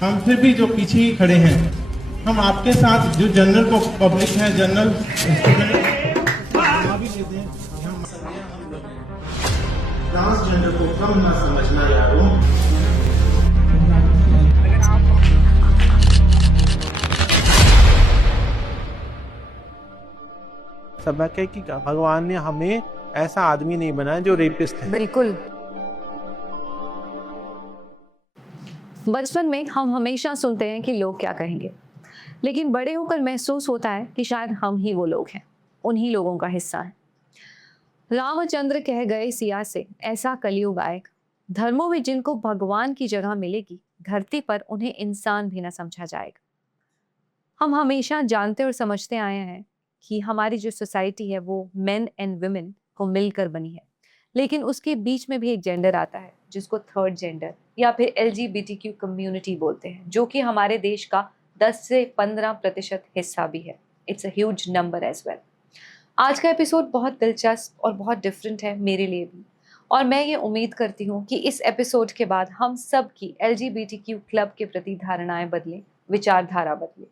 हम फिर भी जो पीछे ही खड़े हैं, हम आपके साथ जो जनरल को पब्लिक है, जनरल स्टूडेंट भी लेते हैं। हम ट्रांसजेंडर को कम ना समझना यारों। सब मैं कह कि भगवान ने हमें ऐसा आदमी नहीं बनाया जो रेपिस्ट है। बिल्कुल। बचपन में हम हमेशा सुनते हैं कि लोग क्या कहेंगे, लेकिन बड़े होकर महसूस होता है कि शायद हम ही वो लोग हैं, उन्हीं लोगों का हिस्सा है। रामचंद्र कह गए सिया से, ऐसा कलयुग आएगा, धर्मों में जिनको भगवान की जगह मिलेगी, धरती पर उन्हें इंसान भी न समझा जाएगा। हम हमेशा जानते और समझते आए हैं कि हमारी जो सोसाइटी है वो मेन एंड वुमेन को मिलकर बनी है, लेकिन उसके बीच में भी एक जेंडर आता है जिसको थर्ड जेंडर या फिर LGBTQ कम्युनिटी बोलते हैं, जो कि हमारे देश का 10 से 15% हिस्सा भी है। It's a huge number as well. आज का एपिसोड बहुत दिलचस्प और बहुत डिफरेंट है मेरे लिए भी, और मैं ये उम्मीद करती हूँ कि इस एपिसोड के बाद हम सब की LGBTQ क्लब के प्रति धारणाएं बदलें, विचारधारा बदले।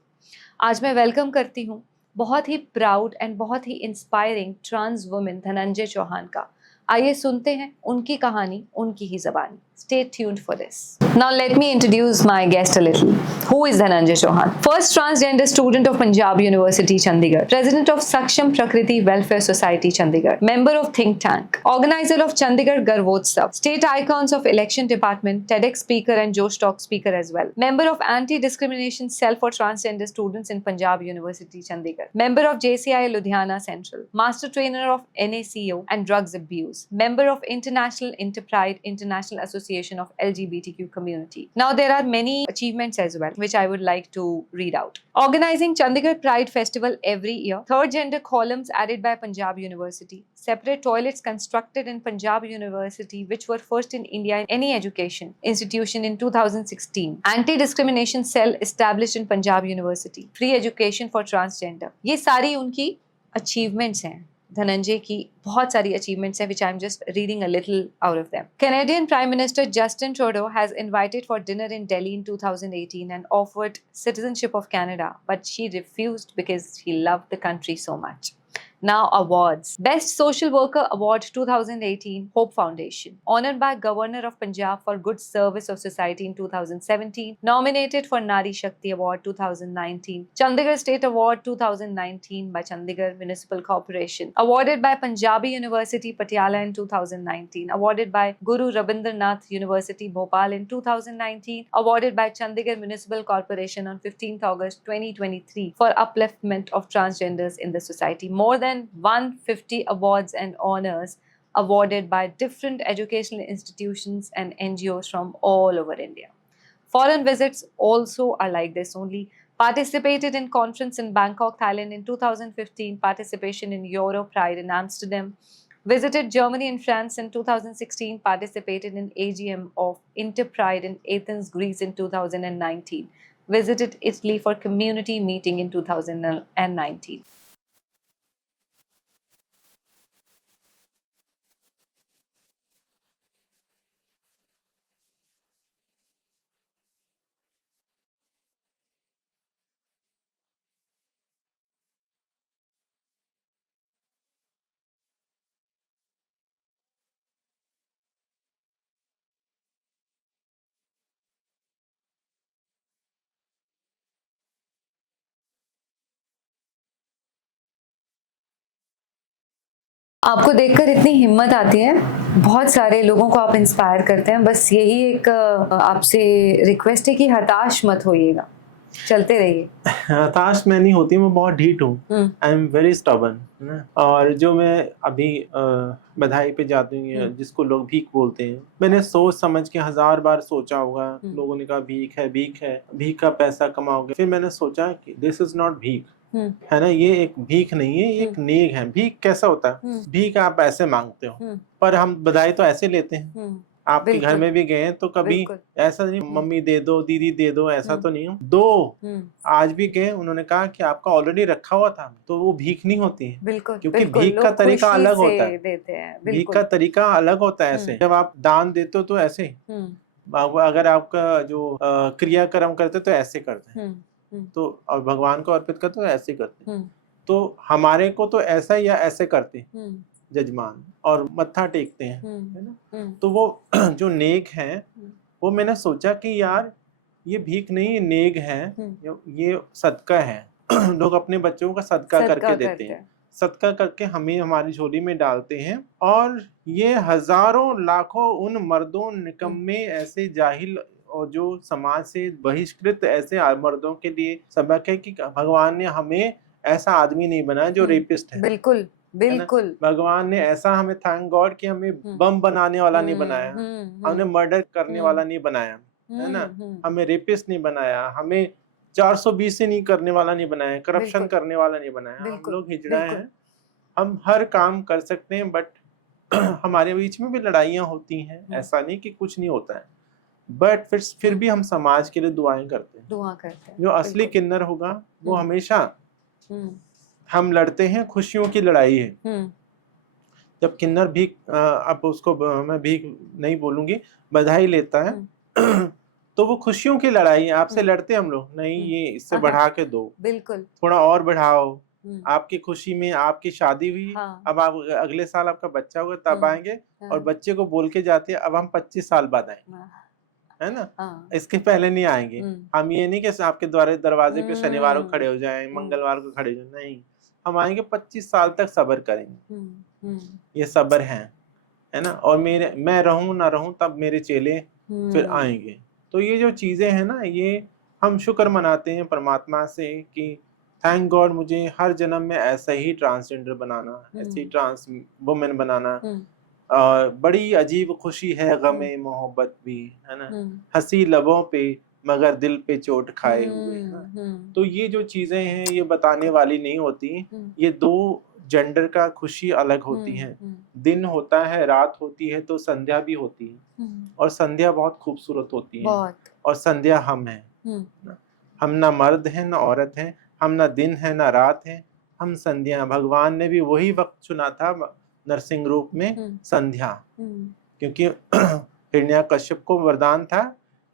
आज मैं वेलकम करती हूँ बहुत ही प्राउड एंड बहुत ही inspiring trans women Dhananjay Chauhan का। आइए सुनते हैं उनकी कहानी उनकी ही ज़बानी। Stay tuned for this. Now let me introduce my guest a little. Who is Dhananjay Chauhan? First transgender student of Punjab University, Chandigarh. President of Saksham Prakriti Welfare Society, Chandigarh. Member of Think Tank. Organizer of Chandigarh Garvotsav. State icons of Election Department, TEDx speaker and Josh Talk speaker as well. Member of Anti-Discrimination Cell for Transgender Students in Punjab University, Chandigarh. Member of JCI Ludhiana Central. Master trainer of NACO and Drugs Abuse. Member of International Interpride International Association of LGBTQ community. Now there are many achievements as well, which I would like to read out. Organizing Chandigarh Pride Festival every year. Third gender columns added by Punjab University. Separate toilets constructed in Punjab University, which were first in India in any education institution in 2016. Anti-discrimination cell established in Punjab University. Free education for transgender. ये सारी उनकी achievements हैं। धनंजय की बहुत सारी achievements हैं, which I'm just reading a little out of them. Canadian Prime Minister Justin Trudeau has invited for dinner in Delhi in 2018 and offered citizenship of Canada, but she refused because she loved the country so much. Now awards. Best Social Worker Award 2018, Hope Foundation. Honored by Governor of Punjab for Good Service of Society in 2017. Nominated for Nari Shakti Award 2019. Chandigarh State Award 2019 by Chandigarh Municipal Corporation. Awarded by Punjabi University Patiala in 2019. Awarded by Guru Rabindranath University Bhopal in 2019. Awarded by Chandigarh Municipal Corporation on 15th August 2023 for upliftment of transgenders in the society. More than 150 awards and honors awarded by different educational institutions and NGOs from all over India. Foreign visits also are like this only. Participated in conference in Bangkok, Thailand in 2015. Participation in Euro Pride in Amsterdam. Visited Germany and France in 2016. Participated in AGM of Interpride in Athens, Greece in 2019. Visited Italy for community meeting in 2019. आपको देखकर इतनी हिम्मत आती है, बहुत सारे लोगों को आप इंस्पायर करते हैं। बस यही एक आपसे रिक्वेस्ट है कि हताश मत होइएगा, चलते रहिए। हताश मैं नहीं होती, मैं बहुत ढीठ हूँ। I am very stubborn. और जो मैं अभी बधाई पे जाती हूँ, जिसको लोग भीख बोलते हैं, मैंने सोच समझ के 1000 बार सोचा होगा। लोगों ने कहा भीख है, भीख है, भीख का पैसा कमाओगे। फिर मैंने सोचा कि दिस इज नॉट भीख, है ना, ये एक भीख नहीं है, ये एक नेक है। भीख कैसा होता है? भीख आप ऐसे मांगते हो, पर हम बधाई तो ऐसे लेते हैं। आपके घर में भी गए तो कभी ऐसा नहीं मम्मी दे दो, दीदी दे दो, ऐसा तो नहीं हो दो। आज भी गए, उन्होंने कहा कि आपका ऑलरेडी रखा हुआ था, तो वो भीख नहीं होती है। क्योंकि भीख का तरीका अलग होता है। भीख का तरीका अलग होता है। ऐसे जब आप दान देते हो तो ऐसे, अगर आपका जो क्रियाकर्म करते तो ऐसे करते हैं, तो और भगवान को अर्पित करते तो ऐसे करते हैं। तो हमारे को तो ऐसा या ऐसे करते हैं जजमान, और मत्था टेकते हैं, है ना। तो वो जो नेक है, वो मैंने सोचा कि यार ये भीख नहीं, नेक है, ये सदका है। लोग अपने बच्चों का सदका करके देते हैं, सदका करके हमें हमारी झोली में डालते हैं। और ये हजारों लाखों उन मर्दों निकम्मे ऐसे जाहिल और जो समाज से बहिष्कृत ऐसे मर्दों के लिए सबक है कि भगवान ने हमें ऐसा आदमी नहीं बनाया जो रेपिस्ट है। बिल्कुल बिल्कुल। भगवान ने ऐसा हमें, थैंक गॉड, कि हमें बम बनाने वाला नहीं बनाया, हमें मर्डर करने वाला नहीं बनाया, है ना। हमें रेपिस्ट नहीं बनाया, हमें 420 से नहीं करने वाला नहीं बनाया, करप्शन करने वाला नहीं बनाया। हम लोग हिजड़ा हैं, हम हर काम कर सकते हैं, बट हमारे बीच में भी लड़ाइयाँ होती हैं, ऐसा नहीं कि कुछ नहीं होता है, बट फिर भी हम समाज के लिए दुआएं करते हैं। दुआ करते हैं। जो असली किन्नर होगा वो हमेशा, हम लड़ते हैं, खुशियों की लड़ाई है। जब किन्नर भीख, अब उसको मैं भीख नहीं बोलूंगी, बधाई लेता है, तो वो खुशियों की लड़ाई है। आपसे लड़ते हम लोग, नहीं ये इससे बढ़ा के दो, बिल्कुल, थोड़ा और बढ़ाओ। आपकी खुशी में आपकी शादी हुई, अब आप अगले साल आपका बच्चा होगा तब आएंगे, और बच्चे को बोल के जाते हैं अब हम 25 साल बाद आएंगे, है ना, इसके पहले नहीं आएंगे। हम ये नहीं कि आपके दरवाजे पे शनिवार को खड़े हो जाएं, मंगलवार को खड़े हो जाएं, नहीं, हम आएंगे 25 साल तक सब्र करेंगे। ये सब्र है ना। और मैं रहूं ना रहूं, तब मेरे चेले फिर आएंगे। तो ये जो चीजें हैं ना, ये हम शुक्र मनाते हैं परमात्मा से कि थैंक गॉड मुझे हर जन्म में ऐसा ही ट्रांसजेंडर बनाना, ऐसी ट्रांस वुमेन बनाना। बड़ी अजीब खुशी है गमे मोहब्बत भी, है ना, हंसी लबों पे मगर दिल पे चोट खाए हुए, है। तो ये जो चीजें हैं ये बताने वाली नहीं होती। ये दो जेंडर का खुशी अलग होती है। दिन होता है, रात होती है, तो संध्या भी होती है, और संध्या बहुत खूबसूरत होती है। और संध्या हम हैं, हम ना मर्द हैं ना औरत हैं, हम ना दिन है ना रात है, हम संध्या। भगवान ने भी वही वक्त चुना था नरसिंह रूप में, संध्या, क्योंकि हिरण्याकश्यप को वरदान था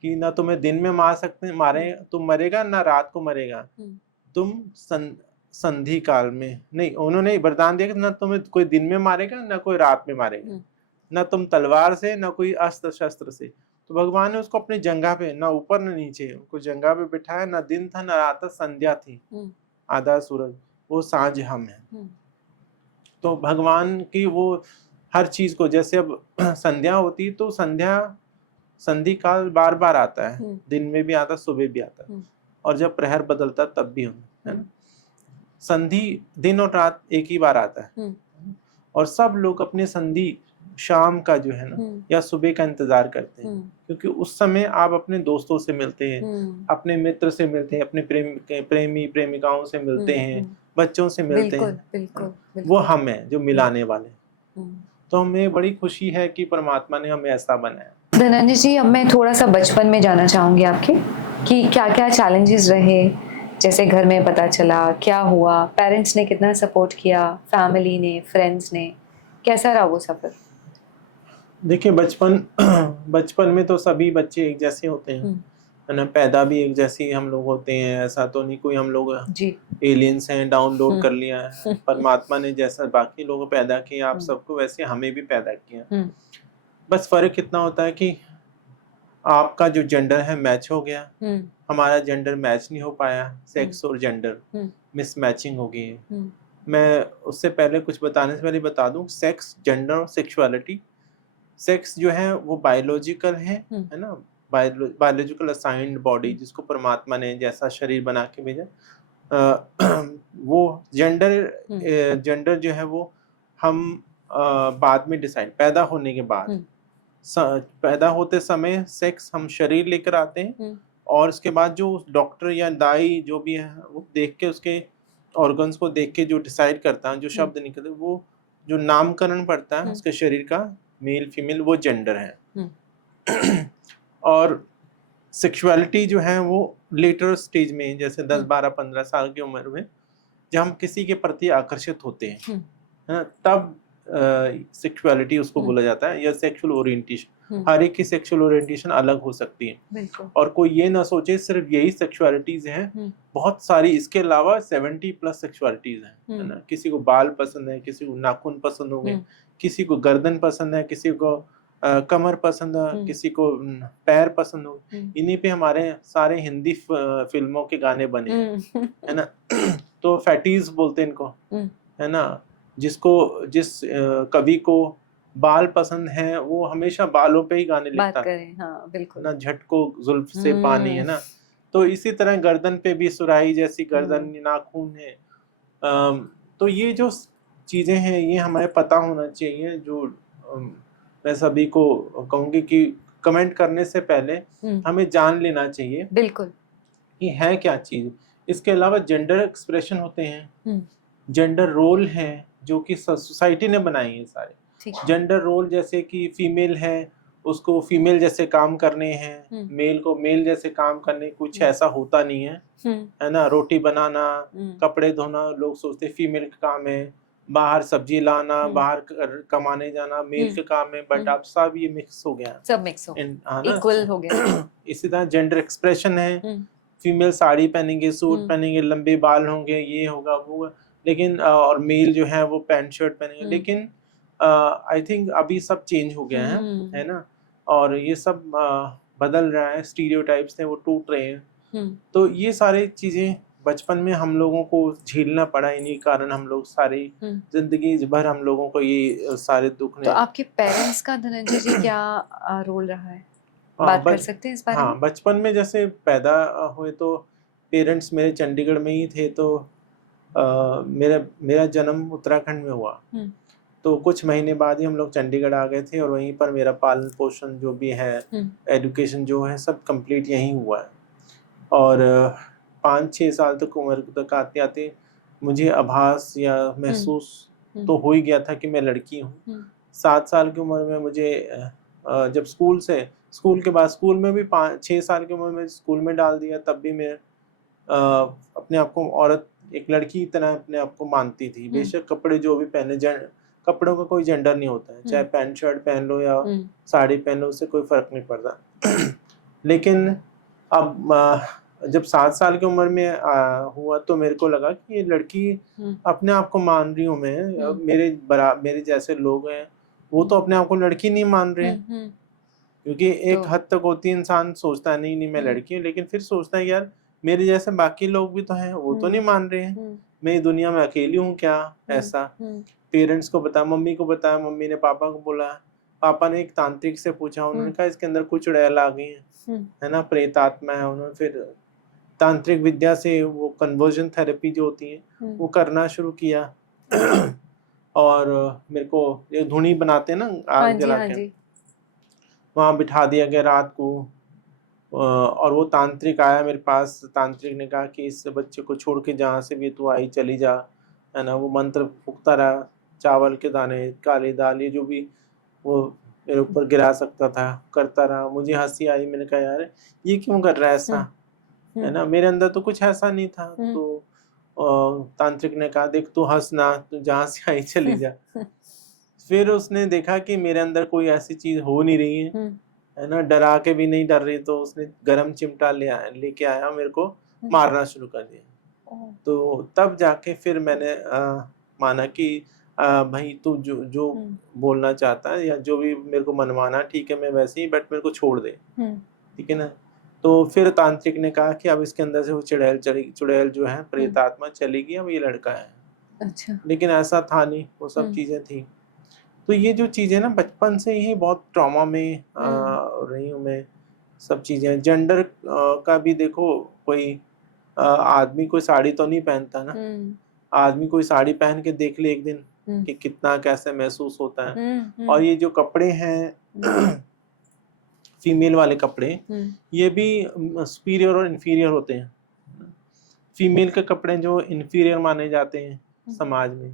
कि ना तुम्हें दिन में मारे तुम मरेगा, ना रात को मरेगा, तुम संधि काल में नहीं। उन्होंने वरदान दिया कि ना तुम्हें कोई दिन में मारेगा ना कोई रात में मारेगा, ना तुम तलवार से ना कोई अस्त्र शस्त्र से। तो भगवान ने उसको अपनी जंघा पे, ना ऊपर ना नीचे, उनको जंघा पे बिठाया। ना दिन था ना रात था, संध्या थी, आधा सूरज, वो सांझ हम है। तो भगवान की वो हर चीज को, जैसे अब संध्या होती तो संधि काल बार बार आता है, दिन में भी आता, सुबह भी आता, और जब प्रहर बदलता तब भी होता है ना। संधि दिन और रात एक ही बार आता है, और सब लोग अपने संधि शाम का जो है ना या सुबह का इंतजार करते हैं, क्योंकि उस समय आप अपने दोस्तों से मिलते हैं, अपने मित्र से मिलते हैं, अपने प्रेमी प्रेमिकाओं से मिलते हैं, बच्चों से मिलते हैं। बिल्कुल। वो हम हैं जो मिलाने वाले। तो हमें बड़ी खुशी है कि परमात्मा ने हमें ऐसा बनाया। धनंजय जी, अब मैं थोड़ा सा बचपन में जाना चाहूंगी आपके, कि क्या क्या चैलेंजेस रहे, जैसे घर में पता चला, क्या हुआ, पेरेंट्स ने कितना सपोर्ट किया, फैमिली ने, फ्रेंड्स ने, कैसा रहा वो सफर? देखिए, बचपन में तो सभी बच्चे एक जैसे होते हैं, है ना, पैदा भी एक जैसे हम लोग होते हैं। ऐसा तो नहीं कोई हम लोग एलियंस हैं, डाउनलोड कर लिया है। परमात्मा ने जैसा बाकी लोगों को पैदा किया, आप सबको वैसे हमें भी पैदा किया। बस फर्क इतना होता है कि आपका जो जेंडर है मैच हो गया, हमारा जेंडर मैच नहीं हो पाया। सेक्स और जेंडर मिसमैचिंग हो गई है। मैं उससे पहले कुछ बताने से पहले बता दूं, सेक्स, जेंडर और सेक्सुअलिटी, सेक्स जो है वो बायोलॉजिकल है ना, बायोलॉजिकल असाइंड बॉडी, जिसको परमात्मा ने जैसा शरीर बना के भेजा। वो जेंडर जो है वो हम बाद में डिसाइड, पैदा होने के बाद, पैदा होते समय सेक्स हम शरीर लेकर आते हैं, और उसके बाद जो डॉक्टर या दाई जो भी है वो देख के, उसके ऑर्गन्स को देख के जो डिसाइड करता है, जो शब्द निकलते, वो जो नामकरण पड़ता है उसके शरीर का, मेल फीमेल, वो जेंडर है। और सेक्सुअलिटी जो है वो लेटर स्टेज में, जैसे 10, 12, 15 साल की उम्र में, जब हम किसी के प्रति आकर्षित होते हैं, है ना, तब सेक्सुअलिटी उसको हम्म। बोला जाता है, या सेक्सुअल ओरिएंटेशन। हम्म, हर एक की सेक्सुअल ओरिएंटेशन अलग हो सकती है, बिल्कुल। और कोई ये ना सोचे सिर्फ यही सेक्सुअलिटीज हैं, हम्म, बहुत सारी इसके अलावा 70+ सेक्सुअलिटीज हैं, है ना। किसी को बाल पसंद है, किसी को नाखून पसंद होंगे, हम्म, किसी को गर्दन पसंद है, किसी को कमर पसंद है, हम्म, किसी को पैर पसंद होंगे। हम्म, इन्हीं पे हमारे सारे हिंदी फिल्मों के गाने बने हैं, है ना। तो फैटीज बोलते हैं इनको, हम्म, है ना। जिस कवि को बाल पसंद है वो हमेशा बालों पे ही गाने बात लिखता है करें, हाँ बिल्कुल। ना, झटको जुल्फ से पानी, है हम्म, ना। तो इसी तरह गर्दन पे भी सुराही जैसी गर्दन, हम्म, नाखून है। तो ये जो चीजें हैं ये हमें पता होना चाहिए, जो मैं सभी को कहूंगी कि कमेंट करने से पहले हम्म, हमें जान लेना चाहिए बिल्कुल। कि है क्या चीज। इसके अलावा जेंडर एक्सप्रेशन होते हैं, हम्म, जेंडर रोल हैं जो कि सोसाइटी ने बनाए हैं सारे। ठीक है। जेंडर रोल जैसे कि फीमेल है, उसको फीमेल जैसे काम करने हैं, मेल को मेल जैसे काम करने, कुछ ऐसा होता नहीं है, है ना। रोटी बनाना, कपड़े धोना लोग सोचते फीमेल का काम है, बाहर सब्जी लाना, बाहर कमाने जाना मेल के काम है, बट अब सब ये मिक्स हो गया, सब मिक्स हो, है ना। इक्वल हो गया। इसी तरह जेंडर एक्सप्रेशन है, फीमेल साड़ी पहनेंगे, सूट पहनेंगे, लंबे बाल होंगे, ये होगा वो होगा, लेकिन और मेल जो है वो पैंट शर्ट पहनेंगे, लेकिन आई थिंक अभी सब चेंज हो गया है ना। और ये सब बदल रहा है, स्टीरियोटाइप्स थे वो टूट रहे हैं। तो ये सारी चीजें बचपन में हम लोगों को झेलना पड़ा, इन्हीं कारण हम लोग सारी जिंदगी भर हम लोगों को ये सारे दुख ने। तो आपके पेरेंट्स का धनंजय जी क्या रोल रहा है, हाँ, बात कर सकते हैं इस बारे हाँ, में? बचपन में जैसे पैदा हुए तो पेरेंट्स मेरे चंडीगढ़ में ही थे, तो मेरा जन्म उत्तराखंड में हुआ, तो कुछ महीने बाद ही हम लोग चंडीगढ़ आ गए थे, और वहीं पर मेरा पालन पोषण जो भी है, एजुकेशन जो है, सब कंप्लीट यहीं हुआ है। और 5-6 साल तक उम्र तक आते आते मुझे आभास या महसूस तो हो ही गया था कि मैं लड़की हूँ। 7 साल की उम्र में मुझे जब स्कूल के बाद, स्कूल में भी 5-6 साल की उम्र में स्कूल में डाल दिया, तब भी मैं अपने आप को औरत, एक लड़की की तरह अपने आप को मानती थी। बेशक कपड़े जो भी पहने, कपड़ों का कोई जेंडर नहीं होता है, चाहे पैंट शर्ट पहन लो या साड़ी पहन लो, उससे कोई फर्क नहीं पड़ता। लेकिन अब जब 7 साल की उम्र में हुआ तो मेरे को लगा कि ये लड़की अपने आप को मान रही हूँ मैं, मेरे जैसे लोग हैं वो तो अपने आप को लड़की नहीं मान रहे हैं, क्योंकि एक हद तक होती है, इंसान सोचता है नहीं मैं लड़की हूँ, लेकिन फिर सोचता है यार मेरे जैसे बाकी लोग भी तो हैं, वो तो नहीं मान रहे हैं, मैं दुनिया में अकेली हूँ क्या ऐसा। पेरेंट्स को बताया, मम्मी को बताया, मम्मी ने पापा को बोला, पापा ने एक तांत्रिक से पूछा, उन्होंने कहा इसके अंदर कुछ चुड़ैल आ गई है ना, प्रेत आत्मा है। उन्होंने फिर तांत्रिक विद्या से वो कन्वर्जन थेरेपी जो होती है वो करना शुरू किया। और मेरे को ये धुनी बनाते हैं ना आग जला के, वहाँ बिठा दिया गया रात को, और वो तांत्रिक आया मेरे पास। तांत्रिक ने कहा कि इस बच्चे को छोड़ के जहाँ से भी तू आई चली जा, है ना। वो मंत्र फूकता रहा, चावल के दाने, काली दाल, ये जो भी वो मेरे ऊपर गिरा सकता था करता रहा। मुझे हंसी आई, मैंने कहा यार ये क्यों कर रहा है ऐसा, है ना, मेरे अंदर तो कुछ ऐसा नहीं था। तो तांत्रिक ने कहा देख तू हंस ना, तू जहाँ से आई चली जा। फिर उसने देखा कि मेरे अंदर कोई ऐसी चीज हो नहीं रही है ना, डरा के भी नहीं डर रही, तो उसने गरम चिमटा लेके आया, मेरे को मारना शुरू कर दिया। तो तब जाके फिर मैंने माना कि भाई तू जो बोलना चाहता है या जो भी मेरे को मनवाना ठीक है, मैं वैसे ही, बट मेरे को छोड़ दे, ठीक है ना। तो फिर तांत्रिक ने कहा कि अब इसके अंदर से वो चुड़ैल जो है प्रेत आत्मा चलेगी, अब ये लड़का है। अच्छा। लेकिन ऐसा था नहीं, वो सब चीजें थी। तो ये जो चीजें ना बचपन से ही बहुत ट्रॉमा में रही हूँ मैं, सब चीजें। जेंडर का भी देखो, कोई आदमी कोई साड़ी तो नहीं पहनता ना, आदमी कोई साड़ी पहन के देख ले एक दिन कि कितना कैसे महसूस होता है। और ये जो कपड़े हैं फीमेल वाले कपड़े, ये भी सुपीरियर और इन्फीरियर होते हैं। फीमेल के कपड़े जो इन्फीरियर माने जाते हैं समाज में,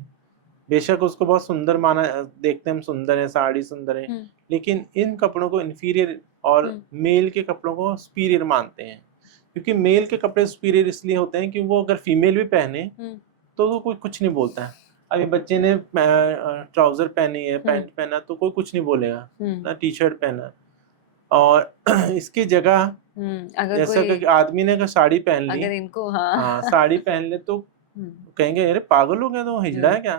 बेशक उसको बहुत सुंदर माना, देखते हम सुंदर है, साड़ी सुंदर है, लेकिन इन कपड़ों को इन्फीरियर और मेल के कपड़ों को सुपीरियर मानते हैं। क्योंकि मेल के कपड़े सुपीरियर इसलिए होते हैं कि वो अगर फीमेल भी पहने तो वो कुछ नहीं बोलता है, अभी बच्चे ने ट्राउजर पहनी है, पैंट पहना, तो कोई कुछ नहीं बोलेगा ना, टी शर्ट पहना। और इसकी जगह अगर जैसा कोई कि आदमी ने अगर साड़ी पहन ली, अगर इनको हाँ साड़ी पहन ले, तो कहेंगे अरे पागल हो गया, तो हिजड़ा है क्या,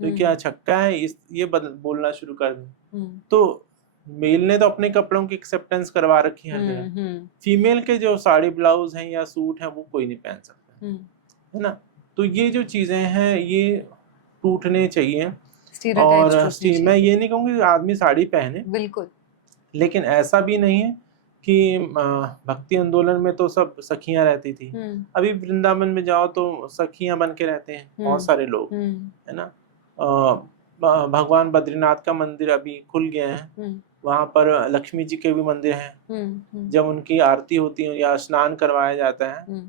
तो क्या छक्का है, ये बोलना शुरू कर दें। तो मेल ने तो अपने कपड़ों की एक्सेप्टेंस करवा रखी है हर जगह, फीमेल के जो साड़ी ब्लाउज हैं या सूट हैं वो कोई नहीं पहन सकता, है ना। तो ये जो चीजें हैं ये टूटने चाहिए। और मैं ये नहीं कहूँगी कि आदमी साड़ी पहने, बिल्कुल, लेकिन ऐसा भी नहीं है कि भक्ति आंदोलन में तो सब सखियां रहती थी, अभी वृंदावन में जाओ तो सखियां बन के रहते हैं बहुत सारे लोग, है ना। भगवान बद्रीनाथ का मंदिर अभी खुल गया है, वहां पर लक्ष्मी जी के भी मंदिर हैं। जब उनकी आरती होती है या स्नान करवाया जाता है,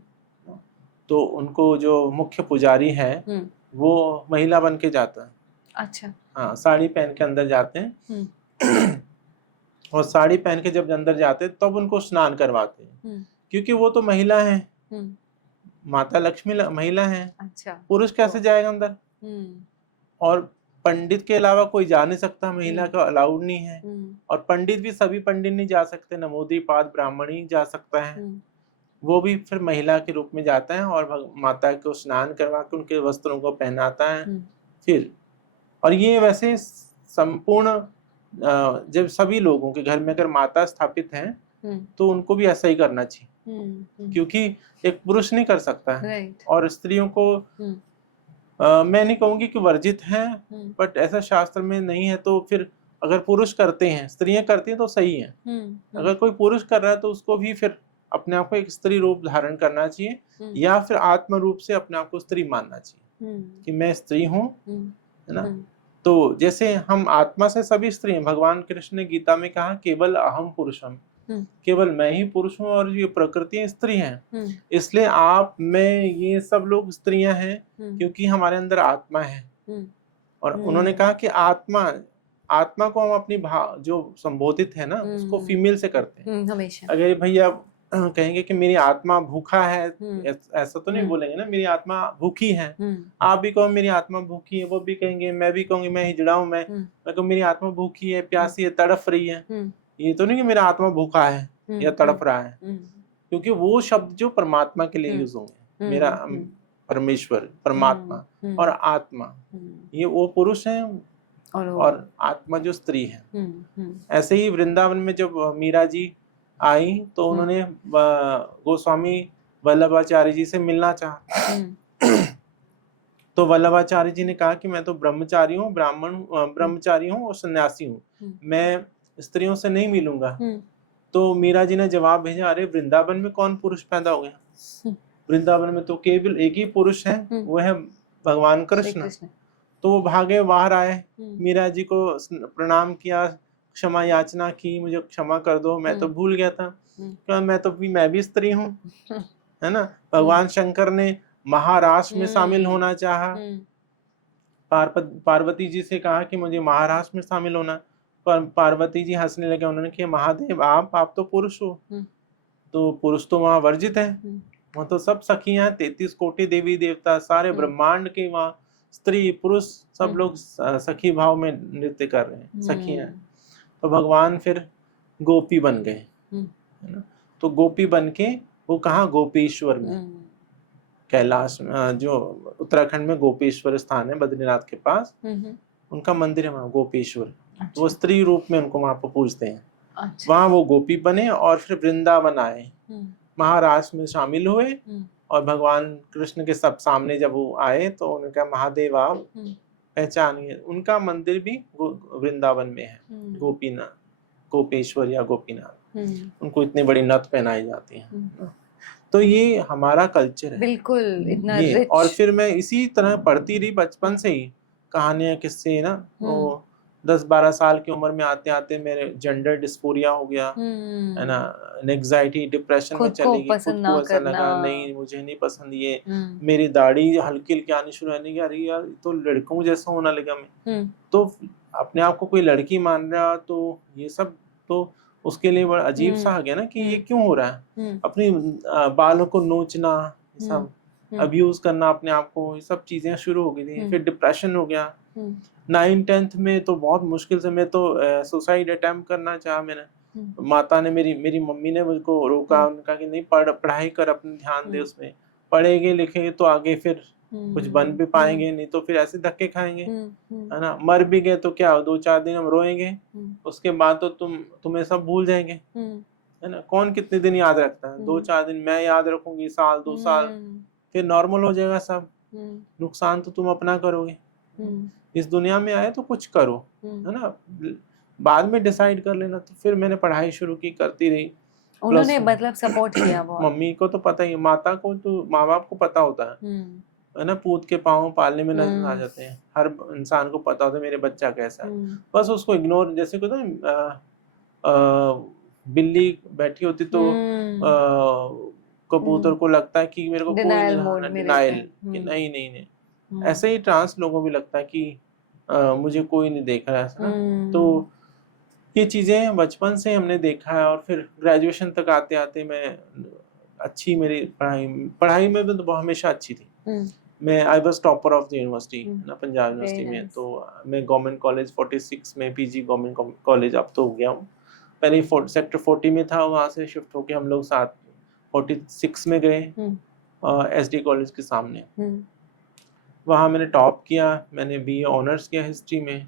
तो उनको जो मुख्य पुजारी है वो महिला बन के जाता है। अच्छा, हाँ, साड़ी पहन के अंदर जाते हैं और साड़ी पहन के जब अंदर जाते हैं तब उनको स्नान करवाते हैं, क्योंकि वो तो महिला है, माता लक्ष्मी महिला है। अच्छा, पुरुष कैसे जाएगा अंदर? और पंडित के अलावा कोई जा नहीं सकता, महिला का अलाउड नहीं है। और पंडित भी सभी पंडित नहीं जा सकते, नमोदीपाद ब्राह्मण ही जा सकता है, वो भी फिर महिला के रूप में जाता है और माता को स्नान करवा के उनके वस्त्रों को पहनाता है फिर। और ये वैसे संपूर्ण जब सभी लोगों के घर में अगर माता स्थापित है तो उनको भी ऐसा ही करना चाहिए, क्योंकि एक पुरुष नहीं कर सकता है। और स्त्रियों को मैं नहीं कहूंगी कि वर्जित है, बट ऐसा शास्त्र में नहीं है, तो फिर अगर पुरुष करते हैं, स्त्रियां करती हैं तो सही है। अगर कोई पुरुष कर रहा है तो उसको भी फिर अपने आप को एक स्त्री रूप धारण करना चाहिए, या फिर आत्म रूप से अपने आप को स्त्री मानना चाहिए कि मैं स्त्री हूँ, है ना। तो जैसे हम आत्मा से सभी स्त्री हैं, भगवान कृष्ण ने गीता में कहा केवल अहम पुरुषम, केवल मैं ही पुरुष हूँ और ये प्रकृति स्त्री है। इसलिए आप, मैं, ये सब लोग स्त्रियां हैं क्योंकि हमारे अंदर आत्मा है। और उन्होंने कहा कि आत्मा को हम अपनी जो संबोधित है ना उसको फीमेल से करते हैं हमेशा। अगर भैया कहेंगे कि मेरी आत्मा भूखा है, ऐसा तो नहीं बोलेंगे ना, मेरी आत्मा भूखी है। आप भी कहो मेरी आत्मा भूखी है, वो भी कहेंगे, मैं भी कहूंगी मैं हिजड़ा हूँ, मैं कहूँ मेरी आत्मा भूखी है, प्यासी है, तड़फ रही है। ये तो नहीं कि मेरा आत्मा भूखा है या तड़प रहा है, क्योंकि वो शब्द जो परमात्मा के लिए यूज होंगे, मेरा परमेश्वर, परमात्मा और आत्मा, ये वो पुरुष है और आत्मा जो स्त्री है। ऐसे ही वृंदावन में जब मीरा जी आई तो उन्होंने गोस्वामी वल्लभाचार्य जी से मिलना चाहा। तो वल्लभाचार्य जी ने कहा कि मैं तो ब्रह्मचारी हूँ, ब्रह्मचारी हूँ और सन्यासी हूँ, मैं स्त्रियों से नहीं मिलूंगा। तो मीरा जी ने जवाब भेजा, अरे वृंदावन में कौन पुरुष पैदा हो गया? वृंदावन में तो केवल एक ही पुरुष है, वो है भगवान कृष्ण। तो वो भागे बाहर आए, मीरा जी को प्रणाम किया, क्षमा याचना की, मुझे क्षमा कर दो, मैं तो भूल गया था, क्या मैं भी स्त्री हूँ, है ना। भगवान शंकर ने महाराष्ट्र में शामिल होना चाहा, पार्वती जी से कहा कि मुझे महाराष्ट्र में शामिल होना, पर पार्वती जी हंसने लगे। उन्होंने कहा महादेव आप तो पुरुष हो, तो पुरुष तो वहाँ वर्जित है, वहाँ तो सब सखियां, 33 कोटि देवी देवता, सारे ब्रह्मांड के वहाँ स्त्री पुरुष सब लोग सखी भाव में नृत्य कर रहे हैं, सखियां। तो भगवान फिर गोपी बन गए, है ना। तो गोपी बन के वो कहाँ, गोपेश्वर में, कैलाश में, जो उत्तराखंड में गोपेश्वर स्थान है बद्रीनाथ के पास, उनका मंदिर है वहाँ गोपेश्वर। अच्छा। वो स्त्री रूप में उनको वहाँ पर पूजते हैं। अच्छा। वहाँ वो गोपी बने और फिर वृंदावन आए, महाराष्ट्र में शामिल हुए, और भगवान कृष्ण के सब सामने जब वो आए तो उन्होंने कहा महादेव आप पहचानिए। उनका मंदिर भी वृंदावन में है, गोपीनाथ, गोपेश्वर या गोपीनाथ। उनको इतनी बड़ी नथ पहनाई जाती है। तो ये हमारा कल्चर है, बिल्कुल इतना ये रिच। और फिर मैं इसी तरह पढ़ती रही बचपन से ही कहानियां, किस्से ना। वो 10-12 साल की उम्र में आते आते मेरे जेंडर डिस्फोरिया हो गया, है ना, एंजाइटी डिप्रेशन में चली गई, खुद को ऐसा लगा नहीं मुझे नहीं पसंद ये, मेरी दाढ़ी हल्की हल्की आनी शुरू होने लगी, अरे यार तो लड़कों जैसा होना लगा मैं, तो अपने आप को कोई लड़की मान रहा, तो ये सब तो उसके लिए बड़ा अजीब सा आ गया ना कि ये क्यों हो रहा है। अपनी बालों को नोचना सब, अब्यूज करना अपने आप को, ये सब चीजें शुरू हो गई थी। फिर डिप्रेशन हो गया। 9th-10th में तो बहुत मुश्किल से, मैं तो सुसाइड अटेम्प्ट करना चाहा मैंने। माता ने, मेरी मम्मी ने मुझको रोका, उन्होंने कहा कि नहीं, पढ़ाई कर, अपने ध्यान दे उसमें, पढ़ेंगे लिखेंगे तो आगे फिर कुछ बन भी पाएंगे, नहीं तो फिर ऐसे धक्के खाएंगे, है ना। मर भी गए तो क्या, 2-4 दिन हम रोएंगे, उसके बाद तो तुम्हें सब भूल जाएंगे, है ना। कौन कितने दिन याद रखता है, 2-4 दिन मैं याद रखूंगी, साल 2 साल, फिर नॉर्मल हो जाएगा सब। नुकसान तो तुम अपना करोगे। इस दुनिया में आए तो कुछ करो, है ना, बाद में डिसाइड कर लेना। तो फिर मैंने पढ़ाई शुरू की, करती रही। उन्होंने मतलब सपोर्ट किया बहुत। मम्मी को तो पता ही है, माता को तो, माँ बाप को पता होता है ना, पूत के पाँव पालने में नजर आ जाते हैं। हर इंसान को पता होता है मेरे बच्चा कैसा है, बस उसको इग्नोर, जैसे कहते हैं बिल्ली बैठी होती तो कबूतर को लगता है कि मेरे को कोई डिनाइल, कि नहीं नहीं नहीं, ऐसे ही ट्रांस लोगों को भी लगता है कि मुझे कोई नहीं देख रहा है। तो ये चीजें बचपन से हमने देखा है। और फिर ग्रेजुएशन तक आते आते मैं अच्छी, मेरी पढ़ाई में तो हमेशा अच्छी थी। मैं I was topper of the university ना, पंजाब यूनिवर्सिटी में। तो मैं गवर्नमेंट कॉलेज 46 में, पीजी गवर्नमेंट कॉलेज, अब तो हो गया हूँ। पहले सेक्टर 40 में था, वहाँ से शिफ्ट होके हम लोग साथ 46 में गए, एसडी कॉलेज के सामने। वहाँ मैंने टॉप किया, मैंने बीए ऑनर्स किया हिस्ट्री में।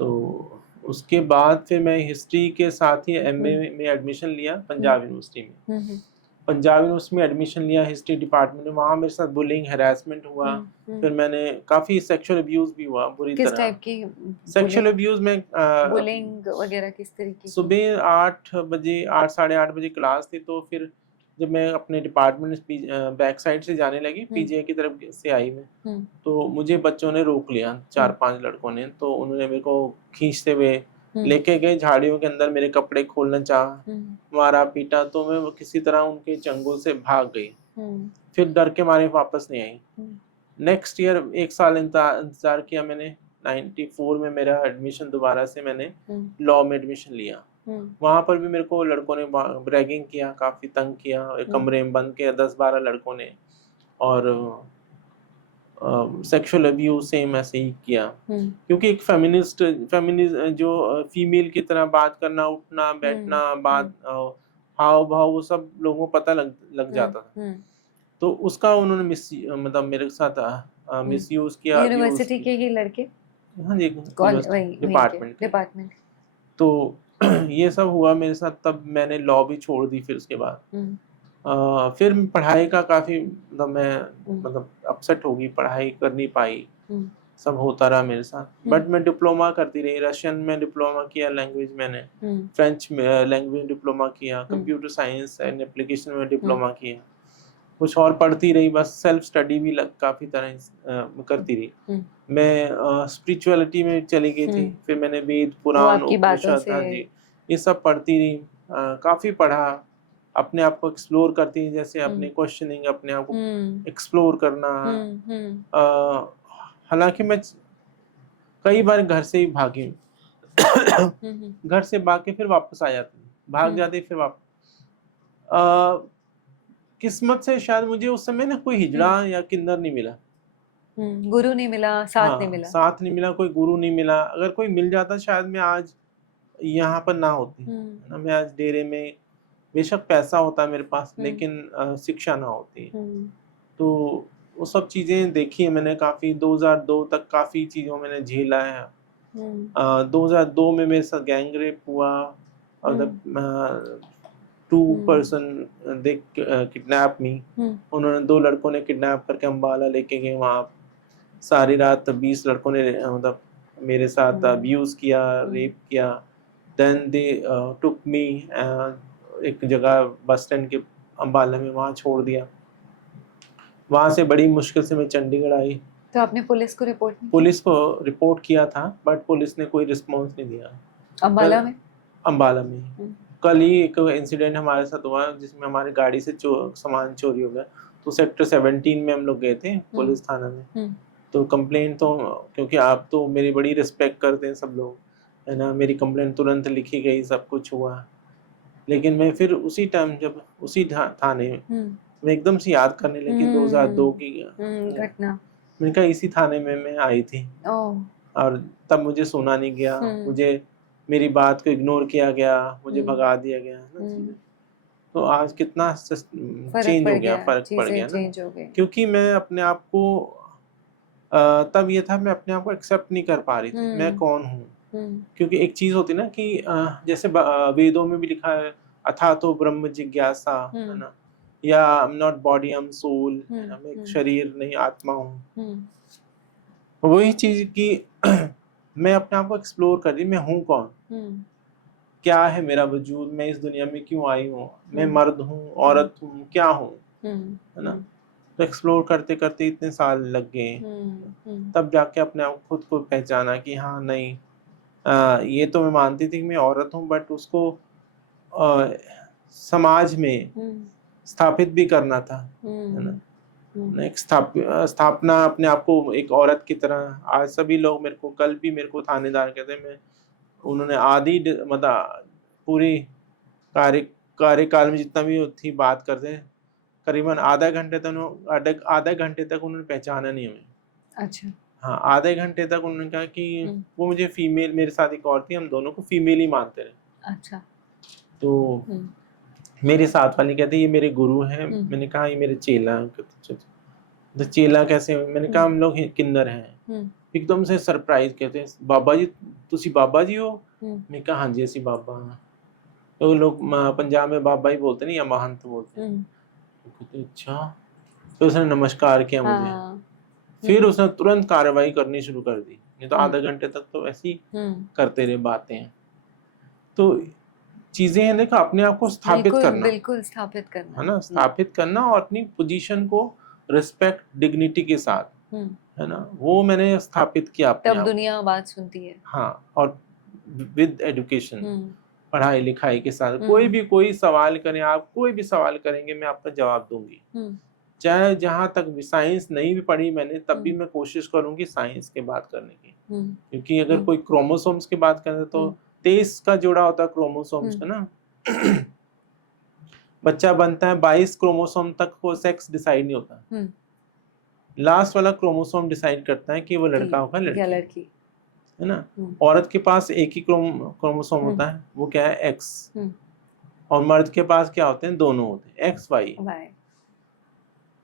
तो उसके बाद फिर मैं हिस्ट्री के साथ ही एमए में एडमिशन लिया पंजाब यूनिवर्सिटी में। पंजाब यूनिवर्सिटी में एडमिशन लिया हिस्ट्री डिपार्टमेंट में। वहाँ मेरे साथ बुलिंग, हैरेसमेंट हुआ। फिर मैंने काफी सेक्सुअल अब्यूज भी हुआ बुरी तरह। किस टाइप की सेक्सुअल अब्यूज में? बुलिंग वगैरह किस तरीके? सुबह 8 बजे, 8 साढ़े 8 बजे क्लास थी, तो फिर जब मैं अपने डिपार्टमेंट बैक साइड से जाने लगी, पीजीआई की तरफ से आई मैं, तो मुझे बच्चों ने रोक लिया, 4-5 लड़कों ने। तो उन्होंने मेरे को खींचते हुए लेके गए, झाड़ियों के अंदर मेरे कपड़े खोलना चाहा, मारा पीटा। तो मैं किसी तरह उनके चंगुल से भाग गई। फिर डर के मारे वापस नहीं आई। नेक्स्ट ईयर 1 साल इंतजार किया मैंने। 94 में मेरा एडमिशन, दोबारा से मैंने लॉ में एडमिशन लिया। वहां पर भी मेरे को लड़कों ने ब्रैगिंग किया, काफी तंग किया, एक कमरे में बंद किया 10-12 लड़कों ने, और सेक्सुअल अब्यूज सेम ऐसे ही किया। क्योंकि एक फेमिनिस्ट जो फीमेल की तरह बात करना, उठना बैठना, बात हाव भाव, वो सब लोगों को पता लग जाता था। तो उसका उन्होंने मतलब मेरे साथ मिसयूज किया। यूनिवर्सिटी के ही लड़के? हाँ जी, डिपार्टमेंट। तो ये सब हुआ मेरे साथ। तब मैंने लॉ भी छोड़ दी। फिर उसके बाद फिर पढ़ाई का काफी, मतलब मैं अपसेट हो गई, पढ़ाई कर नहीं पाई, सब होता रहा मेरे साथ। बट मैं डिप्लोमा करती रही। रशियन में डिप्लोमा किया, लैंग्वेज मैंने, फ्रेंच में लैंग्वेज डिप्लोमा किया, कंप्यूटर साइंस एंड एप्लीकेशन में डिप्लोमा किया, कुछ और पढ़ती रही, बस सेल्फ स्टडी भी काफी तरह करती रही। मैं स्पिरिचुअलिटी में चली गई थी। फिर मैंने वेद, पुराण, उपनिषद, हाँ जी, ये सब पढ़ती रही। काफी पढ़ा, अपने आप को एक्सप्लोर करती, जैसे अपने क्वेश्चनिंग, अपने आप को एक्सप्लोर करना। हालांकि मैं कई बार घर से ही भागी, घर से भाग के फिर वापस आ जाती, भाग जाती फिर वापस। किस्मत से शायद मुझे उस समय ना कोई हिजड़ा या किन्नर नहीं मिला, गुरु नहीं मिला, साथ नहीं मिला, साथ नहीं मिला, कोई गुरु नहीं मिला। अगर कोई मिल जाता शायद मैं आज यहाँ पर ना होती, ना, मैं आज डेरे में, बेशक पैसा होता मेरे पास, लेकिन शिक्षा ना होती। तो वो सब चीजें देखी है मैंने काफी। 2002 तक काफी चीजों मैंने झेला है। 2002 में मेरे साथ गैंग रेप हुआ, और 2 पर्सन दे किडनैप मी। उन्होंने 2 लड़कों ने किडनैप करके अम्बाला लेके गए। वहाँ सारी रात 20 लड़कों ने मतलब मेरे साथ अब्यूज किया, रेप किया। देन दे टुक मी एक जगह बस स्टैंड के अम्बाला में, वहाँ छोड़ दिया। वहाँ से बड़ी मुश्किल से मैं चंडीगढ़ आई। तो आपने पुलिस को रिपोर्ट किया था, बट पुलिस ने कोई रिस्पॉन्स नहीं दिया। अम्बाला में कल ही एक इंसिडेंट हमारे साथ हुआ, जिसमें हमारी गाड़ी से सामान चोरी हो गया। तो सेक्टर 17 में हम लोग गए थे पुलिस थाना में। तो कंप्लेंट तो, क्योंकि आप तो मेरी बड़ी रिस्पेक्ट करते हैं सब लोग, है ना, मेरी कंप्लेंट तुरंत लिखी गई, सब कुछ हुआ। लेकिन मैं फिर उसी टाइम जब उसी थाने में मैं एकदम से याद करने लगी 2002 की घटना। मैंने कहा इसी थाने में मैं आई थी ओह। और तब मुझे सुना नहीं गया, मुझे मेरी बात को इग्नोर किया गया, मुझे भगा दिया गया है ना चीज़ें। तो आज कितना चेंज हो गया, फर्क पड़ गया ना, चेंज हो गए। क्योंकि मैं अपने आप को तब ये था मैं अपने आप को एक्सेप्ट नहीं कर पा रही थी मैं कौन हूँ। क्योंकि एक चीज होती ना कि जैसे वेदों में भी लिखा है अथा तो ब्रह्म जिज्ञासा, है ना, या I am not body I am soul, मैं एक शरीर नहीं आत्मा हूँ। वही चीज कि मैं अपने आप को एक्सप्लोर कर रही, मैं हूँ कौन, क्या है मेरा वजूद, मैं इस दुनिया में क्यों आई हूँ, मैं मर्द हूँ औरत हूँ क्या हूँ, है ना। तो एक्सप्लोर करते करते इतने साल लग गए, तब जाके अपने आप खुद को पहचाना कि हाँ नहीं, ये तो मैं मानती थी कि मैं औरत हूँ, बट उसको समाज में स्थापित भी करना था, है ना। एक स्थापना अपने आप को एक औरत की तरह, आज सभी लोग मेरे को, कल भी मेरे को थानेदार कहते हैं, मैं उन्होंने मतलब पूरी कार्यकाल में जितना भी थी बात करते हैं, करीबन आधा घंटे तक उन्होंने पहचाना नहीं हमें। अच्छा। हाँ, आधे घंटे तक उन्होंने कहा कि वो मुझे फीमेल, मेरे साथ एक और थी, हम दोनों को फीमेल ही मानते रहे। अच्छा। तो मेरे साथ वाली कहते ये मेरे गुरु हैं, मैंने कहा ये मेरे चेला हैं। तो चेला कैसे, मैंने कहा हम लोग किन्नर हैं। एकदम से सरप्राइज, कहते हैं बाबा जी तुसी बाबा जी हो, मैंने कहा हाँ जी ऐसी बाबा। तो लोग पंजाब में बाबा ही बोलते नहीं या महंत बोलते हैं। कहते अच्छा। तो उसने नमस्कार किया मुझे, फिर उसने तुरंत कार्रवाई करनी शुरू कर दी, नहीं तो आधा घंटे तक तो ऐसे ही करते रहे बातें। तो चीजें हैं देखो, अपने आप को स्थापित करना, बिल्कुल स्थापित करना, है ना, स्थापित करना और अपनी पोजीशन को रिस्पेक्ट डिग्निटी के साथ, है ना, वो मैंने स्थापित किया अपने तब दुनिया बात सुनती है। हाँ, और विद एजुकेशन, पढ़ाई लिखाई के साथ कोई सवाल करें, आप कोई भी सवाल करेंगे मैं आपका जवाब दूंगी, चाहे जहां तक भी साइंस नहीं भी पढ़ी मैंने, तब भी मैं कोशिश करूंगी साइंस के बात करने की। क्योंकि अगर कोई क्रोमोसोम्स की बात करें तो 23 का जोड़ा होता है क्रोमोसोम्स का ना। बच्चा बनता है 22 क्रोमोसोम तक वो सेक्स डिसाइड नहीं होता, लास्ट वाला क्रोमोसोम डिसाइड करता है कि वो लड़का होगा लड़की, है ना। औरत के पास एक ही क्रोमोसोम होता है, वो क्या है एक्स, और मर्द के पास क्या होते हैं, दोनों होते हैं एक्स वाई।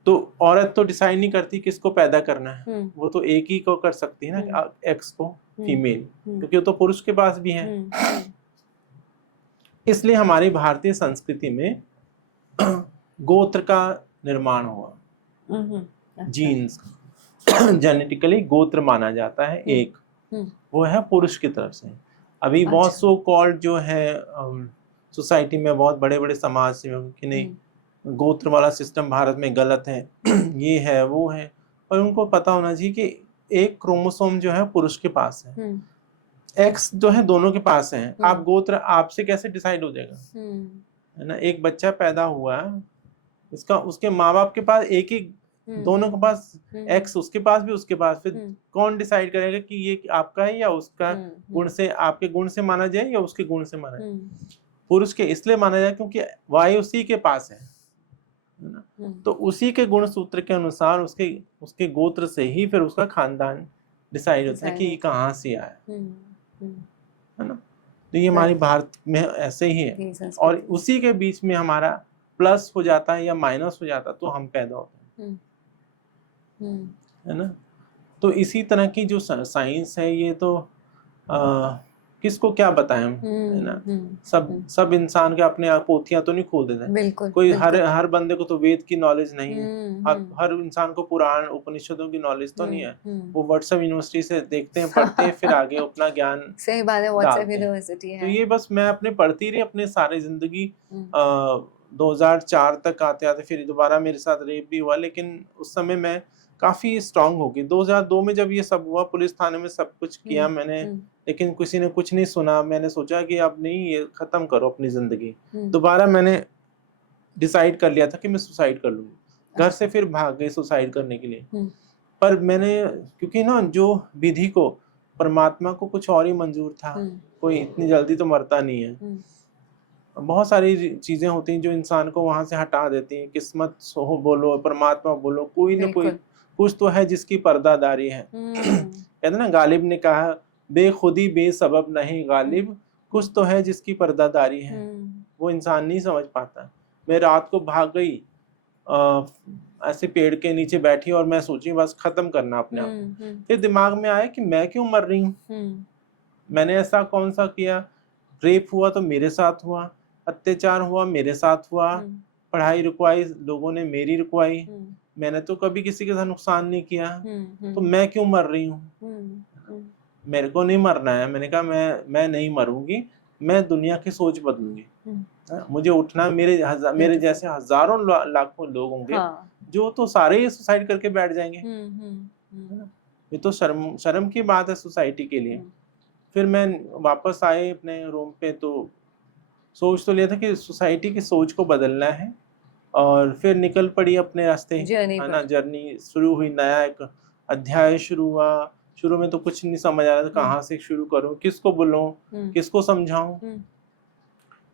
तो औरत तो डिसाइड नहीं करती किसको पैदा करना है, वो तो एक ही को कर सकती है ना, एक्स को, फीमेल, क्योंकि वो तो पुरुष के पास भी है। इसलिए हमारी भारतीय संस्कृति में गोत्र का निर्माण हुआ, जीन्स जेनेटिकली गोत्र माना जाता है एक, वो है पुरुष की तरफ से। अभी बहुत सो कॉल्ड जो है सोसाइटी में बहुत बड़े बड़े समाज सेवक कि नहीं गोत्र वाला सिस्टम भारत में गलत है, ये है वो है, और उनको पता होना चाहिए कि एक क्रोमोसोम जो है पुरुष के पास है, एक्स जो है दोनों के पास है। आप गोत्र आपसे कैसे डिसाइड हो जाएगा, है ना। एक बच्चा पैदा हुआ है, इसका उसके माँ बाप के पास एक ही, दोनों के पास एक्स, उसके पास भी उसके पास, फिर कौन डिसाइड करेगा कि ये आपका है या उसका, गुण से, आपके गुण से माना जाए या उसके गुण से माना जाए। पुरुष के इसलिए माना जाए क्योंकि वाई उसी के पास है ना, तो उसी के गुण सूत्र के अनुसार उसके गोत्र से ही फिर उसका खानदान डिसाइड होता है कि कहाँ से आया, है ना। तो ये हमारी भारत में ऐसे ही है, और उसी के बीच में हमारा प्लस हो जाता है या माइनस हो जाता है तो हम पैदा होते हैं, है ना। तो इसी तरह की जो साइंस है ये तो किसको क्या बताएं हम, है ना। सब इंसान के अपने आप पोथियां तो नहीं खोल देते, कोई हर बंदे को तो वेद की नॉलेज नहीं है, हर इंसान को पुराण उपनिषदों की नॉलेज तो नहीं है। वो व्हाट्सएप यूनिवर्सिटी से देखते हैं, पढ़ते हैं, फिर आगे अपना ज्ञान, सही बात है, व्हाट्सएप यूनिवर्सिटी है। तो ये बस मैं अपने पढ़ती रही अपने सारे जिंदगी, 2004 तक आते आते फिर दोबारा मेरे साथ रेप भी हुआ, लेकिन उस समय मैं काफी स्ट्रांग हो गई। 2002 में जब ये सब हुआ, पुलिस थाने में सब कुछ किया मैंने, लेकिन किसी ने कुछ नहीं सुना। मैंने सोचा कि अब नहीं, ये खत्म करो अपनी जिंदगी। दोबारा मैंने डिसाइड कर लिया था कि मैं सुसाइड कर लूंगी। घर से फिर भाग गई सुसाइड करने के लिए। पर मैंने, क्योंकि ना जो विधि को, परमात्मा को कुछ और ही मंजूर था, कोई इतनी जल्दी तो मरता नहीं है। बहुत सारी चीजें होती हैं जो इंसान को वहां से हटा देती हैं। किस्मत हो बोलो, परमात्मा बोलो, कोई ना कोई बिल्कुल। कुछ तो है जिसकी पर्दादारी है। कहते ना, गालिब ने कहा, बेखुदी बेसबब नहीं गालिब, कुछ तो है जिसकी पर्दादारी है। वो इंसान नहीं समझ पाता। मैं रात को भाग गई, ऐसे पेड़ के नीचे बैठी और मैं सोची बस खत्म करना अपने आप को। फिर दिमाग में आया कि मैं क्यों मर रही हूँ, मैंने ऐसा कौन सा किया। रेप हुआ तो मेरे साथ हुआ, अत्याचार हुआ मेरे साथ हुआ, पढ़ाई रुकवाई लोगों ने मेरी रुकवाई, मैंने तो कभी किसी के साथ नुकसान नहीं किया, तो मैं क्यों मर रही हूँ। मेरे को नहीं मरना है। मैंने कहा मैं नहीं मरूंगी, मैं दुनिया की सोच बदलूंगी। मुझे उठना, मेरे जैसे हजारों लाखों लोग होंगे, हाँ। जो तो सारे ही सुसाइड करके बैठ जाएंगे। है ना? ये तो शर्म की बात है सोसाइटी के लिए। फिर मैं वापस आए अपने रूम पे, तो सोच तो लिया था कि सोसाइटी की सोच को बदलना है, और फिर निकल पड़ी अपने रास्ते। जर्नी है पर। ना, जर्नी शुरू हुई, नया एक अध्याय शुरू हुआ। शुरू में तो कुछ नहीं समझ आ रहा था, कहाँ से शुरू करूं, किसको बुलाऊं, किसको समझाऊं।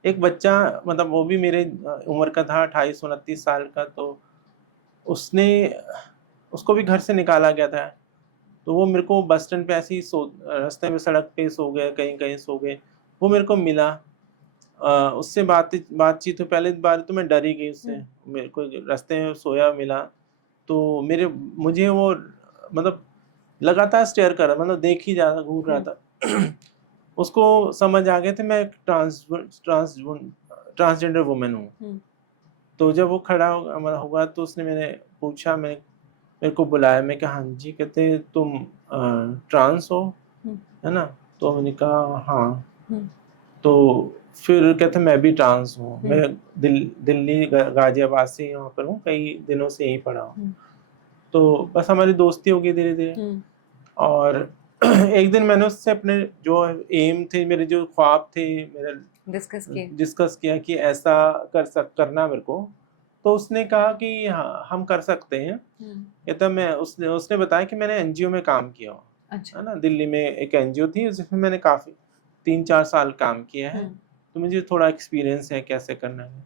एक बच्चा, मतलब वो भी मेरे उम्र का था, 28-29 साल का, तो उसको भी घर से निकाला गया था। तो वो मेरे को बस स्टैंड पे ऐसे ही रास्ते में सड़क पे सो गए, कहीं कहीं सो गए। वो मेरे को मिला, उससे बातचीत हुई। पहले बार तो मैं डर ही गई उससे, मेरे को रास्ते में सोया मिला, तो मुझे वो मतलब लगातार स्टेयर कर रहा, मतलब देख ही जा रहा, घूर रहा था। उसको समझ आ गया था मैं एक ट्रांसजेंडर वुमेन हूँ। तो जब वो खड़ा हुआ तो उसने मैंने पूछा, मेरे को बुलाया, मैं कहा हाँ जी। कहते तुम ट्रांस हो, है ना? तो मैंने कहा हाँ। तो फिर कहते मैं भी ट्रांस हूँ, मैं दिल्ली गाजियाबाद से यहाँ पर हूँ, कई दिनों से यहीं पढ़ा हूँ। तो बस हमारी दोस्ती हो गई धीरे धीरे। और एक दिन मैंने उससे अपने जो एम थे, मेरे जो ख्वाब थे, मेरे डिस्कस किया कि ऐसा करना मेरे को। तो उसने कहा कि हाँ हम कर सकते हैं। कहता उसने बताया कि मैंने एनजीओ में काम किया हो। अच्छा। है ना, दिल्ली में एक एनजीओ थी जिसमें मैंने काफी 3-4 साल काम किया है, तो मुझे थोड़ा एक्सपीरियंस है कैसे करना है।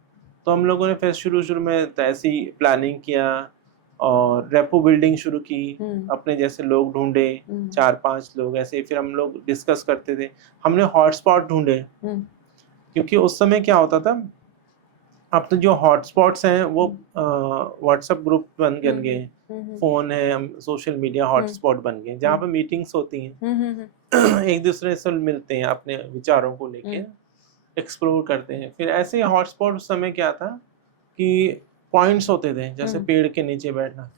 तो हम लोगों ने फिर शुरू में ऐसी प्लानिंग किया और रेपो बिल्डिंग शुरू की, अपने जैसे लोग ढूंढे, 4-5 लोग ऐसे। फिर हम लोग डिस्कस करते थे, हमने हॉटस्पॉट ढूंढे, क्योंकि उस समय क्या होता था, अब तो जो हॉटस्पॉट्स हैं वो व्हाट्सएप ग्रुप बन गए, फोन है, सोशल मीडिया हॉटस्पॉट बन गए, जहाँ पे मीटिंग्स होती हैं। एक दूसरे से मिलते हैं, अपने विचारों को लेके एक्सप्लोर करते हैं। फिर ऐसे हॉटस्पॉट उस समय क्या था कि पॉइंट्स होते थे, जैसे पेड़ के नीचे बैठना।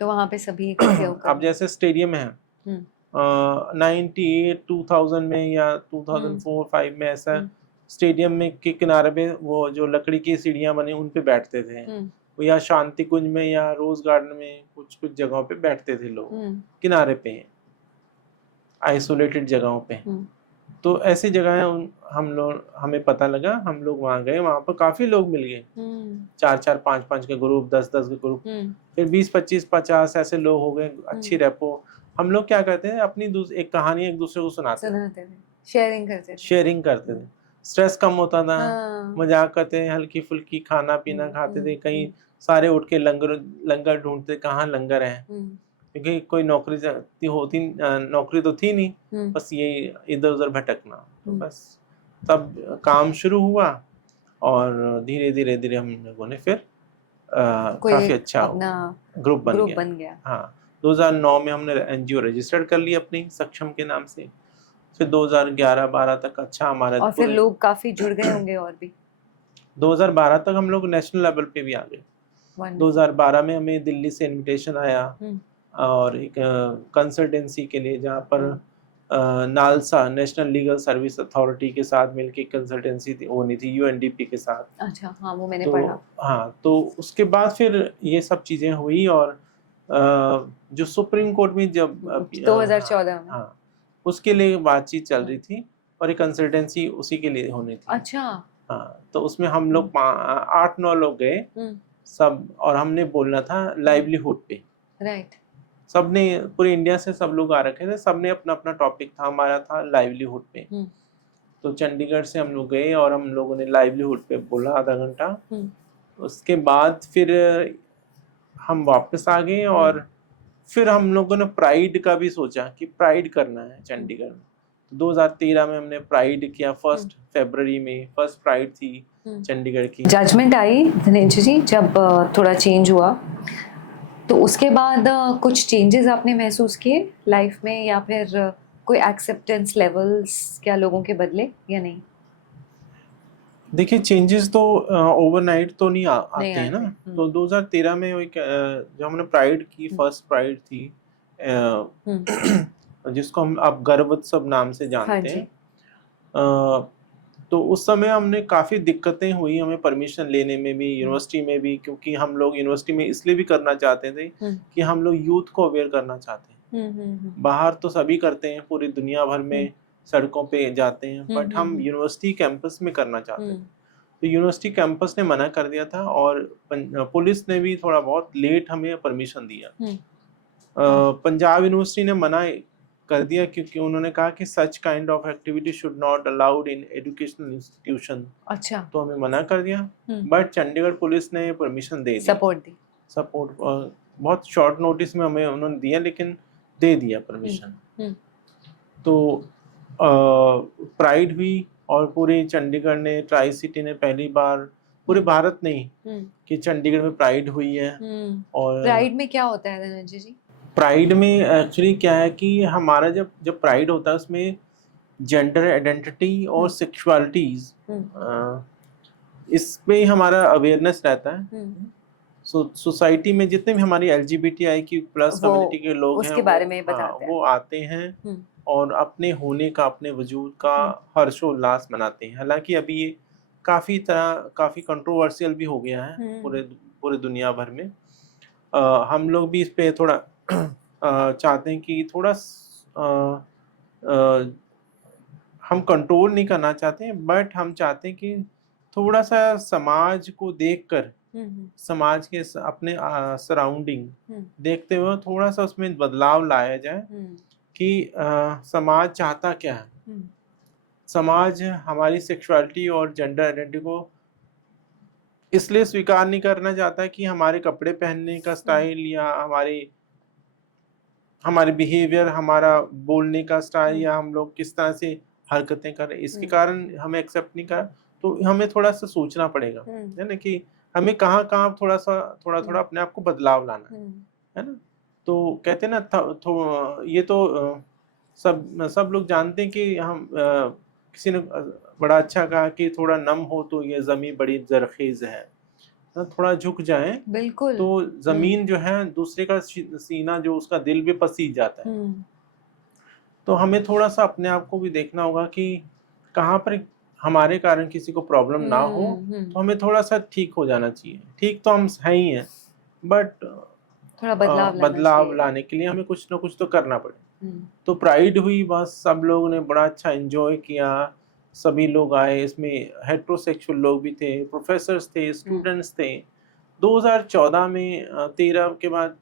तो वहाँ पे सभी इकट्ठे होकर, अब जैसे स्टेडियम है 98-2000 में या 2004-5 में, ऐसा स्टेडियम में के किनारे पे वो जो लकड़ी की सीढ़ियां बनी उन पे बैठते थे, या शांति कुंज में या रोज गार्डन में, कुछ जगहों पे बैठते थे लोग, किनारे पे, आइसोलेटेड जगहों पे। तो ऐसी जगह हमें पता लगा, हम लोग वहां गए, वहां पर काफी लोग मिल गए, 4-4, 5-5 के ग्रुप, 10-10 के ग्रुप, फिर 20-25-50 ऐसे लोग हो गए, अच्छी रेपो। हम लोग क्या करते हैं, अपनी एक कहानी एक दूसरे को सुनाते थे, शेयरिंग करते थे। स्ट्रेस कम होता था, मजाक करते हैं, हल्की फुल्की खाना पीना खाते थे। कहीं सारे उठ के लंगर ढूंढते, कहाँ लंगर है, क्योंकि कोई नौकरी तो थी नहीं, बस ये इधर उधर भटकना। तो बस तब काम शुरू हुआ, और धीरे धीरे हम लोगों ने फिर काफी अच्छा ग्रुप बन गया। हाँ, 2009 में हमने एनजीओ रजिस्टर्ड कर ली अपनी, सक्षम के नाम से। फिर 2011-12 तक अच्छा हमारा, और फिर लोग काफी जुड़ गए होंगे और भी। 2012 तक हम लोग नेशनल लेवल पे भी आ गए। 2012 में हमें दिल्ली से इनविटेशन आया, और एक कंसल्टेंसी के लिए, जहाँ पर NALSA, national legal service authority के साथ मिलकर कंसल्टेंसी होनी थी, यूएनडीपी के साथ। अच्छा, हाँ वो मैंने पढ़ा। हाँ, तो उसके बाद फिर ये सब चीजें हुई, और जो सुप्रीम कोर्ट में जब 2014 में, हाँ, उसके लिए बातचीत चल रही थी, और एक कंसल्टेंसी उसी के लिए होनी थी। अच्छा। हाँ, तो उसमें हम लोग 8-9 लोग गए सब, और हमने बोलना था लाइवलीहुड पे। राइट। सबने, पूरे इंडिया से सब लोग आ रखे थे, सबने अपना अपना टॉपिक था, हमारा था लाइवलीहुड पे। तो चंडीगढ़ से हम लोग गए और हम लोगों ने लाइवलीहुड पे बोला आधा घंटा। उसके बाद फिर हम वापस आ गए और फिर हम लोगों ने प्राइड का भी सोचा कि प्राइड करना है चंडीगढ़ में। 2013 में हमने प्राइड किया, 1 फरवरी में फर्स्ट प्राइड थी चंडीगढ़ की। जजमेंट आई धनेश जी जब थोड़ा चेंज हुआ, तो उसके बाद कुछ चेंजेस आपने महसूस किए लाइफ में, या फिर कोई एक्सेप्टेंस लेवल्स क्या लोगों के बदले या नहीं? देखिए चेंजेस तो ओवरनाइट तो नहीं आते नहीं हैं ना। आते। तो 2013 में एक जब हमने प्राइड की, फर्स्ट प्राइड थी जिसको हम अब गर्व उत्सव नाम से हाँ जानते जी। हैं। तो उस समय हमने काफ़ी दिक्कतें हुई हमें परमिशन लेने में भी, यूनिवर्सिटी में भी, क्योंकि हम लोग यूनिवर्सिटी में इसलिए भी करना चाहते थे कि हम लोग यूथ को अवेयर करना चाहते हैं। बाहर तो सभी करते हैं, पूरी दुनिया भर में सड़कों पे जाते हैं, बट हम यूनिवर्सिटी कैंपस में करना चाहते हैं। तो यूनिवर्सिटी कैंपस ने मना कर दिया था और पुलिस ने भी थोड़ा बहुत लेट हमें परमिशन दिया। पंजाब यूनिवर्सिटी ने मना कर दिया क्योंकि उन्होंने कहा कि such kind of activity should not allowed in educational institution. अच्छा। तो हमें मना कर दिया, बट चंडीगढ़ पुलिस ने परमिशन दे दी, सपोर्ट बहुत शॉर्ट नोटिस में हमें उन्होंने दिया, लेकिन दे दिया परमिशन। तो प्राइड हुई और पूरे चंडीगढ़ ने, ट्राई सिटी ने पहली बार, पूरे भारत नहीं कि चंडीगढ़ में प्राइड हुई है। और प्राइड में क्या होता है धनंजय जी? प्राइड में एक्चुअली क्या है कि हमारा जब प्राइड होता है उसमें जेंडर आइडेंटिटी और सेक्सुअलिटीज इस पे हमारा अवेयरनेस रहता है। सोसाइटी में जितने भी हमारी LGBTIQ+ कम्युनिटी के लोग हैं, उसके बारे में बताते हैं। वो आते हैं और अपने होने का, अपने वजूद का हर्षोल्लास मनाते हैं। हालांकि अभी ये काफ़ी कंट्रोवर्शियल भी हो गया है पूरे दुनिया भर में। हम लोग भी इस पे थोड़ा चाहते हैं कि थोड़ा हम कंट्रोल नहीं करना चाहते हैं, बट हम चाहते हैं कि थोड़ा सा समाज को देखकर, समाज के अपने सराउंडिंग देखते हुए थोड़ा सा उसमें बदलाव लाया जाए कि समाज चाहता क्या है। समाज हमारी सेक्सुअलिटी और जेंडर आइडेंटिटी को इसलिए स्वीकार नहीं करना चाहता कि हमारे कपड़े पहनने का स्टाइल या हमारे बिहेवियर, हमारा बोलने का स्टाइल या हम लोग किस तरह से हरकतें करें, इसके कारण हमें एक्सेप्ट नहीं कर। तो हमें थोड़ा सा सोचना पड़ेगा, है ना, कि हमें कहाँ थोड़ा अपने आप को बदलाव लाना है ना। तो कहते हैं ना, ये तो सब लोग जानते हैं कि हम किसी ने बड़ा अच्छा कहा कि थोड़ा नम हो तो ये ज़मीन बड़ी जरखेज है, थोड़ा झुक जाए बिल्कुल, तो जमीन जो है दूसरे का सीना, जो उसका दिल भी पसीज जाता है। तो हमें थोड़ा सा अपने आप को भी देखना होगा कि कहाँ पर हमारे कारण किसी को प्रॉब्लम ना हो, तो हमें थोड़ा सा ठीक हो जाना चाहिए। ठीक तो हम है ही हैं, बट थोड़ा बदलाव लाने के लिए हमें कुछ ना कुछ तो करना पड़े। तो प्राइड हुई, बस सब लोगों ने बड़ा अच्छा एंजॉय किया, सभी लोग आए, इसमें हेट्रोसेक्सुअल लोग भी थे, प्रोफेसर्स थे, स्टूडेंट्स थे। 2014 में 13 के बाद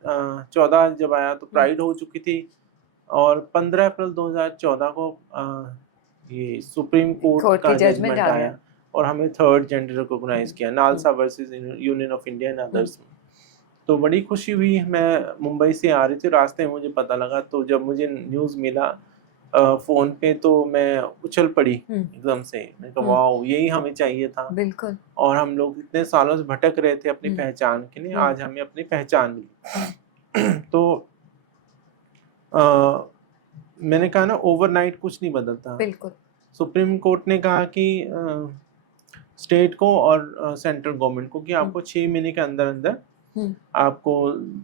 14 जब आया तो प्राइड हो चुकी थी, और 15 अप्रैल 2014 को ये सुप्रीम कोर्ट का जजमेंट आया और हमें 3rd जेंडर रिकॉग्नाइज किया, NALSA versus union of India and others. तो बड़ी खुशी हुई। मैं मुंबई से आ रही थी, रास्ते में मुझे पता लगा, तो जब मुझे न्यूज़ मिला फ़ोन पे तो मैं उछल पड़ी एकदम से। मैंने कहा वाह, यही हमें चाहिए था। बिल्कुल। और हम लोग इतने सालों से भटक रहे थे अपनी पहचान के लिए, आज हमें अपनी पहचान मिली। तो मैंने कहा ना, ओवरनाइट कुछ नहीं बदलता। बिल्कुल। सुप्रीम कोर्ट ने कहा कि स्टेट को और सेंट्रल गवर्नमेंट को कि आपको 6 महीने के अंदर अंदर आपको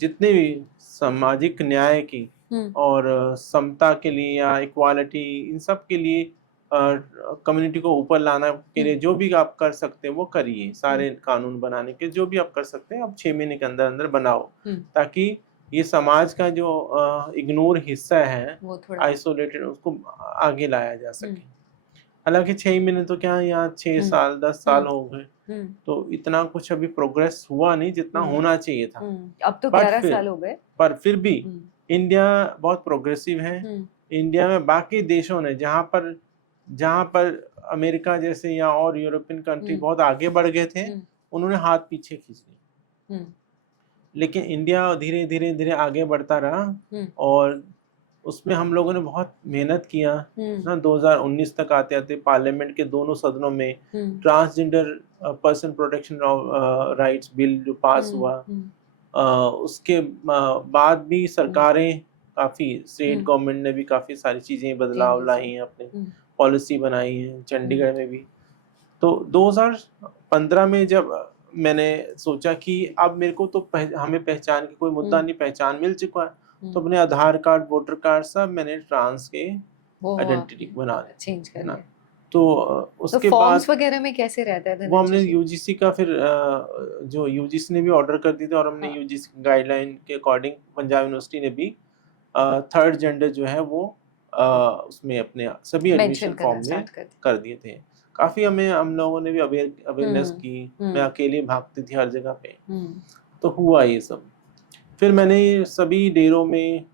जितने भी सामाजिक न्याय की और समता के लिए या इक्वालिटी, इन सब के लिए कम्युनिटी को ऊपर लाना के लिए जो भी आप कर सकते हैं वो करिए। सारे कानून बनाने के जो भी आप कर सकते हैं आप 6 महीने के अंदर अंदर बनाओ, ताकि ये समाज का जो इग्नोर हिस्सा है, आइसोलेटेड, उसको आगे लाया जा सके। हालांकि 6 महीने तो क्या, यहाँ 6 साल 10 साल हो गए, तो इतना कुछ अभी प्रोग्रेस हुआ नहीं जितना होना चाहिए था। अब तो 11 साल हो गए, पर फिर भी इंडिया बहुत प्रोग्रेसिव है। इंडिया में बाकी देशों ने जहाँ पर अमेरिका जैसे या और यूरोपियन कंट्री बहुत आगे बढ़ गए थे, उन्होंने हाथ पीछे खींच लिए। लेकिन इंडिया धीरे धीरे धीरे आगे बढ़ता रहा और उसमें हम लोगों ने बहुत मेहनत किया ना। 2019 तक आते आते पार्लियामेंट के दोनों सदनों में transgender person protection rights bill जो पास हुआ, उसके बाद भी सरकारें काफ़ी, स्टेट गवर्नमेंट ने भी काफ़ी सारी चीज़ें बदलाव लाई हैं, अपने पॉलिसी बनाई है, चंडीगढ़ में भी। तो 2015 में जब मैंने सोचा कि अब मेरे को तो हमें पहचान की कोई मुद्दा नहीं, पहचान मिल चुका है, तो अपने आधार कार्ड, वोटर कार्ड सब मैंने ट्रांस के आइडेंटिटी बना चेंज करना। तो उसके बाद फॉर्म्स वगैरह में कैसे रहता है? वो हमने यूजीसी का फिर जो यूजीसी ने भी ऑर्डर कर दिए थे और हमने यूजीसी गाइडलाइन के अकॉर्डिंग पंजाब यूनिवर्सिटी ने भी थर्ड जेंडर जो है वो उसमें अपने सभी एडमिशन फॉर्म में कर दिए थे। काफ़ी हम लोगों ने भी अवेयरनेस की। मैं अकेली भागती थी हर जगह पे, तो हुआ ये सब। फिर मैंने सभी डेरों में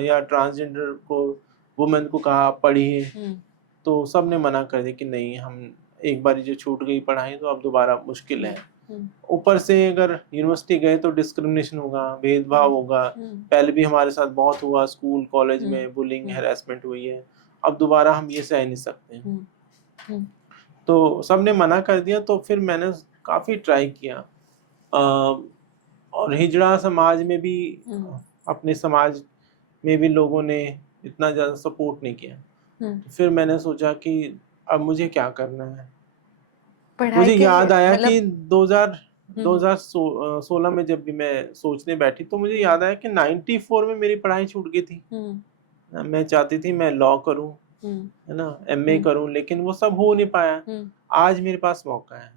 या ट्रांसजेंडर को, वुमेन को कहा पढ़िए, तो सब ने मना कर दिया कि नहीं, हम एक बार जो छूट गई पढ़ाई तो अब दोबारा मुश्किल है। ऊपर से अगर यूनिवर्सिटी गए तो डिस्क्रिमिनेशन होगा, भेदभाव होगा। पहले भी हमारे साथ बहुत हुआ, स्कूल कॉलेज में बुलिंग हैरेसमेंट हुई है, अब दोबारा हम ये सह नहीं सकते। तो सब ने मना कर दिया। तो फिर मैंने काफ़ी ट्राई किया और हिजड़ा समाज में भी, अपने समाज में भी लोगों ने इतना ज़्यादा सपोर्ट नहीं किया। फिर मैंने सोचा कि अब मुझे क्या करना है। मुझे याद आया कि 2016 में जब भी मैं सोचने बैठी तो मुझे याद आया कि 94 में मेरी पढ़ाई छूट गई थी। मैं चाहती थी मैं लॉ करूं, है ना, एमए करूं, लेकिन वो सब हो नहीं पाया। आज मेरे पास मौका है,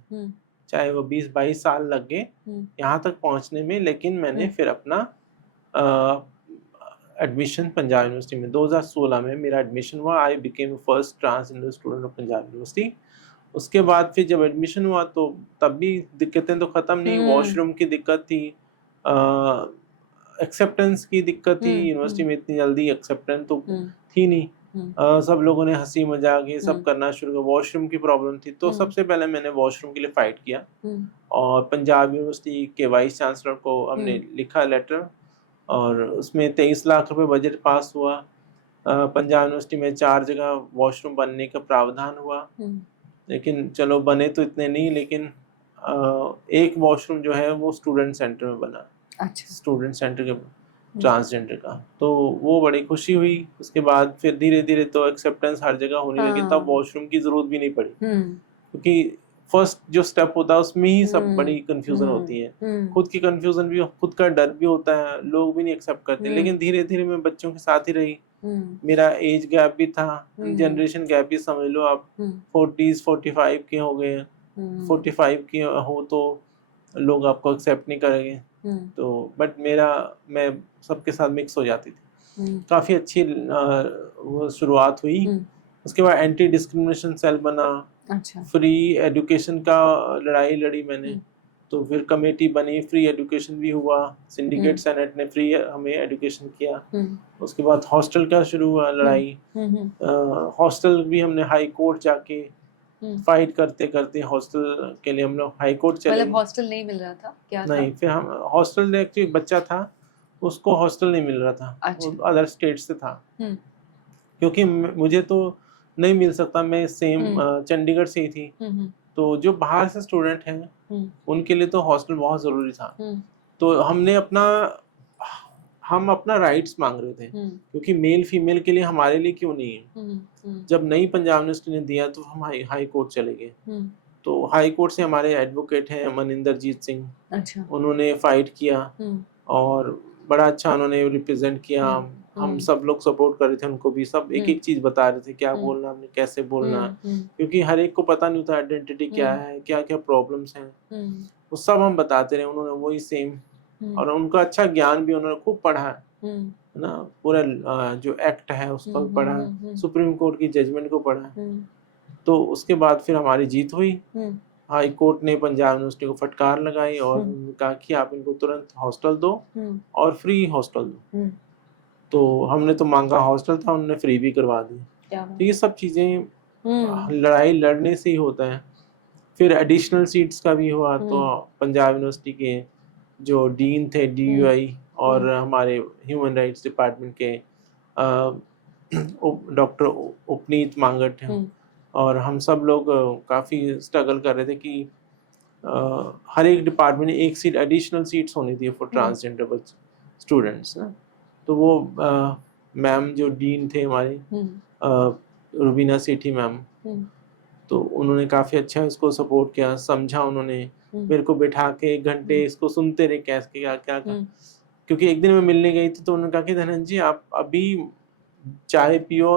चाहे वो 20-22 साल लग गए यहाँ तक पहुँचने में, लेकिन मैंने फिर अपना एडमिशन पंजाब यूनिवर्सिटी में 2016 में मेरा एडमिशन हुआ। I became first transgender student of Punjab university. उसके बाद फिर जब एडमिशन हुआ तो तब भी दिक्कतें तो ख़त्म नहीं। वॉशरूम की दिक्कत थी, एक्सेप्टेंस की दिक्कत थी। यूनिवर्सिटी में इतनी जल्दी एक्सेप्टेंस तो थी नहीं। सब लोगों ने हंसी मजाक ये सब करना शुरू किया। वॉशरूम की प्रॉब्लम थी, तो सबसे पहले मैंने वॉशरूम के लिए फाइट किया और पंजाब यूनिवर्सिटी के वाइस चांसलर को हमने लिखा लेटर, और उसमें 23 लाख रुपए बजट पास हुआ। पंजाब यूनिवर्सिटी में 4 जगह वॉशरूम बनने का प्रावधान हुआ, लेकिन चलो बने तो इतने नहीं, लेकिन एक वॉशरूम जो है वो स्टूडेंट सेंटर में बना। अच्छा। स्टूडेंट सेंटर के ट्रांसजेंडर का, तो वो बड़ी खुशी हुई। उसके बाद फिर धीरे धीरे तो एक्सेप्टेंस हर जगह होने लगी, तब वॉशरूम की जरूरत भी नहीं पड़ी, क्योंकि फर्स्ट जो स्टेप होता है उसमें ही सब बड़ी कंफ्यूजन होती है। खुद की कंफ्यूजन भी, खुद का डर भी होता है, लोग भी नहीं एक्सेप्ट करते। लेकिन धीरे धीरे मैं बच्चों के साथ ही रही। मेरा एज गैप भी था, जनरेशन गैप भी समझ लो आप, 40s 45 के हो गए, 45 के हो तो लोग आपको एक्सेप्ट नहीं करेंगे। तो बट मैं सबके साथ मिक्स हो जाती थी। काफ़ी अच्छी वो शुरुआत हुई। उसके बाद एंटी डिस्क्रिमिनेशन सेल बना। अच्छा। फ्री एजुकेशन का लड़ाई लड़ी मैंने, तो फिर कमेटी बनी, फ्री एजुकेशन भी हुआ। सिंडिकेट सेनेट ने फ्री हमें एजुकेशन किया। उसके बाद हॉस्टल का शुरू हुआ लड़ाई। हॉस्टल भी हमने हाई कोर्ट जाके फाइट करते करते हॉस्टल के लिए हम लोग हाई कोर्ट चले। मतलब हॉस्टल नहीं मिल रहा था क्या? नहीं, फिर हम हॉस्टल ने, एक्चुअली बच्चा था उसको हॉस्टल नहीं मिल रहा था। अच्छा। वो अदर स्टेट से था, क्योंकि मुझे तो नहीं मिल सकता, मैं सेम चंडीगढ़ से ही थी। तो जो बाहर से स्टूडेंट हैं उनके लिए तो हॉस्टल बहुत ज़रूरी था। तो हम अपना राइट्स मांग रहे थे, क्योंकि मेल फीमेल के लिए हमारे लिए क्यों नहीं है। जब नई पंजाब यूनिवर्सिटी ने दिया तो हम हाई कोर्ट चले गए। तो हाई कोर्ट से हमारे एडवोकेट हैं मनिंदरजीत सिंह। अच्छा। उन्होंने फाइट किया और बड़ा अच्छा उन्होंने रिप्रेजेंट किया। हम सब लोग सपोर्ट कर रहे थे उनको भी, सब एक एक चीज बता रहे थे, क्या बोलना हमने, कैसे बोलना, क्योंकि हर एक को पता नहीं होता आइडेंटिटी क्या है, क्या क्या प्रॉब्लम्स हैं, वो सब हम बताते रहे। उन्होंने वही सेम, और उनका अच्छा ज्ञान भी, उन्होंने खूब पढ़ा है ना, पूरा जो एक्ट है उसको पढ़ा, सुप्रीम कोर्ट की जजमेंट को पढ़ा। तो उसके बाद फिर हमारी जीत हुई। हाई कोर्ट ने पंजाब यूनिवर्सिटी को फटकार लगाई और कहा कि आप इनको तुरंत हॉस्टल दो और फ्री हॉस्टल दो। तो हमने तो मांगा हॉस्टल था, उन्होंने फ्री भी करवा दी। तो ये सब चीज़ें लड़ाई लड़ने से ही होता है। फिर एडिशनल सीट्स का भी हुआ, तो पंजाब यूनिवर्सिटी के जो डीन थे DUI और हमारे ह्यूमन राइट्स डिपार्टमेंट के डॉक्टर उपनीत मांगट हैं, और हम सब लोग काफ़ी स्ट्रगल कर रहे थे कि हर एक डिपार्टमेंट में एक सीट एडिशनल सीट्स होनी थी फॉर ट्रांसजेंडर स्टूडेंट्स ना। तो वो मैम जो डीन थे हमारे रुबीना सेठी मैम, तो उन्होंने काफ़ी अच्छा इसको सपोर्ट किया, समझा उन्होंने मेरे को बिठा के 1 घंटे इसको सुनते रहे कैसे क्या क्योंकि एक दिन मैं मिलने गई थी तो उन्होंने कहा कि धनंजय जी आप अभी चाय पियो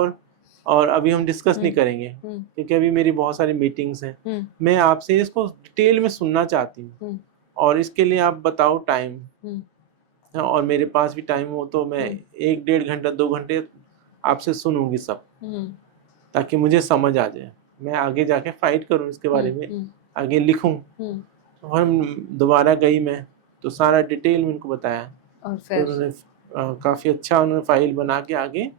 और अभी हम डिस्कस नहीं करेंगे क्योंकि अभी मेरी बहुत सारी मीटिंग्स हैं, मैं आपसे इसको डिटेल में सुनना चाहती हूँ और इसके लिए आप बताओ टाइम, और मेरे पास भी टाइम हो तो मैं 1 डेढ़ घंटा 2 घंटे आपसे सुनूंगी सब, ताकि मुझे समझ आ जाए, मैं आगे जाके फाइट करूं इसके बारे में, आगे लिखूं। तो हम दोबारा गई मैं, तो सारा डिटेल में उनको बताया और फिर उन्होंने काफ़ी अच्छा उन्होंने फाइल बना के आगे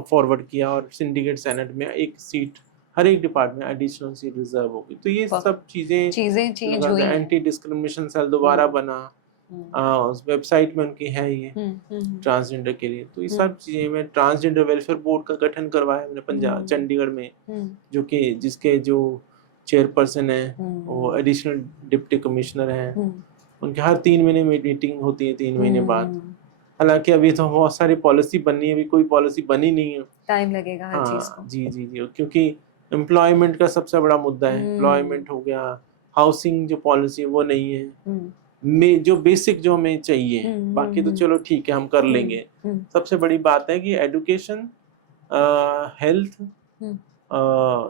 फॉरवर्ड किया, और सिंडिकेट सेनेट में 1 सीट हर एक डिपार्टमेंट एडिशनल सीट रिजर्व होगी। तो ये सब चीज़ें चेंज हुई। एंटी डिस्क्रिमिनेशन सेल दोबारा बना, उस वेबसाइट में उनकी है ये ट्रांसजेंडर के लिए। तो ये सब चीज़ें, मैं ट्रांसजेंडर वेलफेयर बोर्ड का गठन करवाया मैंने पंजाब चंडीगढ़ में, जो कि जिसके जो चेयरपर्सन है वो एडिशनल डिप्टी कमिश्नर हैं, उनके हर 3 महीने में मीटिंग होती है 3 महीने बाद। हालांकि अभी तो बहुत सारी पॉलिसी बननी है, अभी कोई पॉलिसी बनी नहीं है, टाइम लगेगा हर चीज को। जी, क्योंकि एम्प्लॉयमेंट का सबसे बड़ा मुद्दा है, एम्प्लॉयमेंट हो गया, हाउसिंग जो पॉलिसी है वो नहीं है, में जो बेसिक जो हमें चाहिए, बाकी तो चलो ठीक है हम कर लेंगे। सबसे बड़ी बात है कि एजुकेशन, हेल्थ,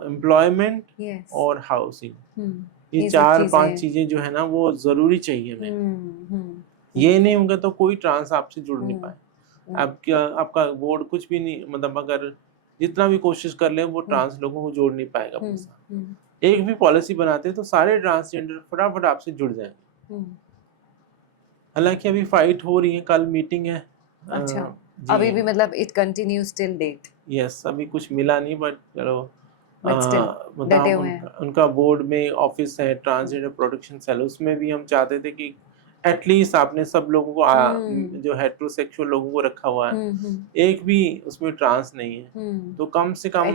एम्प्लॉयमेंट और हाउसिंग, ये 4-5 चीजें जो है ना वो जरूरी चाहिए हमें। ये नहीं होगा तो कोई ट्रांस आपसे जुड़ नहीं पाए। आपका बोर्ड कुछ भी नहीं, मतलब अगर जितना भी कोशिश कर ले वो ट्रांस लोगों को जोड़ नहीं पाएगा अपने साथ। एक भी पॉलिसी बनाते हैं तो सारे ट्रांसजेंडर फटाफट आपसे जुड़ जाएंगे। हालांकि अभी फाइट हो रही है, कल मीटिंग है। अच्छा, अभी भी मतलब it continues till date? Yes, अभी कुछ मिला नहीं, बट चलो मतलब उनका बोर्ड में ऑफिस है ट्रांसजेंडर प्रोटेक्शन सेल, उसमें भी हम चाहते थे कि एटलीस्ट आपने सब लोगों को जो हेटेरोसेक्सुअल लोगों को रखा हुआ है, एक भी उसमें ट्रांस नहीं है, तो कम से कम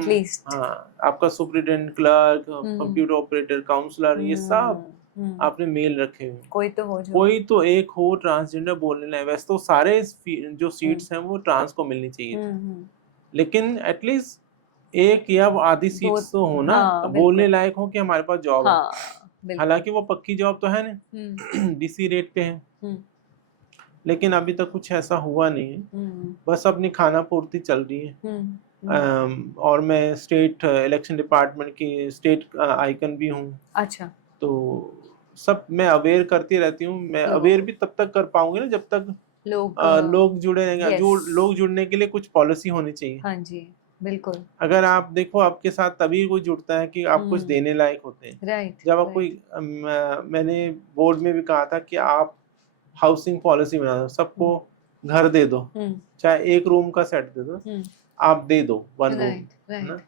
आपका superintendent, clerk, computer operator, counsellor, ये सब आपने मेल रखे हुए, कोई तो एक हो ट्रांसजेंडर बोलने लायक। वैसे तो सारे जो सीट्स हैं वो ट्रांस को मिलनी चाहिए थी, लेकिन एटलीस्ट एक या आधी सीट्स तो हो ना, बोलने लायक हो कि हमारे पास जॉब है। हालांकि वो पक्की जॉब तो है नहीं, DC रेट पे है, लेकिन अभी तक कुछ ऐसा हुआ नहीं है, बस अपनी खाना पूर्ति चल रही है। और मैं स्टेट इलेक्शन डिपार्टमेंट की स्टेट आइकन भी हूँ। अच्छा, तो सब मैं अवेयर करती रहती हूँ। मैं अवेयर भी तब तक कर पाऊंगी ना जब तक लोग जुड़े रहेंगे। लोग जुड़ने के लिए कुछ पॉलिसी होनी चाहिए। हाँ जी, बिल्कुल। अगर आप देखो आपके साथ तभी कोई जुड़ता है कि आप कुछ देने लायक होते हैं। राइट, जब आप कोई मैंने बोर्ड में भी कहा था कि आप हाउसिंग पॉलिसी बना दो, सबको घर दे दो, चाहे 1 रूम का सेट दे दो, आप दे दो 1 रूम, है ना,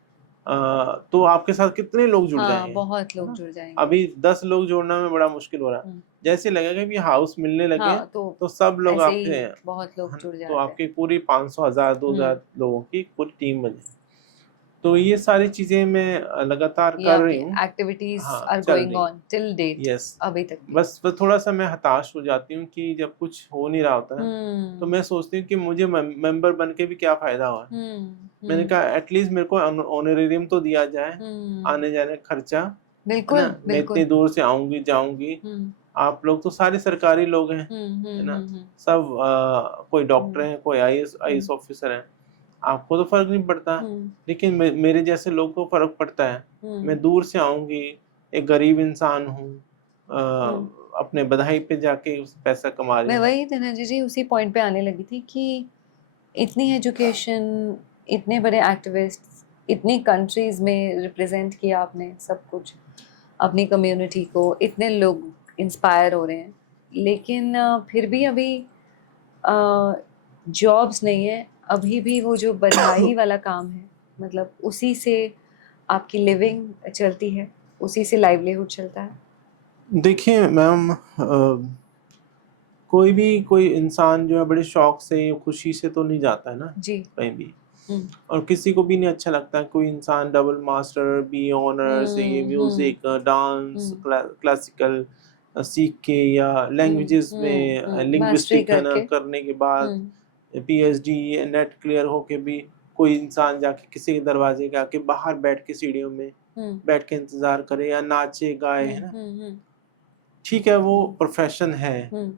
तो आपके साथ कितने लोग जुड़ जाएंगे, बहुत लोग जुड़ जाएंगे। अभी 10 लोग जोड़ना में बड़ा मुश्किल हो रहा है। जैसे लगेगा कि हाउस मिलने लगे तो सब लोग आपके बहुत लोग जुड़ जाते हैं, तो आपकी पूरी 500, 1000, 2000 लोगों की पूरी टीम बने। तो ये सारी चीजें मैं लगातार कर रही हूँ, activities are going on till date. Yes, अभी तक बस थोड़ा सा मैं हताश हो जाती हूँ कि जब कुछ हो नहीं रहा होता है तो मैं सोचती हूँ कि मुझे मेंबर बन के भी क्या फायदा हुआ। मैंने कहा एटलीस्ट मेरे को ऑनरेरियम तो दिया जाए, आने जाने का खर्चा। बिल्कुल, मैं इतनी दूर से आऊंगी जाऊंगी, आप लोग तो सारे सरकारी लोग हैं, है ना, सब कोई डॉक्टर हैं, कोई IAS ऑफिसर हैं, आपको तो फर्क नहीं पड़ता, लेकिन मेरे जैसे लोग को फर्क पड़ता है। मैं दूर से आऊंगी, एक गरीब इंसान हूँ, अपने बधाई पे जाके पैसा कमा रही हूँ। मैं वही धनंजय जी उसी पॉइंट पे आने लगी थी कि इतनी एजुकेशन, इतने बड़े एक्टिविस्ट, इतनी कंट्रीज में रिप्रेजेंट किया आपने सब कुछ, अपनी कम्युनिटी को, इतने लोग इंस्पायर हो रहे हैं, लेकिन फिर भी अभी जॉब्स नहीं है। अभी भी वो जो बधाई वाला काम है मतलब उसी से आपकी लिविंग चलती है, उसी से लाइवलीहुड चलता है? देखिए मैम, कोई इंसान जो है बड़े शौक से, खुशी से तो नहीं जाता है ना जी। कहीं भी। हम्म और किसी को भी नहीं अच्छा लगता कोई इंसान डबल मास्टर, बी ऑनर्स, ये म्यूजिक, डांस, हम्म क्लासिकल सीख के या लैंग्वेजेस में मास्टरी लिंग्विस्टिक है ना करके। करने के बाद हम्म पीएचडी नेट क्लियर होके भी कोई इंसान जाके किसी के दरवाजे के आके बाहर बैठ के सीढ़ियों में हम्म बैठ के इंतजार करे या नाचे गाए, है ना। हम्म ठीक है, वो प्रोफेशन है, हम्म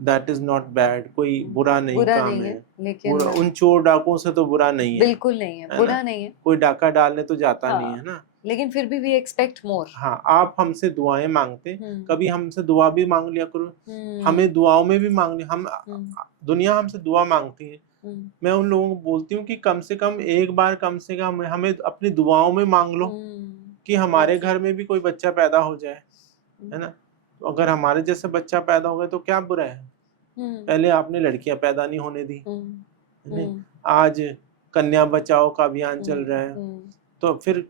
दैट इज नॉट बैड, कोई बुरा नहीं बुरा काम नहीं है। है, लेकिन बुरा उन चोर डाकुओं से तो बुरा नहीं है बिल्कुल नहीं है, है बुरा ना। नहीं है। कोई डाका डालने तो जाता नहीं है हाँ, ना। लेकिन फिर भी वी एक्सपेक्ट मोर। हाँ, आप हमसे दुआएं मांगते, कभी हमसे दुआ भी मांग लिया करो। हमें दुआओं में भी मांग लिया, हम दुनिया हमसे दुआ मांगती है। मैं उन लोगों को बोलती हूँ कि कम से कम एक बार, कम से कम हमें अपनी दुआओं में मांग लो कि हमारे घर में भी कोई बच्चा पैदा हो जाए, है ना। तो अगर हमारे जैसे बच्चा पैदा हो गया तो क्या बुरा है। पहले आपने लड़कियां पैदा नहीं होने दी, है ना? आज कन्या बचाओ का अभियान चल रहा है, तो फिर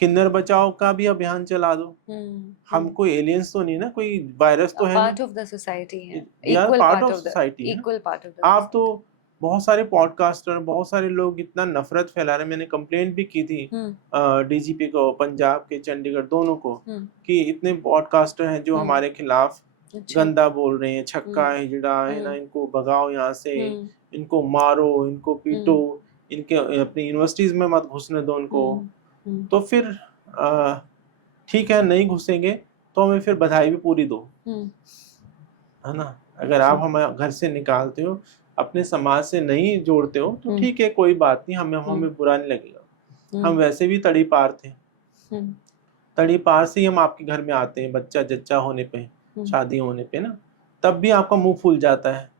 किन्नर बचाओ का भी अभियान चला दो। हम कोई एलियंस तो नहीं ना, कोई वायरस तो है पार्ट नहीं। ऑफ द सोसाइटी है, यार equal part part of of the society है। इक्वल पार्ट ऑफ द आप तो बहुत सारे पॉडकास्टर, बहुत सारे लोग इतना नफरत फैला रहे हैं। मैंने कंप्लेंट भी की थी डीजीपी को, पंजाब के, चंडीगढ़ दोनों को, कि इतने पॉडकास्टर हैं जो हमारे खिलाफ अच्छा। गंदा बोल रहे हैं, छक्का हिजड़ा है ना, इनको भगाओ यहाँ से, इनको मारो, इनको पीटो, इनके अपनी यूनिवर्सिटीज में मत घुसने दो उनको। तो फिर ठीक है, नहीं घुसेंगे तो हमें फिर बधाई भी पूरी दो, है ना। अगर आप हमें घर से निकालते हो, अपने समाज से नहीं जोड़ते हो, तो ठीक है, कोई बात नहीं, हमें बुरा नहीं लगेगा। हम वैसे भी तड़ी पार थे, तड़ी पार से ही हम आपके घर में आते हैं, बच्चा जच्चा होने पे, शादी होने पे ना, तब भी आपका मुंह फूल जाता है,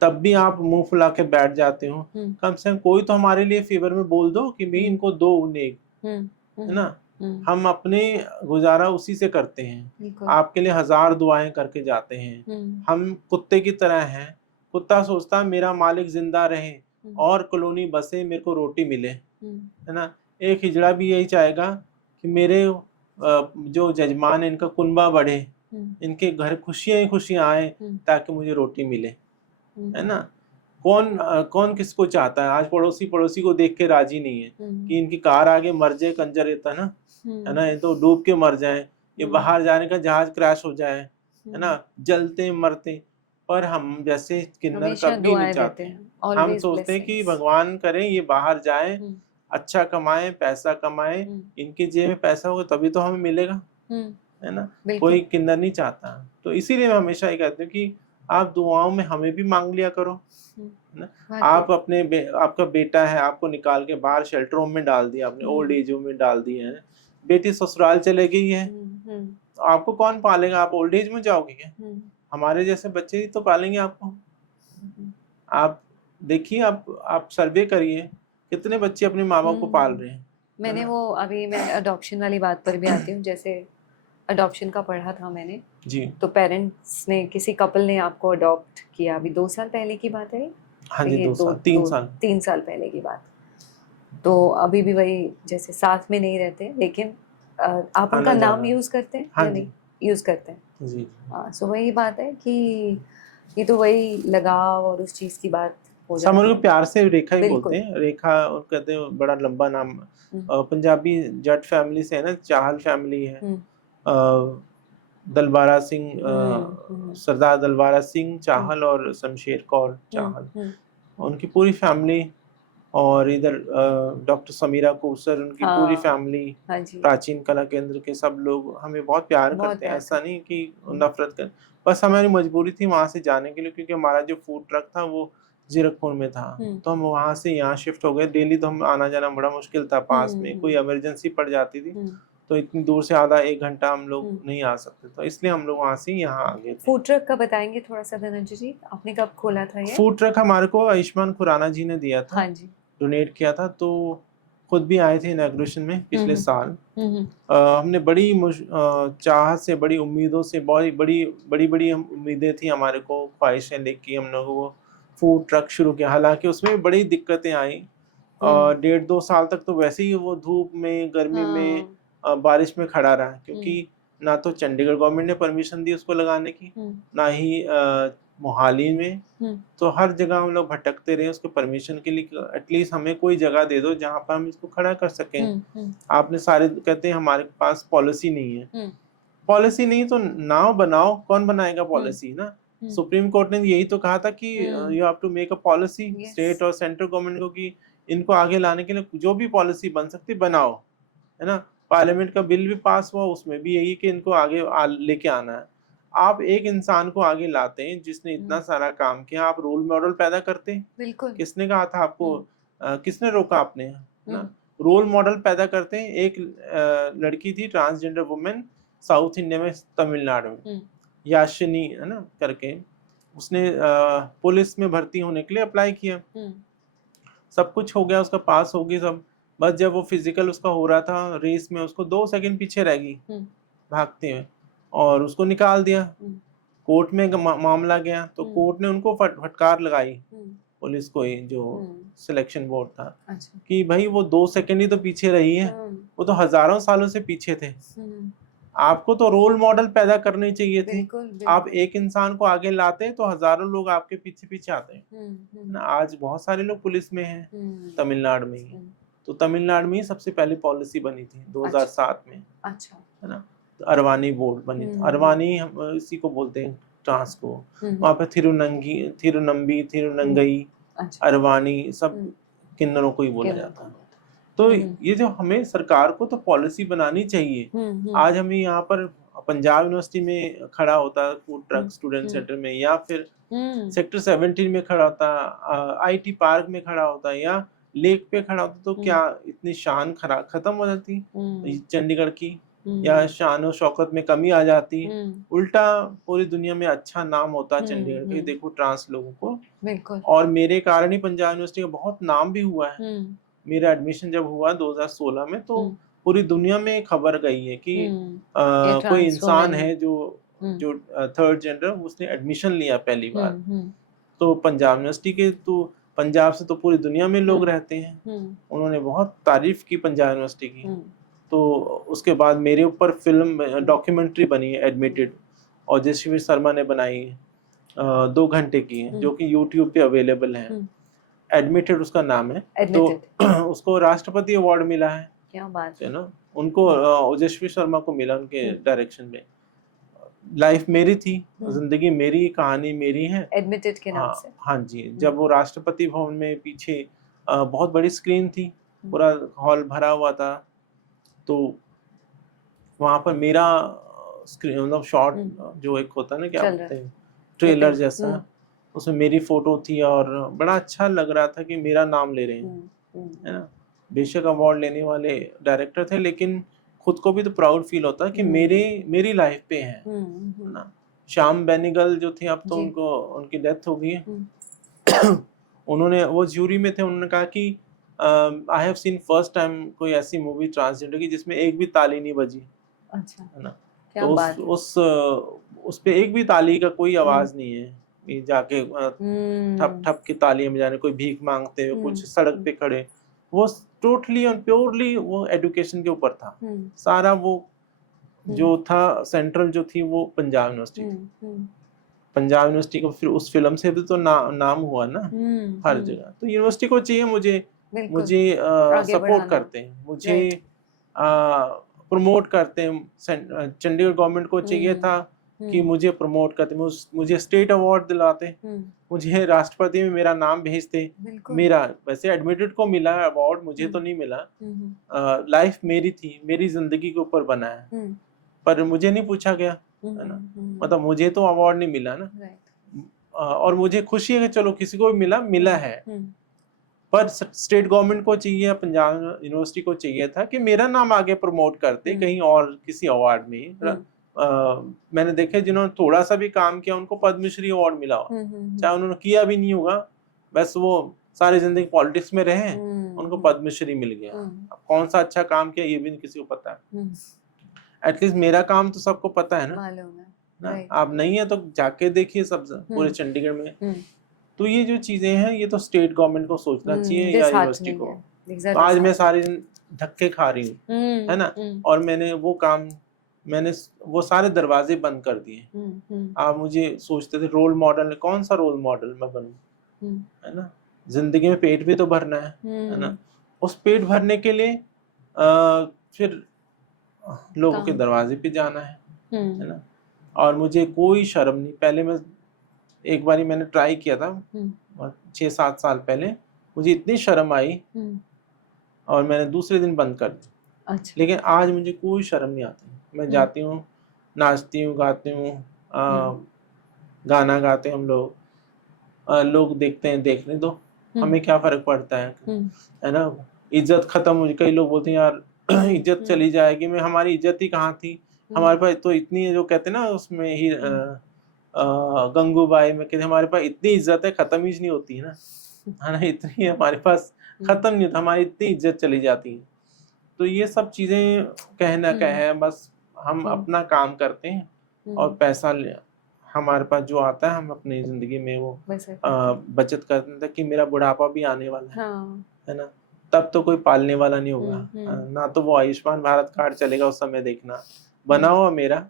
तब भी आप मुंह फुला के बैठ जाते हो। कम से कम कोई तो हमारे लिए फेवर में बोल दो कि भाई इनको दो नेक, है ना। हम अपने गुजारा उसी से करते हैं, आपके लिए 1000 दुआएं करके जाते हैं। हम कुत्ते की तरह हैं, कुत्ता सोचता है मेरा मालिक जिंदा रहे और कॉलोनी बसे, मेरे को रोटी मिले, है ना। एक हिजड़ा भी यही चाहेगा कि मेरे जो जजमान है इनका कुनबा बढ़े, इनके घर खुशियां ही खुशियां आए ताकि मुझे रोटी मिले, है ना। कौन किसको चाहता है। आज पड़ोसी को देख के राजी नहीं है कि इनकी कार आगे मर जाए, कंजर रहता ना, है ना, ये तो डूब के मर जाए, ये बाहर जाने का जहाज क्रैश हो जाए, है ना, जलते मरते। पर हम जैसे किन्नर कभी नहीं चाहते। हम सोचते हैं कि भगवान करे ये बाहर जाए, अच्छा कमाए, पैसा कमाए, इनके जेब में पैसा होगा तभी तो हमें मिलेगा, है ना। कोई किन्नर नहीं चाहता। तो इसीलिए मैं हमेशा ये कहती हूँ कि आप दुआओं में हमें भी मांग लिया करो ना। आप आपका बेटा है, आपको निकाल के बाहर शेल्टर होम में डाल दिया, आपने ओल्ड एज होम में डाल दिए हैं, बेटी ससुराल चले गई है, तो आपको कौन पालेगा। आप ओल्ड एज में जाओगे क्या। हमारे जैसे बच्चे ही तो पालेंगे आपको। आप देखिए, आप सर्वे करिए, कितने बच्चे अपने माँ बाप को पाल रहे हैं। मैंने वो अभी मैं अडॉप्शन वाली बात पर भी आती हूँ। जैसे अडॉप्शन का पढ़ा था मैंने जी, तो पेरेंट्स ने, किसी कपल ने आपको अडॉप्ट किया, अभी 2 साल पहले की बात है। हाँ जी, 3 साल पहले की बात। तो अभी भी वही, जैसे साथ में नहीं रहते, लेकिन आप उनका नाम यूज करते हैं या नहीं यूज करते हैं जी। हाँ, सो वही बात है कि ये तो वही लगाव और उस चीज की बात हो जाती समझ है। को प्यार से रेखा ही बोलते हैं, रेखा, और कहते हैं बड़ा लंबा नाम। पंजाबी जट फैमिली से है ना, चाहल फैमिली है। दलबारा सिंह, सरदार दलबारा सिंह चाहल और शमशेर कौर चाहल, उनकी पूरी फैमिली, और इधर डॉक्टर समीरा कोसर, उनकी पूरी फैमिली, प्राचीन कला केंद्र के सब लोग हमें बहुत प्यार करते हैं। ऐसा नहीं कि नफरत कर, बस हमारी मजबूरी थी वहां से जाने के लिए, क्योंकि हमारा जो फूड ट्रक था वो जीरकपुर में था, तो हम वहां से यहाँ शिफ्ट हो गए। डेली तो हम आना जाना बड़ा मुश्किल था, पास में कोई इमरजेंसी पड़ जाती थी तो इतनी दूर से आधा 1 घंटा हम लोग नहीं आ सकते, तो इसलिए हम लोग वहाँ से यहाँ आ गए। फूड ट्रक का बताएंगे थोड़ा सा धनंजय जी, आपने कब खोला था ये? फूड ट्रक हमारे को आयुष्मान खुराना जी ने दिया था। हाँ जी, डोनेट किया था, तो खुद भी आए थे इनॉग्रेशन में पिछले साल। हमने बड़ी चाहत से, बड़ी उम्मीदों से, बड़ी उम्मीदें थी हमारे को, ख्वाहिशें लेके हम लोगों को फूड ट्रक शुरू किया। हालांकि उसमें बड़ी दिक्कतें आई, और 1.5-2 साल तक तो वैसे ही वो धूप में, गर्मी में, हाँ। बारिश में खड़ा रहा, क्योंकि ना तो चंडीगढ़ गवर्नमेंट ने परमिशन दी उसको लगाने की, ना ही मोहाली में। तो हर जगह हम लोग भटकते रहे उसको परमिशन के लिए, एटलीस्ट हमें कोई जगह दे दो जहाँ पर हम इसको खड़ा कर सकें। आपने सारे कहते हैं हमारे पास पॉलिसी नहीं है। पॉलिसी नहीं तो नाव बनाओ, कौन बनाएगा पॉलिसी ना? सुप्रीम कोर्ट ने यही तो कहा था कि you have to make a policy, state और सेंट्रल गवर्नमेंट को, कि इनको आगे लाने के लिए जो भी पॉलिसी बन सकती बनाओ, है ना? पार्लियामेंट का बिल भी पास हुआ, उसमें भी यही कि इनको आगे लेके आना है। आप एक इंसान को आगे लाते हैं जिसने इतना सारा काम किया, आप रोल मॉडल पैदा करते हैं। बिल्कुल। किसने कहा था आपको? किसने रोका आपने, ना? रोल मॉडल पैदा करते हैं। एक लड़की थी ट्रांसजेंडर वुमेन साउथ इंडिया में, तमिलनाडु में, याशिनी है ना करके, उसने पुलिस में भर्ती होने के लिए अप्लाई किया। सब कुछ हो गया, उसका पास हो गई सब। बस जब वो फिजिकल उसका हो रहा था रेस में, उसको 2 सेकंड पीछे रह गई भागते हुए, और उसको निकाल दिया। कोर्ट में मामला गया तो कोर्ट ने उनको फटकार लगाई, पुलिस को, जो सिलेक्शन बोर्ड था। अच्छा। कि भाई वो 2 सेकंड ही तो पीछे रही है, वो तो हजारों सालों से पीछे थे। आपको तो रोल मॉडल पैदा करने चाहिए थे। आप एक इंसान को आगे लाते तो हजारों लोग आपके पीछे पीछे आते हैं ना। आज बहुत सारे लोग पुलिस में हैं, तमिलनाडु में ही। तो तमिलनाडु में ही सबसे पहली पॉलिसी बनी थी 2007 में। अच्छा, है ना? अरवानी बोर्ड बनी थी। अरवानी हम इसी को बोलते हैं, ट्रांस को। वहाँ पे थिरुनंबी, थिरुनंगई, अरवानी सब किन्नरों को ही बोला जाता है। तो ये जो हमें सरकार को तो पॉलिसी बनानी चाहिए। आज हमें यहाँ पर पंजाब यूनिवर्सिटी में खड़ा होता फूड ट्रक स्टूडेंट सेंटर में, या फिर सेक्टर 17 में खड़ा होता, आईटी पार्क में खड़ा होता, या लेक पे खड़ा होता, तो क्या इतनी शान खत्म हो जाती चंडीगढ़ की, या शान और शौकत में कमी आ जाती? उल्टा पूरी दुनिया में अच्छा नाम होता चंडीगढ़ के, देखो ट्रांस लोगों को। बिल्कुल। और मेरे कारण ही पंजाब यूनिवर्सिटी का बहुत नाम भी हुआ है। मेरा एडमिशन जब हुआ 2016 में, तो पूरी दुनिया में खबर गई है कि कोई इंसान है जो थर्ड जेंडर, उसने एडमिशन लिया पहली बार। तो पंजाब यूनिवर्सिटी के, तो पंजाब से तो पूरी दुनिया में लोग रहते हैं। उन्होंने बहुत तारीफ की पंजाब यूनिवर्सिटी की। तो उसके बाद मेरे ऊपर फिल्म डॉक्यूमेंट्री बनी है, एडमिटेड, और जयश्री शर्मा ने बनाई, 2 घंटे की है, जो कि यूट्यूब पे अवेलेबल है। एडमिटेड उसका नाम है। तो उसको राष्ट्रपति अवार्ड मिला है। क्या बात है ना? उनको ओजस्वी शर्मा को मिला, उनके डायरेक्शन में। लाइफ मेरी थी, जिंदगी मेरी, कहानी मेरी है, एडमिटेड के नाम से। हाँ जी। जब वो राष्ट्रपति भवन में पीछे बहुत बड़ी स्क्रीन थी, पूरा हॉल भरा हुआ था, तो वहाँ पर मेरा स्क्रीन, मतलब शॉर्ट जो एक होता है ना, क्या बोलते हैं, ट्रेलर जैसा, उसमें मेरी फोटो थी, और बड़ा अच्छा लग रहा था कि मेरा नाम ले रहे हैं, है ना? बेशक अवार्ड लेने वाले डायरेक्टर थे, लेकिन खुद को भी तो प्राउड फील होता है कि मेरी लाइफ पे है ना। श्याम बेनेगल जो थे, अब तो उनकी डेथ हो गई है। उन्होंने, वो ज्यूरी में थे, उन्होंने कहा कि I have seen first time कोई ऐसी मूवी ट्रांसजेंडर की जिसमें एक भी ताली नहीं बजी। अच्छा, है ना? तो उस पे एक भी ताली का कोई आवाज नहीं है। जाके ठप ठप की तालियां बजाने, कोई भीख मांगते हुए, कुछ सड़क पे खड़े, वो टोटली और प्योरली वो एजुकेशन के ऊपर था सारा। वो जो था सेंट्रल जो थी, वो पंजाब यूनिवर्सिटी थी। पंजाब यूनिवर्सिटी को फिर उस फिल्म से भी तो नाम हुआ ना हर जगह। तो यूनिवर्सिटी को चाहिए मुझे सपोर्ट करते हैं, मुझे प्रमोट करते हैं। चंडीगढ़ गवर्नमेंट को चाहिए था कि मुझे प्रमोट करते, मुझे स्टेट अवार्ड दिलाते, मुझे राष्ट्रपति में मेरा नाम भेजते। मेरा वैसे एडमिटेड को मिला अवार्ड, मुझे तो नहीं मिला। लाइफ मेरी थी, मेरी जिंदगी के ऊपर बना है, पर मुझे नहीं पूछा गया, है ना? मतलब मुझे तो अवार्ड नहीं मिला ना। और मुझे खुशी है कि चलो किसी को भी मिला है, पर स्टेट गवर्नमेंट को चाहिए, पंजाब यूनिवर्सिटी को चाहिए था कि मेरा नाम आगे प्रमोट करते कहीं और किसी अवार्ड में। मैंने देखे जिन्होंने थोड़ा सा भी काम किया उनको पद्मश्री अवार्ड मिला, चाहे उन्होंने किया भी नहीं होगा, बस वो सारी जिंदगी पॉलिटिक्स में रहे, उनको पद्मश्री मिल गया। अब कौन सा अच्छा काम किया ये भी नहीं किसी को पता है। एटलीस्ट मेरा काम तो सबको पता है ना। आप नहीं है तो जाके देखिए सब पूरे चंडीगढ़ में तो ये जो चीजें हैं ये तो स्टेट गवर्नमेंट को सोचना चाहिए या यूनिवर्सिटी को। तो आज मैं सारे दिन धक्के खा रही हूँ, है ना, और मैंने वो सारे दरवाजे बंद कर दिए। आप मुझे सोचते थे रोल मॉडल, कौन सा रोल मॉडल मैं बनूं, है ना, जिंदगी में पेट भी तो भरना है ना, उस पेट भरने के लिए फिर लोगों के दरवाजे पे जाना है ना। और मुझे कोई शर्म नहीं, पहले एक बारी मैंने ट्राई किया था 6-7 साल पहले, मुझे इतनी शर्म आई और मैंने दूसरे दिन बंद कर दी। अच्छा। लेकिन आज मुझे कोई शर्म नहीं आती, मैं जाती हूँ, नाचती हूँ, गाती हूँ, गाना गाते हम लोग, लोग देखते हैं, देखने दो, हमें क्या फर्क पड़ता है ना। इज्जत खत्म हो, कई लोग बोलते हैं यार इज्जत चली जाएगी, मैं हमारी इज्जत ही कहाँ थी, हमारे पास तो इतनी है, जो कहते हैं ना उसमें ही गंगूबाई में कहते हमारे पास इतनी इज्जत है, खत्म ही नहीं होती है ना, इतनी हमारे पास खत्म नहीं होता, हमारी इतनी इज्जत चली जाती है। तो ये सब चीजें कहना क्या है, बस हम अपना काम करते हैं और पैसा हमारे पास जो आता है हम अपनी जिंदगी में वो बचत करते हैं, ताकि मेरा बुढ़ापा भी आने वाला है ना, तब तो कोई पालने वाला नहीं होगा, ना तो वो आयुष्मान भारत कार्ड चलेगा उस समय, देखना बना हुआ मेरा,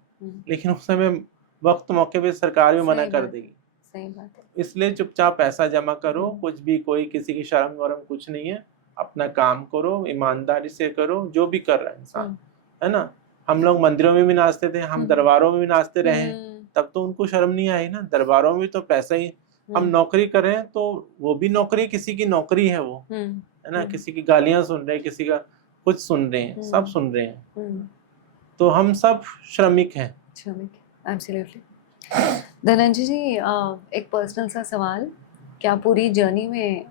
लेकिन उस समय वक्त मौके पे सरकार भी मना कर देगी। सही बात है। इसलिए चुपचाप पैसा जमा करो, कुछ भी, कोई किसी की शर्म वरम कुछ नहीं है, अपना काम करो, ईमानदारी से करो, जो भी कर रहा है इंसान, है ना। हम लोग मंदिरों में भी नाचते थे, हम दरबारों में भी नाचते रहे, तब तो उनको शर्म नहीं आई ना, दरबारों में तो पैसा ही, हम नौकरी कर रहे हैं तो वो भी नौकरी, किसी की नौकरी है वो, है ना, किसी की गालियां सुन रहे हैं, किसी का कुछ सुन रहे हैं, सब सुन रहे हैं, तो हम सब श्रमिक हैं। एब्सोल्युटली। धनंजय जी, एक पर्सनल सा सवाल, क्या पूरी जर्नी में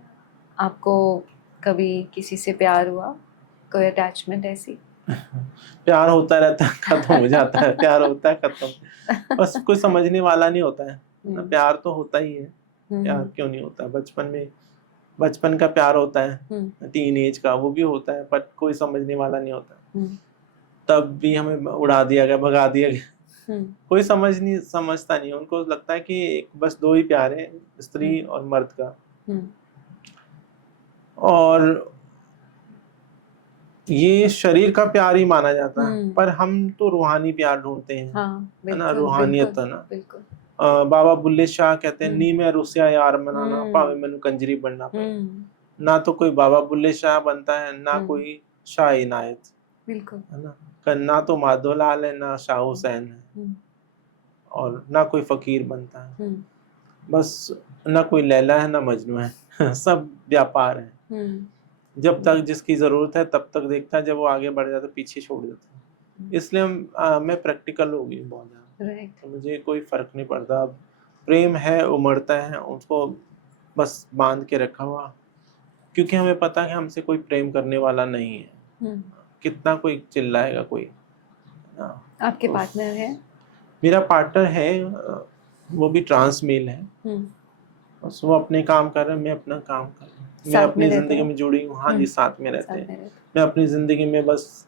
आपको कभी किसी से प्यार हुआ, कोई अटैचमेंट ऐसी? प्यार होता रहता है, खत्म हो जाता है, प्यार होता है, खत्म, बस कोई समझने वाला नहीं होता है ना। प्यार तो होता ही है, प्यार क्यों नहीं होता, बचपन का प्यार होता है, टीन एज का वो भी होता है, पर कोई समझने वाला नहीं होता। तब भी हमें उड़ा दिया गया, भगा दिया गया, कोई समझता नहीं, उनको लगता है कि बस 2 ही प्यार है, स्त्री और मर्द का, और ये शरीर का प्यार ही माना जाता है, पर हम तो रूहानी प्यार ढूंढते हैं, है ना, रूहानियत, है ना। बाबा बुल्ले शाह कहते हैं, नी में रुसिया यार मनाना, पावे मैनू कंजरी बनना पड़े। ना तो कोई बाबा बुल्ले शाह बनता है, ना कोई शाह इनायत, है ना तो माधोलाल है, ना शाह हुसैन है, और ना कोई फकीर बनता है, बस ना कोई लैला है, ना मजनू है, सब व्यापार है। जब तक जिसकी जरूरत है तब तक देखता है, जब वो आगे बढ़ जाता है पीछे छोड़ देता है। इसलिए मैं प्रैक्टिकल हो गई बहुत ज्यादा, तो मुझे कोई फर्क नहीं पड़ता। अब प्रेम है, उमड़ता है, उसको बस बांध के रखा हुआ, क्योंकि हमें पता है कि हमसे कोई प्रेम करने वाला नहीं है। कितना कोई चिल्लाएगा कोई। आपके पार्टनर है? मेरा पार्टनर है, वो भी ट्रांस मेल है, बस वो अपने काम कर रहे हैं, मैं अपना काम कर रहा हूँ। मैं अपनी जिंदगी में जुड़ी हूँ, हाँ जी, साथ में रहते हैं। मैं अपनी जिंदगी में बस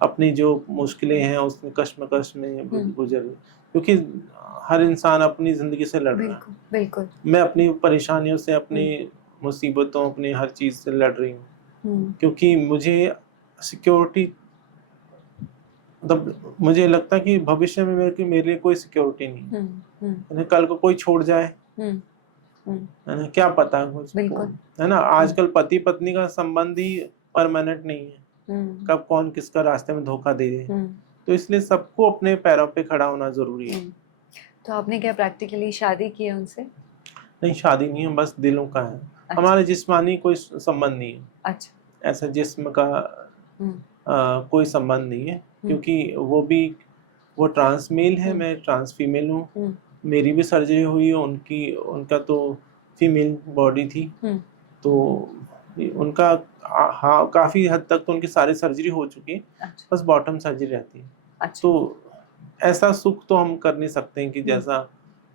अपनी जो मुश्किलें हैं उसमें कश्मकश में गुजर, क्योंकि हर इंसान अपनी जिंदगी से लड़ रहा है। बिल्कुल। मैं अपनी परेशानियों से, अपनी मुसीबतों, अपनी हर चीज से लड़ रही हूँ, क्योंकि मुझे सिक्योरिटी, मतलब मुझे लगता है कि भविष्य में मेरे लिए कोई सिक्योरिटी नहीं है। कल को कोई छोड़ जाए, है ना, क्या पता कुछ, है ना। आजकल पति पत्नी का संबंध ही परमानेंट नहीं है, कब कौन किसका रास्ते में धोखा दे दे, तो इसलिए सबको अपने पैरों पे खड़ा होना जरूरी है। तो आपने क्या प्रैक्टिकली शादी की है उनसे? नहीं, शादी नहीं है, बस दिलों का है। अच्छा। हमारे जिस्मानी कोई संबंध नहीं है। अच्छा। ऐसा जिस्म का कोई संबंध नहीं है, क्योंकि वो ट्रांस मेल है, मैं ट्रांस फीमेल हूँ। मेरी भी सर्जरी हुई है, उनका तो फीमेल बॉडी थी, तो उनका हाँ काफी हद तक तो उनकी सारी सर्जरी हो चुकी है। अच्छा। बस बॉटम सर्जरी रहती है। अच्छा। तो ऐसा सुख तो हम कर नहीं सकते हैं कि जैसा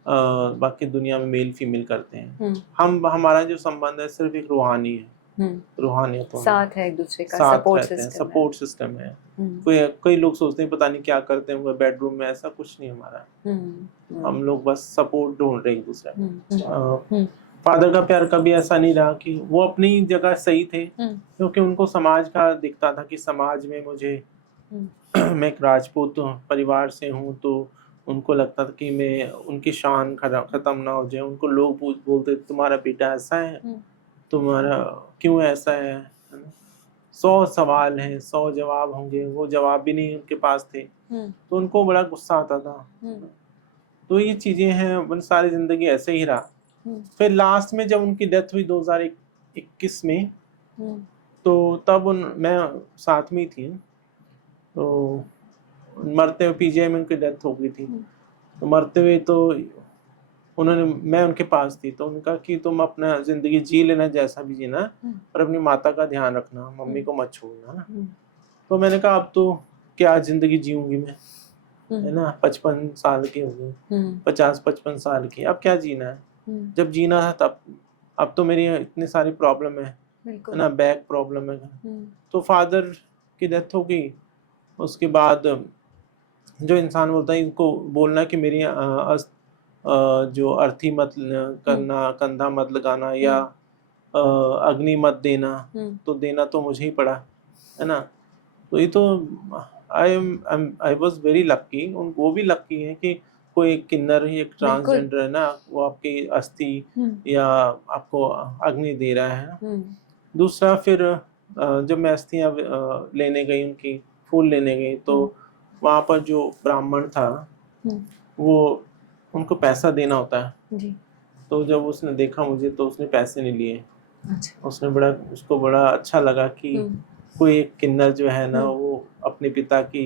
बाकी दुनिया में मेल फीमेल करते हैं। हमारा जो संबंध है सिर्फ एक रूहानी है, रूहानियत होना, साथ है एक दूसरे का, साथ सपोर्ट रहते हैं, सिस्टम है। सपोर्ट सिस्टम है। हम्म, कई लोग सोचते हैं पता नहीं क्या करते होंगे बेडरूम में, ऐसा कुछ नहीं हमारा। हम्म, हम लोग बस सपोर्ट ढूंढ रहे हैं एक दूसरे में। हम्म, फादर का प्यार कभी ऐसा नहीं रहा कि वो अपनी जगह सही थे, हम्म, क्योंकि उनको समाज का दिखता था कि समाज में मुझे मैं एक राजपूत परिवार से हूँ, तो उनको लगता था कि मैं उनकी शान खत्म ना हो जाए। उनको लोग बोलते तुम्हारा बेटा ऐसा है, तुम्हारा क्यों ऐसा है ना? 100 सवाल हैं, 100 जवाब होंगे, वो जवाब भी नहीं उनके पास थे, तो उनको बड़ा गुस्सा आता था। तो ये चीजें हैं, वो सारी जिंदगी ऐसे ही रहा। फिर लास्ट में जब उनकी डेथ हुई 2021 में, तो तब मैं साथ में ही थी, तो मरते हुए पीजीआई में उनकी डेथ हो गई थी। तो मरते हुए तो मैं उनके पास थी, तो उनका कि तुम अपना जिंदगी जी लेना जैसा भी जीना, पर अपनी माता का ध्यान रखना, मम्मी को मत छोड़ना। तो मैंने कहा अब तो क्या जिंदगी जीऊंगी मैं, है ना, 55 साल की हो गई, 50-55 साल की, अब क्या जीना है। जब जीना था तब, अब तो मेरी इतनी सारी प्रॉब्लम है ना, बैक प्रॉब्लम है। तो फादर की डेथ हो गई, उसके बाद जो इंसान बोलता है इनको बोलना कि मेरी जो अर्थी मत करना, कंधा मत लगाना, या अग्नि मत देना, तो देना तो मुझे ही पड़ा, है ना। तो ये तो आई वॉज वेरी लक्की। वो भी लक्की है कि कोई एक किन्नर ही, एक ट्रांसजेंडर है ना, वो आपकी अस्थि या आपको अग्नि दे रहा है ना। दूसरा फिर जब मैं अस्थियाँ लेने गई, उनकी फूल लेने गई, तो वहाँ पर जो ब्राह्मण था वो, उनको पैसा देना होता है जी। तो जब उसने देखा मुझे, तो उसने पैसे नहीं लिए। अच्छा। उसको बड़ा अच्छा लगा कि कोई एक किन्नर जो है ना, वो अपने पिता की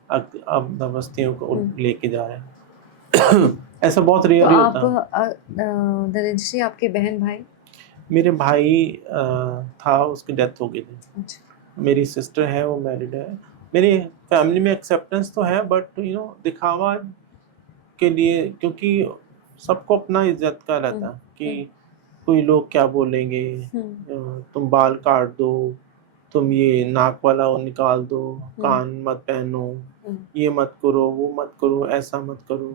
अवस्थियों को लेके जा रहा है। ऐसा बहुत तो रेयर ही आप होता। नरेंद्र जी, आपके बहन भाई? मेरे भाई था, उसकी डेथ हो गई थी। अच्छा। मेरी सिस्टर है, वो मैरिड है। मेरी फैमिली में एक्सेप्टेंस तो है, बट दिखावा के लिए, क्योंकि सबको अपना इज्जत का रहता है कि कोई लोग क्या बोलेंगे, तुम बाल काट दो, तुम ये नाक वाला वो निकाल दो, कान मत पहनो, ये मत करो, वो मत करो, ऐसा मत करो।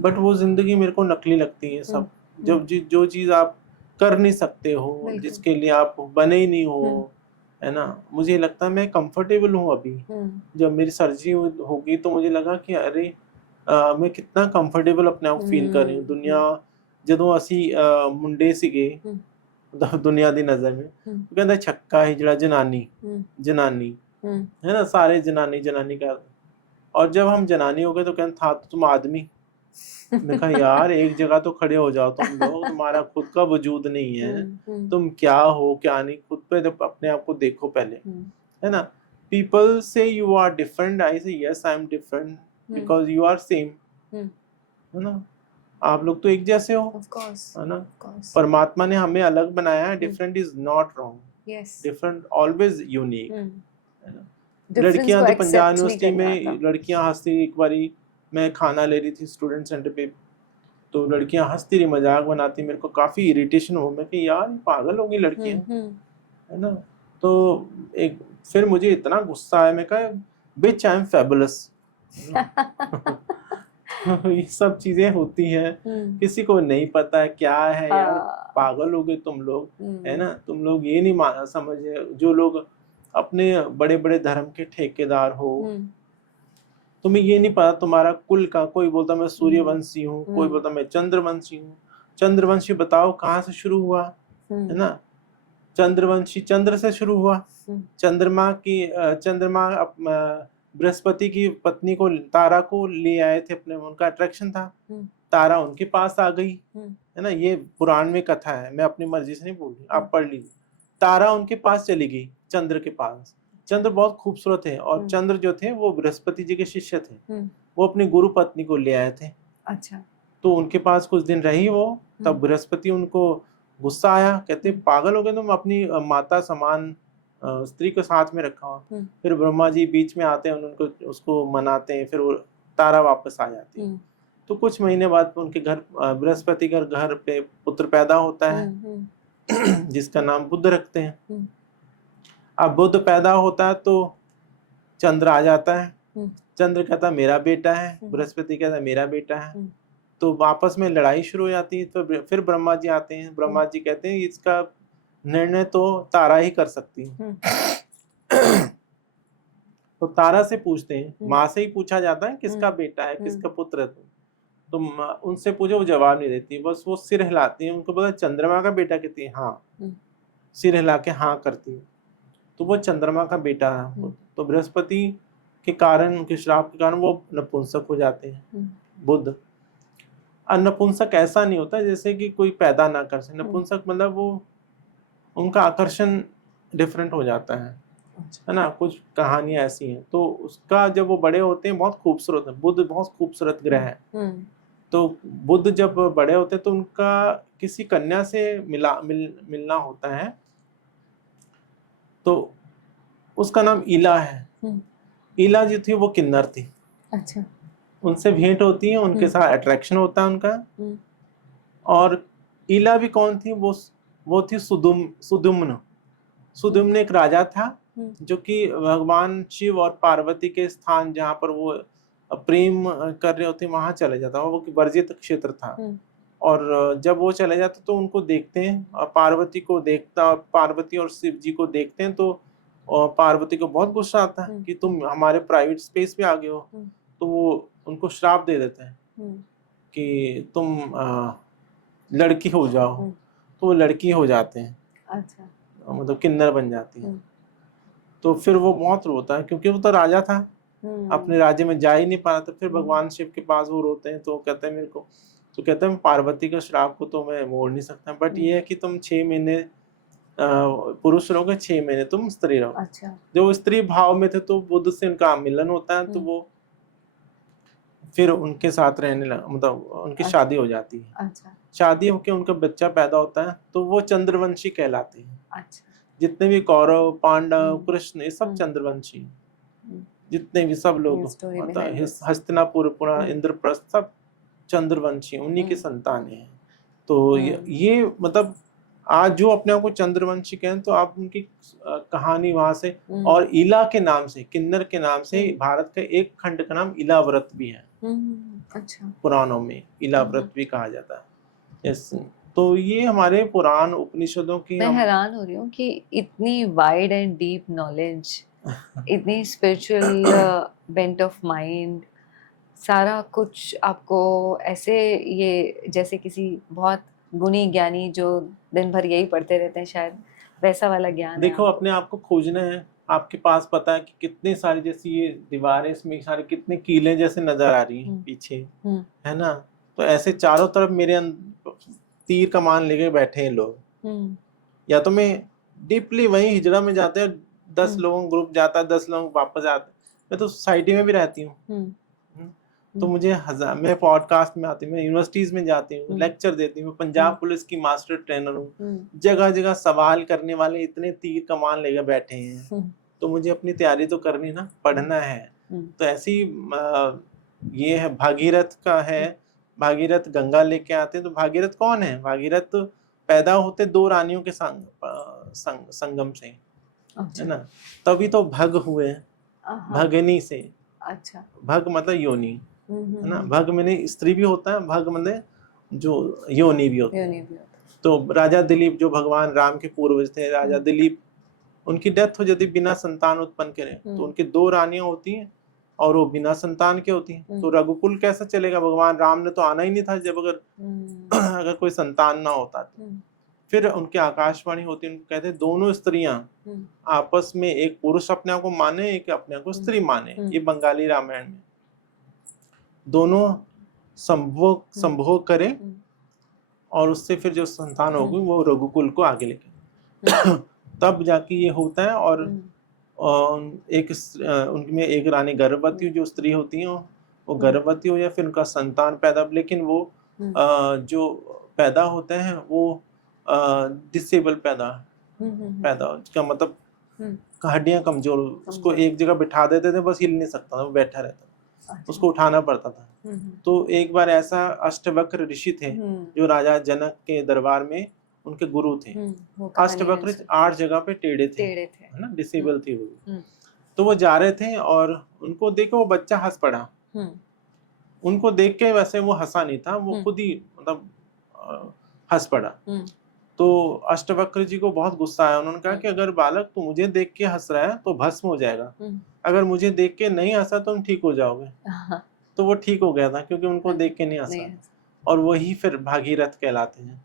बट वो जिंदगी मेरे को नकली लगती है सब। जब जो चीज आप कर नहीं सकते हो, जिसके लिए आप बने ही नहीं हो, है ना, मुझे लगता है मैं कंफर्टेबल हूँ अभी। जब मेरी सर्जरी होगी तो मुझे लगा कि अरे मैं कितना कंफर्टेबल अपने आप फील कर रही हूँ। दुनिया ਜਦੋਂ ਅਸੀਂ ਮੁੰਡੇ ਸੀਗੇ ਦੁਨੀਆ ਦੀ ਨਜ਼ਰ में, तो कहता छक्का है जड़ा जनानी जनानी, है ना, सारे जनानी जनानी का। और जब हम जनानी हो गए तो कहते था तो तुम आदमी। मैं कहा यार एक जगह तो खड़े हो जाओ तुम लोग, तुम्हारा खुद का वजूद नहीं है, तुम क्या हो क्या नहीं, खुद पे तो अपने आप को देखो पहले, है ना। पीपल से you are different, I say yes I am different because you are same, है ना। आप लोग तो एक जैसे हो, है ना। परमात्मा ने हमें अलग बनाया है, different is not wrong, different always unique, है ना। लड़कियां तो पंजाब यूनिवर्सिटी में लड़कियां हंसती, एक बारी मैं खाना ले रही थी स्टूडेंट सेंटर पे, तो लड़कियां हंसती रही, मजाक बनाती, मेरे को काफी इरिटेशन हुआ। मैं कि यार पागल हो गई लड़कियां, है ना। तो एक फिर मुझे इतना गुस्सा आया, मैं कहा बिच आई एम फैबुलस। ये सब चीजें होती हैं, किसी को नहीं पता है क्या है यार, पागल हो गए तुम लोग, है ना। तुम लोग ये नहीं समझे, जो लोग अपने बड़े बड़े धर्म के ठेकेदार हो, तुम्हें ये नहीं पता तुम्हारा कुल का। कोई बोलता मैं सूर्यवंशी हूँ, कोई बोलता मैं चंद्रवंशी हूँ। चंद्रवंशी बताओ कहाँ से शुरू हुआ, है ना। चंद्रवंशी चंद्र से शुरू हुआ। चंद्रमा बृहस्पति की पत्नी को, तारा को ले आए थे अपने, उनका अट्रैक्शन था, तारा उनके पास आ गई, है ना। ये पुराण में कथा है, मैं अपनी मर्जी से नहीं बोल रही, आप पढ़ लीजिए। तारा उनके पास चली गई, चंद्र के पास। चंद्र बहुत खूबसूरत है, और चंद्र जो थे वो बृहस्पति जी के शिष्य थे, वो अपनी गुरु पत्नी को ले आए थे। अच्छा। तो उनके पास कुछ दिन रही वो, तब बृहस्पति उनको गुस्सा आया, कहते पागल हो गए तुम, अपनी माता समान स्त्री को साथ में रखा हो। फिर ब्रह्मा जी बीच में आते हैं, उनको उसको मनाते हैं, फिर वो तारा वापस आ जाती है। तो कुछ महीने बाद उनके घर बृहस्पति घर पे पुत्र पैदा होता है, जिसका नाम बुद्ध रखते हैं। अब बुद्ध पैदा होता है तो चंद्र आ जाता है, चंद्र कहता है मेरा बेटा है, बृहस्पति कहता है मेरा बेटा है, तो आपस में लड़ाई शुरू हो जाती है। तो फिर ब्रह्मा जी आते हैं, ब्रह्मा जी कहते हैं इसका निर्णय तो तारा ही कर सकती है। तो तारा से पूछते हैं, माँ से ही पूछा जाता है किसका बेटा है, किसका पुत्र है, तो उनसे पूछो, वो जवाब नहीं देती, बस वो सिर हिलाती है। उनको पता चंद्रमा का बेटा कहती है, हाँ, सिर हिला के हाँ करती है, तो वो चंद्रमा का बेटा है। तो बृहस्पति के कारण, उनके श्राप के कारण वो नपुंसक हो जाते हैं बुद्ध। और नपुंसक ऐसा नहीं होता जैसे कि कोई पैदा ना कर सके, नपुंसक मतलब वो उनका आकर्षण डिफरेंट हो जाता है ना। कुछ कहानियां ऐसी हैं। तो उसका जब वो बड़े होते हैं बहुत खूबसूरत है, बुद्ध बहुत खूबसूरत ग्रह है। तो बुद्ध जब बड़े होते हैं तो उनका किसी कन्या से मिलना होता है, तो उसका नाम ईला है। ईला जो थी वो किन्नर थी। अच्छा। उनसे भेंट होती है, उनके साथ अट्रैक्शन होता है उनका। और ईला भी कौन थी? वो थी सुदुम्न। सुदुम्न एक राजा था जो कि भगवान शिव और पार्वती के स्थान जहाँ पर वो प्रेम कर रहे होते वहां चले जाता, वो वर्जित क्षेत्र था। और जब वो चले जाते तो उनको देखते हैं, और पार्वती को देखता, पार्वती और शिव जी को देखते हैं, तो पार्वती को बहुत गुस्सा आता है कि तुम हमारे प्राइवेट स्पेस पे आ गए हो। तो वो उनको श्राप दे देते हैं कि तुम लड़की हो जाओ। तो वो लड़की हो जाते हैं। अच्छा। मतलब किन्नर बन जाती है। तो फिर वो बहुत रोता है क्योंकि वो तो राजा था, अपने राज्य में जा ही नहीं पा रहा था। फिर भगवान शिव के पास वो रोते हैं, तो कहते हैं मेरे को, तो कहते हैं पार्वती के श्राप को तो मैं मोड़ नहीं सकता, बट ये है कि तुम 6 महीने पुरुष रहोगे, 6 महीने तुम स्त्री रहो। अच्छा। जो स्त्री भाव में थे तो बुद्ध से उनका मिलन होता है, तो वो फिर उनके साथ रहने लगा, मतलब उनकी शादी हो जाती है। अच्छा। शादी होके उनका बच्चा पैदा होता है, तो वो चंद्रवंशी कहलाते हैं। अच्छा। जितने भी कौरव, पांडव, कृष्ण, ये सब चंद्रवंशी, जितने भी सब लोग, हस्तिनापुर, पूरा इंद्रप्रस्थ, सब चंद्रवंशी, उन्हीं के संतान हैं। तो ये मतलब आज जो अपने आप को चंद्रवंशी कहें, तो आप उनकी कहानी वहां से, और इला के नाम से, किन्नर के नाम से भारत का एक खंड का नाम इलाव्रत भी है। अच्छा। पुराणों में इलाव्रत भी कहा जाता है। तो ये हमारे पुराण उपनिषदों की, मैं हैरान हो रही हूँ कि इतनी वाइड एंड डीप नॉलेज, इतनी स्पिरिचुअल बेंट ऑफ माइंड, सारा कुछ आपको ऐसे, ये जैसे किसी बहुत गुणी ज्ञानी जो दिन भर यही पढ़ते रहते हैं, शायद वैसा वाला ज्ञान। देखो, अपने आप को खोजना है। आपके पास पता है कि कितने सारी, जैसी ये दीवारें, इसमें सारे कितने कीले जैसे नजर आ रही हैं पीछे, है ना। तो ऐसे चारों तरफ मेरे तीर कमान लेके बैठे हैं लोग। या तो मैं डीपली वही हिजड़ा में जाते हैं, 10 लोगों ग्रुप जाता है, 10 लोग वापस आते। मैं तो सोसाइटी में भी रहती हूँ, तो मुझे मैं पॉडकास्ट में आती हूँ, मैं यूनिवर्सिटीज में जाती हूँ, लेक्चर देती हूँ, पंजाब पुलिस की मास्टर ट्रेनर हूँ। जगह जगह सवाल करने वाले इतने तीर कमान लेकर बैठे हैं, तो मुझे अपनी तैयारी तो करनी ना, पढ़ना है। तो ऐसी ये है, भागीरथ का है, भागीरथ गंगा लेके आते हैं। तो भागीरथ कौन है? भागीरथ तो पैदा होते 2 रानियों के संगम से, है ना, तभी तो भग हुए, भगनी से। अच्छा। भग मतलब योनि, है ना। भग में स्त्री भी होता है, भग मतलब जो योनि भी होता है। तो राजा दिलीप, जो भगवान राम के पूर्वज थे, राजा दिलीप, उनकी डेथ हो जाती बिना संतान उत्पन्न करे, तो उनकी 2 रानियां होती हैं और वो बिना संतान के होती हैं। तो रघुकुल कैसा चलेगा? भगवान राम ने तो आना ही नहीं था जब अगर कोई संतान ना होता तो। फिर उनकी आकाशवाणी होती है, उनको कहते हैं दोनों स्त्रियां आपस में, एक पुरुष अपने आप को माने, एक अपने आप को स्त्री माने। ये बंगाली रामायण में दोनों संभोग करें, और उससे फिर जो संतान होगी वो रघुकुल को आगे लेके तब जाके ये होता है। और उनमें एक रानी गर्भवती, जो स्त्री होती है वो गर्भवती हो या फिर उनका संतान पैदा, लेकिन वो जो पैदा होते हैं वो डिसेबल पैदा इसका मतलब हड्डियां कमजोर, उसको एक जगह बिठा देते थे, बस हिल नहीं सकता था, वो बैठा रहता था। अच्छा। उसको उठाना पड़ता था। तो एक बार ऐसा अष्टवक्र ऋषि थे जो राजा जनक के दरबार में उनके गुरु थे। वो कहानी अष्टवक्र मैंने सुनी। 8 जगह पे टेढ़े थे, टेढ़े थे। है ना, डिसेबल थी वो। हम्म, तो वो जा रहे थे और उनको देखो वो बच्चा हंस पड़ा। हम्म, उनको देख के वैसे वो हंसा नहीं था, वो खुद ही मतलब हंस पड़ा। हम्म, तो अष्टवक्र जी को बहुत गुस्सा आया। उन्होंने कहा कि अगर बालक तू मुझे देख के हंस रहा है तो भस्म हो जाएगा, अगर मुझे देख के नहीं हंसा तो तुम ठीक हो जाओगे। हाँ, तो वो ठीक हो गया था क्योंकि उनको देख के नहीं हंसा। नहीं, और वही फिर भागीरथ कहलाते हैं।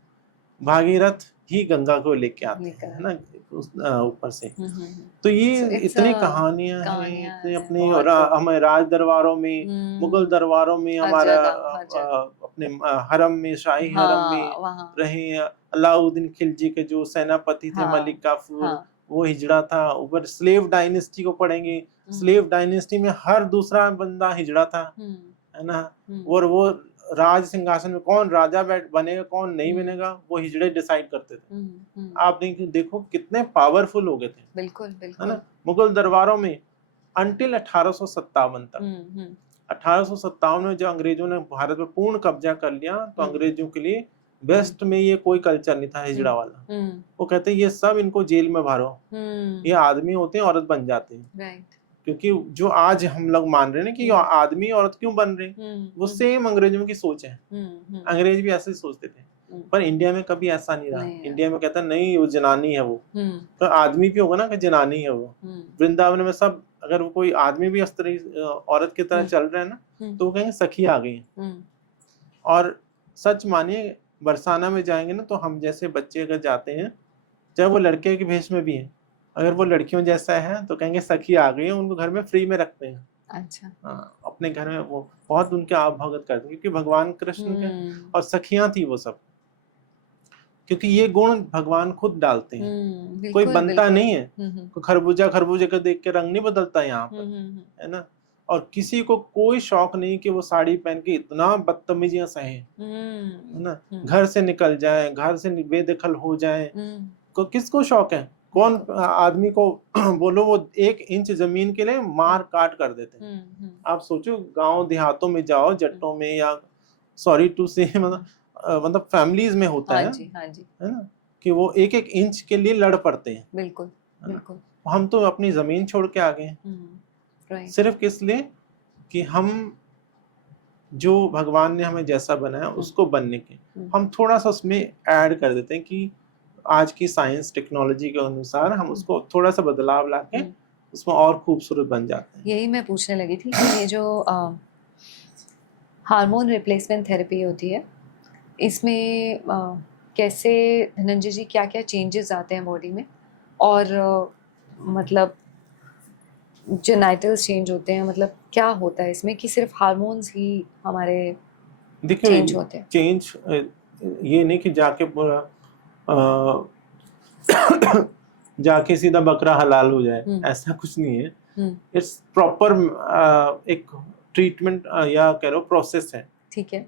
भागीरथ ही गंगा को लेके आते लेकर हैं, है ना, ऊपर से। हम्म। तो So ये it's इतनी a- कहानियां हैं, कहानियां इतने हैं, अपनी, बहुत और हमें राज दरबारों में, मुगल दरबारों में, हर हमारा जगह, हर जगह। अपने हरम में, शाही हरम में हाँ, वहाँ रहे हैं। अलाउद्दीन खिलजी के जो सेनापति थे, हाँ, मलिक काफूर, हाँ, वो हिजड़ा था। ऊपर स्लेव डायनेस्टी को पढ़ेंगे, स्लेव डायनेस्टी में हर दूसरा बंदा हिजड़ा था, है ना। और वो राज सिंहासन में कौन राजा बनेगा कौन नहीं बनेगा, वो हिजड़े डिसाइड करते थे। आप देखो कितने पावरफुल हो गए थे, बिल्कुल है बिल्कुल। ना, मुगल दरबारों में अंटिल 1857 तक। 1857 में जब अंग्रेजों ने भारत पे पूर्ण कब्जा कर लिया तो अंग्रेजों के लिए वेस्ट में ये कोई कल्चर नहीं था हिजड़ा वाला। वो कहते ये सब इनको जेल में भरो, ये आदमी होते हैं औरत बन जाते हैं। राइट। क्योंकि जो आज हम लोग मान रहे हैं ना कि आदमी औरत क्यों बन रहे हैं, वो सेम अंग्रेजों की सोच है। अंग्रेज भी ऐसे ही सोचते थे, पर इंडिया में कभी ऐसा नहीं रहा। इंडिया में कहता नहीं वो जनानी है, वो तो आदमी भी होगा ना कि जनानी है वो। वृंदावन में सब, अगर वो कोई आदमी भी इस तरह औरत की तरह चल रहा है ना तो वो कहेंगे सखी आ गई है। और सच मानिए बरसाना में जाएंगे ना तो हम जैसे बच्चे अगर जाते हैं, चाहे वो लड़के के भेष में भी है, अगर वो लड़कियों जैसा है तो कहेंगे सखी आ गई है, उनको घर में फ्री में रखते हैं। अच्छा। अपने घर में वो बहुत उनके आप भगत करते हैं, क्योंकि भगवान कृष्ण के और सखियां थी वो सब, क्योंकि ये गुण भगवान खुद डालते हैं। कोई बनता नहीं है, कोई खरबूजा का देख के रंग नहीं बदलता यहाँ पर, है ना। और किसी को कोई शौक नहीं कि वो साड़ी पहन के इतना बदतमीजियां सहे, है ना, घर से निकल जाए, घर से बेदखल हो जाए। किसको शौक है? कौन आदमी को बोलो वो 1 इंच जमीन के लिए मार काट कर देते हैं। आप सोचो गांव देहातों में जाओ, जट्टों में, या सॉरी टू से मतलब फैमिलीज में होता है, हाँ जी, है ना, कि वो 1-1 इंच के लिए लड़ पड़ते हैं। बिल्कुल बिल्कुल। हम तो अपनी जमीन छोड़ के आ गए हैं, सिर्फ किस लिए कि हम जो भगवान ने हमें जैसा बनाया उसको बनने के, हम थोड़ा सा उसमें ऐड कर देते हैं कि आज की साइंस टेक्नोलॉजी के अनुसार हम उसको थोड़ा सा बदलाव लाके उसमें और खूबसूरत बन जाते हैं। यही मैं पूछने लगी थी कि ये जो हार्मोन रिप्लेसमेंट थेरेपी होती है, इसमें कैसे धनंजय जी क्या क्या चेंजेस आते हैं बॉडी में, और मतलब जेनाइटल्स चेंज होते हैं, मतलब क्या होता है इसमें कि सिर्फ हार्मोन्स ही हमारे चेंज होते हैं? चेंज ये नहीं कि जाके जाके सीधा बकरा हलाल हो जाए, ऐसा कुछ नहीं है। इट्स प्रॉपर एक ट्रीटमेंट या कह लो प्रोसेस है। ठीक है।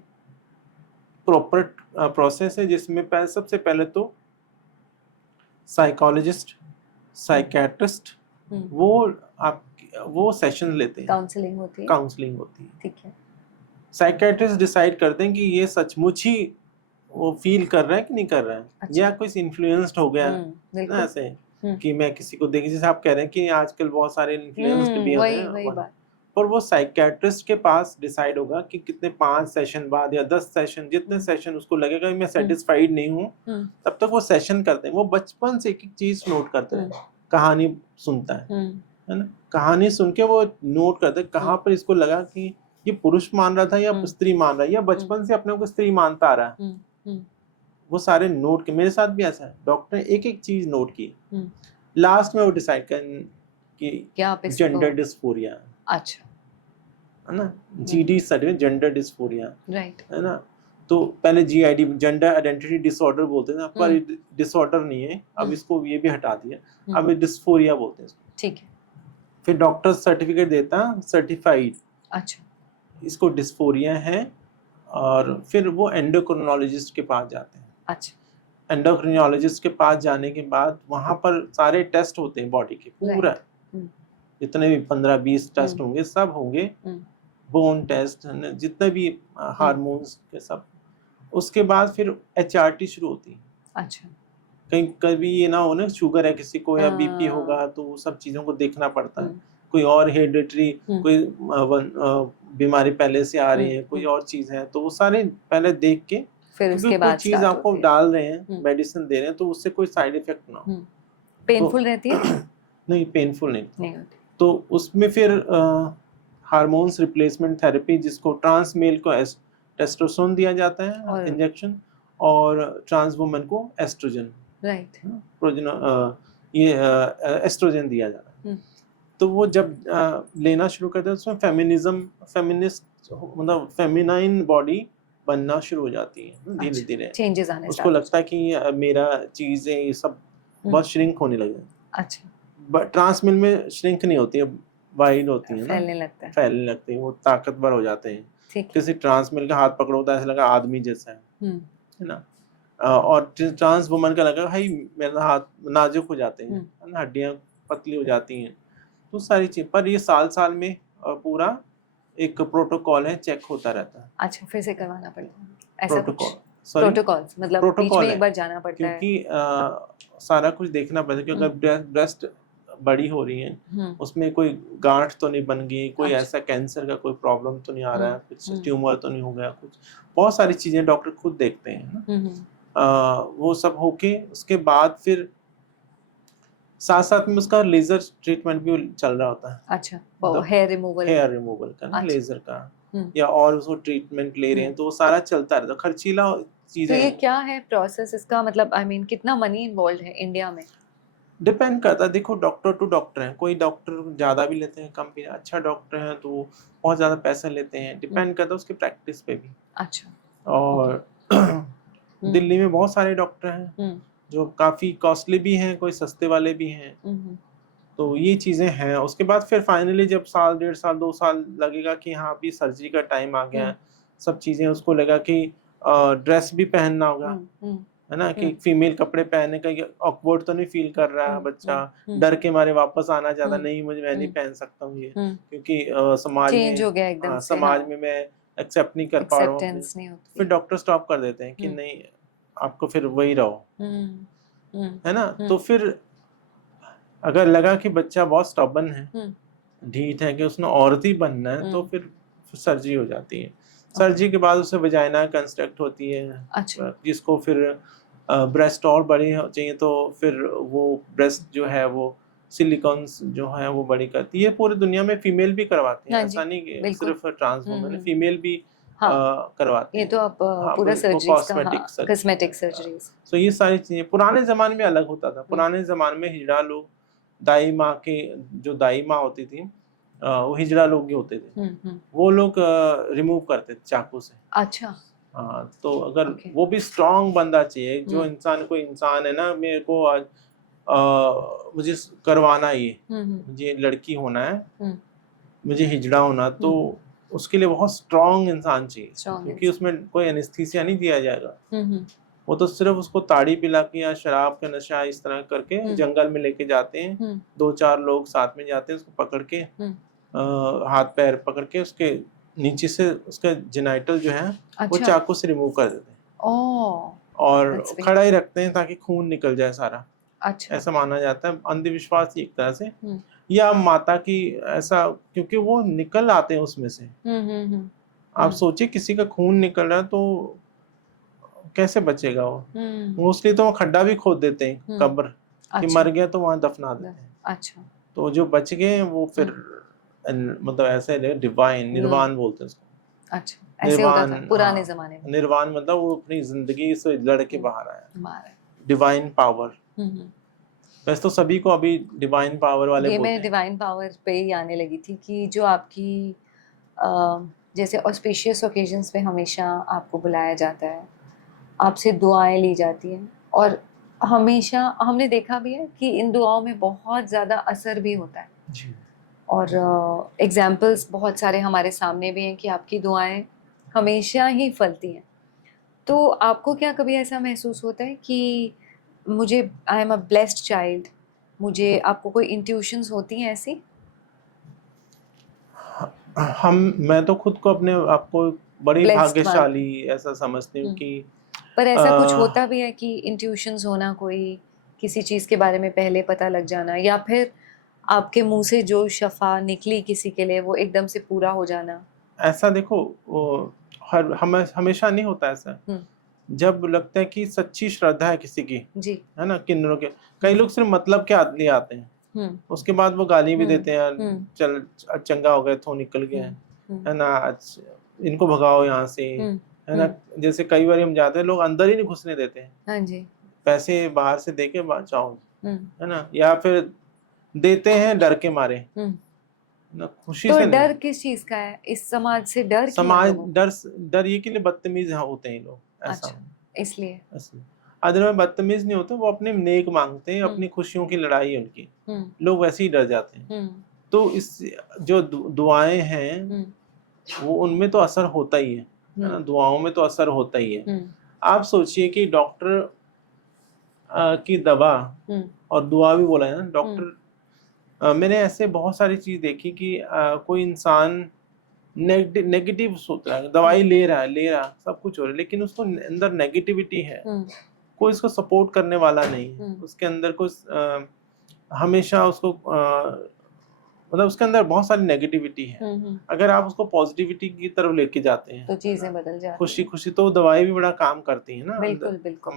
प्रॉपर प्रोसेस है जिसमें सबसे पहले तो साइकोलॉजिस्ट, साइकेट्रिस्ट वो सेशन लेते हैं, काउंसलिंग होती है। ठीक है। साइकेट्रिस्ट डिसाइड करते हैं कि ये सचमुच ही वो फील कर रहा है कि नहीं कर रहा है। अच्छा। या कोई इन्फ्लुएंस्ड हो गया ना, ऐसे कि मैं किसी को देख, जैसे आप कह रहे हैं कि आजकल बहुत सारे इन्फ्लुएंस्ड भी होते हैं, और वो साइकेट्रिस्ट के पास डिसाइड होगा कि कितने 5 सेशन बाद या 10 सेशन, जितने सेशन उसको लगेगा मैं सेटिस्फाइड नहीं हूँ, तब तक वो सेशन करते हैं। वो बचपन से एक चीज नोट करते हैं, कहानी सुनता है ना, कहानी सुन के वो नोट करते हैं कहाँ पर इसको लगा कि ये पुरुष मान रहा था या स्त्री मान रहा है, या बचपन से अपने को स्त्री मानता आ रहा है। वो सारे नोट के, मेरे साथ भी ऐसा है, डॉक्टर ने एक एक चीज नोट की, लास्ट में वो डिसाइड कर कि जेंडर डिस्फोरिया। अच्छा। है ना, GD certificate gender dysphoria, right, है ना। तो पहले जीआईडी जेंडर आइडेंटिटी डिसऑर्डर बोलते थे, पर डिसऑर्डर नहीं है अब, इसको ये भी हटा दिया, अब डिस्फोरिया बोलते हैं इसको। ठीक है। फिर डॉक्टर सर्टिफिकेट देता, सर्टिफाइड, अच्छा, इसको डिस्फोरिया है, और फिर वो एंडोक्रिनोलॉजिस्ट के पास जाते हैं। अच्छा। एंडोक्रिनोलॉजिस्ट के पास जाने के बाद वहां पर सारे टेस्ट होते हैं बॉडी के, पूरा जितने भी 15-20 टेस्ट होंगे, सब होंगे, बोन टेस्ट, जितने भी हार्मोन्स के सब। उसके बाद फिर HRT शुरू होती है। अच्छा। कहीं कभी ये ना हो ना शुगर है किसी को या बीपी हाँ। होगा, तो वो सब चीज़ों को देखना पड़ता है। हम्म, कोई और हेरिडिटरी कोई बीमारी पहले से आ रही है, कोई हम्म। और चीज़ है, तो वो सारे पहले देख के, फिर क्योंकि उसके कोई बाद चीज़ स्टार्ट आपको होती है। डाल रहे हैं, हम्म। मेडिसिन दे रहे हैं, तो उससे कोई साइड इफेक्ट ना हो। पेनफुल रहती है? नहीं, पेनफुल नहीं। नहीं होती। तो उसमें फिर हार्मोन्स रिप्लेसमेंट थेरेपी, जिसको ट्रांस मेल को टेस्टोस्टेरोन दिया जाता है और इंजेक्शन, और ट्रांस वुमन को एस्ट्रोजन, राइट। प्रोजेनो ये एस्ट्रोजन दिया जाता है। हम्म। तो वो जब लेना शुरू करते हैं, उसमें फेमिनिस्ट मतलब फेमिनाइन बॉडी बनना शुरू हो जाती है धीरे धीरे। चेंजेस आने उसको start हो लगता है कि मेरा चीज़ें ये सब बहुत श्रिंक होने लगे। जाते। अच्छा, ट्रांस मिल में श्रिंक नहीं होती है, वाइड होती है ना, फैलने लगता है। फैलने लगती है, वो ताकतवर हो जाते हैं। ठीक है। किसी ट्रांस मिल का हाथ पकड़ो तो ऐसा लगा आदमी जैसा हम्म, है ना। और ट्रांस वुमन का लगा भाई मेरा हाथ नाजुक हो जाते हैं, है ना, हड्डियां पतली हो जाती हैं। तो सारी चीज पर ये साल साल में पूरा एक प्रोटोकॉल है, चेक होता रहता है। अच्छा, फिर से करवाना पड़ेगा ऐसा कुछ? प्रोटोकॉल, सॉरी, प्रोटोकॉल्स मतलब बीच प्रोटोकॉल में है, एक बार जाना पड़ता है। क्योंकि सारा कुछ देखना पड़ता है कि अगर ब्रेस्ट बड़ी हो रही है, उसमें कोई गांठ तो नहीं बन गई, कोई अच्छा। ऐसा कैंसर का कोई प्रॉब्लम तो नहीं आ रहा है, कुछ हम्म। ट्यूमर तो नहीं हो गया, कुछ बहुत सारी चीजें डॉक्टर खुद देखते हैं ना। वो सब होके उसके बाद फिर साथ साथ में उसका लेजर ट्रीटमेंट भी चल रहा होता है। अच्छा, वो हेयर रिमूवल। हेयर रिमूवल का ना, अच्छा। लेजर का, या और उसको ट्रीटमेंट ले रहे हैं, तो वो सारा चलता रहता है, खर्चीला तो चीजें ये हैं। क्या है प्रोसेस इसका, मतलब आई मीन कितना मनी इन्वॉल्व है इंडिया में? डिपेंड करता है, देखो डॉक्टर टू डॉक्टर है, कोई डॉक्टर ज़्यादा भी लेते हैं, कम भी, अच्छा डॉक्टर है तो वो बहुत ज़्यादा पैसे लेते हैं, डिपेंड करता है उसकी प्रैक्टिस पे भी। अच्छा। और दिल्ली में बहुत सारे डॉक्टर हैं जो काफ़ी कॉस्टली भी हैं, कोई सस्ते वाले भी हैं, तो ये चीज़ें हैं। उसके बाद फिर फाइनली जब साल, 1.5 साल, 2 साल लगेगा कि हाँ अभी सर्जरी का टाइम आ गया है, सब चीज़ें, उसको लगा कि ड्रेस भी पहनना होगा, है ना, कि फीमेल कपड़े पहनने का ऑकवर्ड तो नहीं फील कर रहा है बच्चा, डर के मारे वापस आना चाहता, नहीं मुझे मैं नहीं पहन सकता हूँ ये, क्योंकि समाज चेंज में, हो गया एकदम से। समाज में मैं एक्सेप्ट नहीं कर पा रहा हूँ। एक्सेप्टेंस नहीं होती। फिर डॉक्टर स्टॉप कर देते हैं कि नहीं आपको फिर वही रहो, है ना। तो फिर अगर लगा कि बच्चा बहुत स्टबन है, ढीठ है, कि उसने औरत ही बनना है, तो फिर सर्जरी हो जाती है। सर्जरी के बाद उसे वजाइना कंस्ट्रक्ट होती है। अच्छा। जिसको फिर ब्रेस्ट और बड़ी चाहिए तो फिर वो ब्रेस्ट जो है वो सिलिकॉन्स जो है वो बड़ी करती है। पूरी दुनिया में फीमेल भी करवाती हैं, हाँ जी, ऐसा नहीं कि बिल्कुल। सिर्फ ट्रांस वुमेन, फीमेल भी करवाती ये हैं। तो आप हाँ, पूरा सर्जरीज का, कॉस्मेटिक सर्जरीज। तो ये सारी चीजें पुराने जमाने में अलग होता था। पुराने जमाने में हिजड़ा लोग, दाई माँ के, जो दाई माँ होती थी, वो हिजड़ा लोग ही होते थे, वो लोग रिमूव करते थे चाकू से। अच्छा। हाँ, तो अगर वो भी स्ट्रांग बंदा चाहिए, जो इंसान, कोई इंसान है ना, मेरे को आज मुझे करवाना ही है, मुझे लड़की होना है, मुझे हिजड़ा होना, तो उसके लिए बहुत स्ट्रांग इंसान चाहिए, क्योंकि उसमें कोई एनेस्थीसिया नहीं दिया जाएगा। वो तो सिर्फ उसको ताड़ी पिला के या शराब का नशा इस तरह करके जंगल में लेके जाते हैं, 2-4 लोग साथ में जाते हैं, उसको पकड़ के हाथ पैर पकड़ के उसके नीचे से उसका जेनाइटल जो है वो चाकू से रिमूव कर देते हैं। और खड़ा ही रखते हैं ताकि खून निकल जाए सारा। अच्छा। ऐसा माना जाता है, अंधविश्वास एक तरह से, या माता की ऐसा, क्योंकि वो निकल आते हैं उसमें से। आप सोचिए किसी का खून निकल रहा है तो कैसे बचेगा वो। मोस्टली तो वो खड्डा भी खोद देते हैं, कब्र, कि मर गया तो वहां दफना देते हैं। अच्छा। तो जो बच गए वो फिर मतलब ऐसे डिवाइन, निर्वाण बोलते हैं उसको। अच्छा, ऐसे होता था पुराने जमाने में। निर्वाण मतलब वो अपनी जिंदगी से लड़ के बाहर आया, डिवाइन पावर। वैसे तो सभी को अभी डिवाइन पावर वाले बोलते हैं। मैं डिवाइन पावर पे ही आने लगी थी कि जो आपकी जैसे ऑस्पिशियस ओकेजन्स पे हमेशा आपको बुलाया जाता है, आपसे दुआएं ली जाती हैं, और हमेशा हमने देखा भी है कि इन दुआओं में बहुत ज़्यादा असर भी होता है जी। और एग्जाम्पल्स बहुत सारे हमारे सामने भी हैं कि आपकी दुआएं हमेशा ही फलती हैं। तो आपको क्या कभी ऐसा महसूस होता है कि मुझे, I am a blessed child, मुझे, आपको कोई इंट्यूशंस होती हैं ऐसी? मैं तो खुद को अपने आपको बड़ी भाग्यशाली ऐसा समझती हूँ कि पर ऐसा कुछ अ, होता भी है कि इंट्यूशंस होना, कोई किसी चीज के बारे में पहले पता लग जाना, या फिर आपके मुंह से जो शफा निकली किसी के लिए वो एकदम से पूरा हो जाना? ऐसा देखो, वो हमेशा नहीं होता ऐसा। हम्म। जब लगता है कि सच्ची श्रद्धा है किसी की, जी। है ना, किन्नरों के, कई लोग सिर्फ मतलब के लिए आते हैं, हम्म। उसके बाद वो गाली भी देते हैं, हम्म। चल आज चंगा हो गए, थो निकल गए, हम्म। है ना, आज इनको भगाओ यहाँ से, हम्म। है ना। जैसे कई बार हम जाते हैं, लोग अंदर ही नहीं घुसने देते हैं, हाँ जी। पैसे बाहर से दे के जाओ, हम्म। है ना, या फिर देते हैं डर के मारे, हम्म। ना, खुशी तो से नहीं। डर किस चीज का है? इस समाज से डर क्यों है समाज लोगों को? डर, डर ये के लिए बदतमीज होते हैं लोग, ऐसा। अच्छा, इसलिए। ऐसे अदर में बदतमीज नहीं होते, वो अपने नेक मांगते हैं, अपनी खुशियों की लड़ाई है उनकी, हम्म। लोग वैसे ही डर जाते हैं। हम्म। तो इस जो दुआएं हैं, हम्म। वो उनमें तो असर होता ही है ना, हम्म। दुआओं में तो असर होता ही है। हम्म। आप सोचिए कि डॉक्टर की दवा हम्म। और दुआ भी बोला है ना, हम्म। डॉक्टर, मैंने ऐसे बहुत सारी चीज देखी कि कोई इंसान नेगेटिव सोच रहा है, दवाई ले रहा है, सब कुछ हो रहा है, लेकिन उसको अंदर नेगेटिविटी है, हम्म। कोई इसको सपोर्ट करने वाला नहीं है, उसके अंदर कुछ हमेशा उसको मतलब उसके अंदर बहुत सारी नेगेटिविटी है। अगर आप उसको पॉजिटिविटी की तरफ लेके जाते हैं तो चीजें बदल जाती खुशी हैं। खुशी, तो दवाई भी बड़ा काम करती है ना। बिल्कुल बिल्कुल।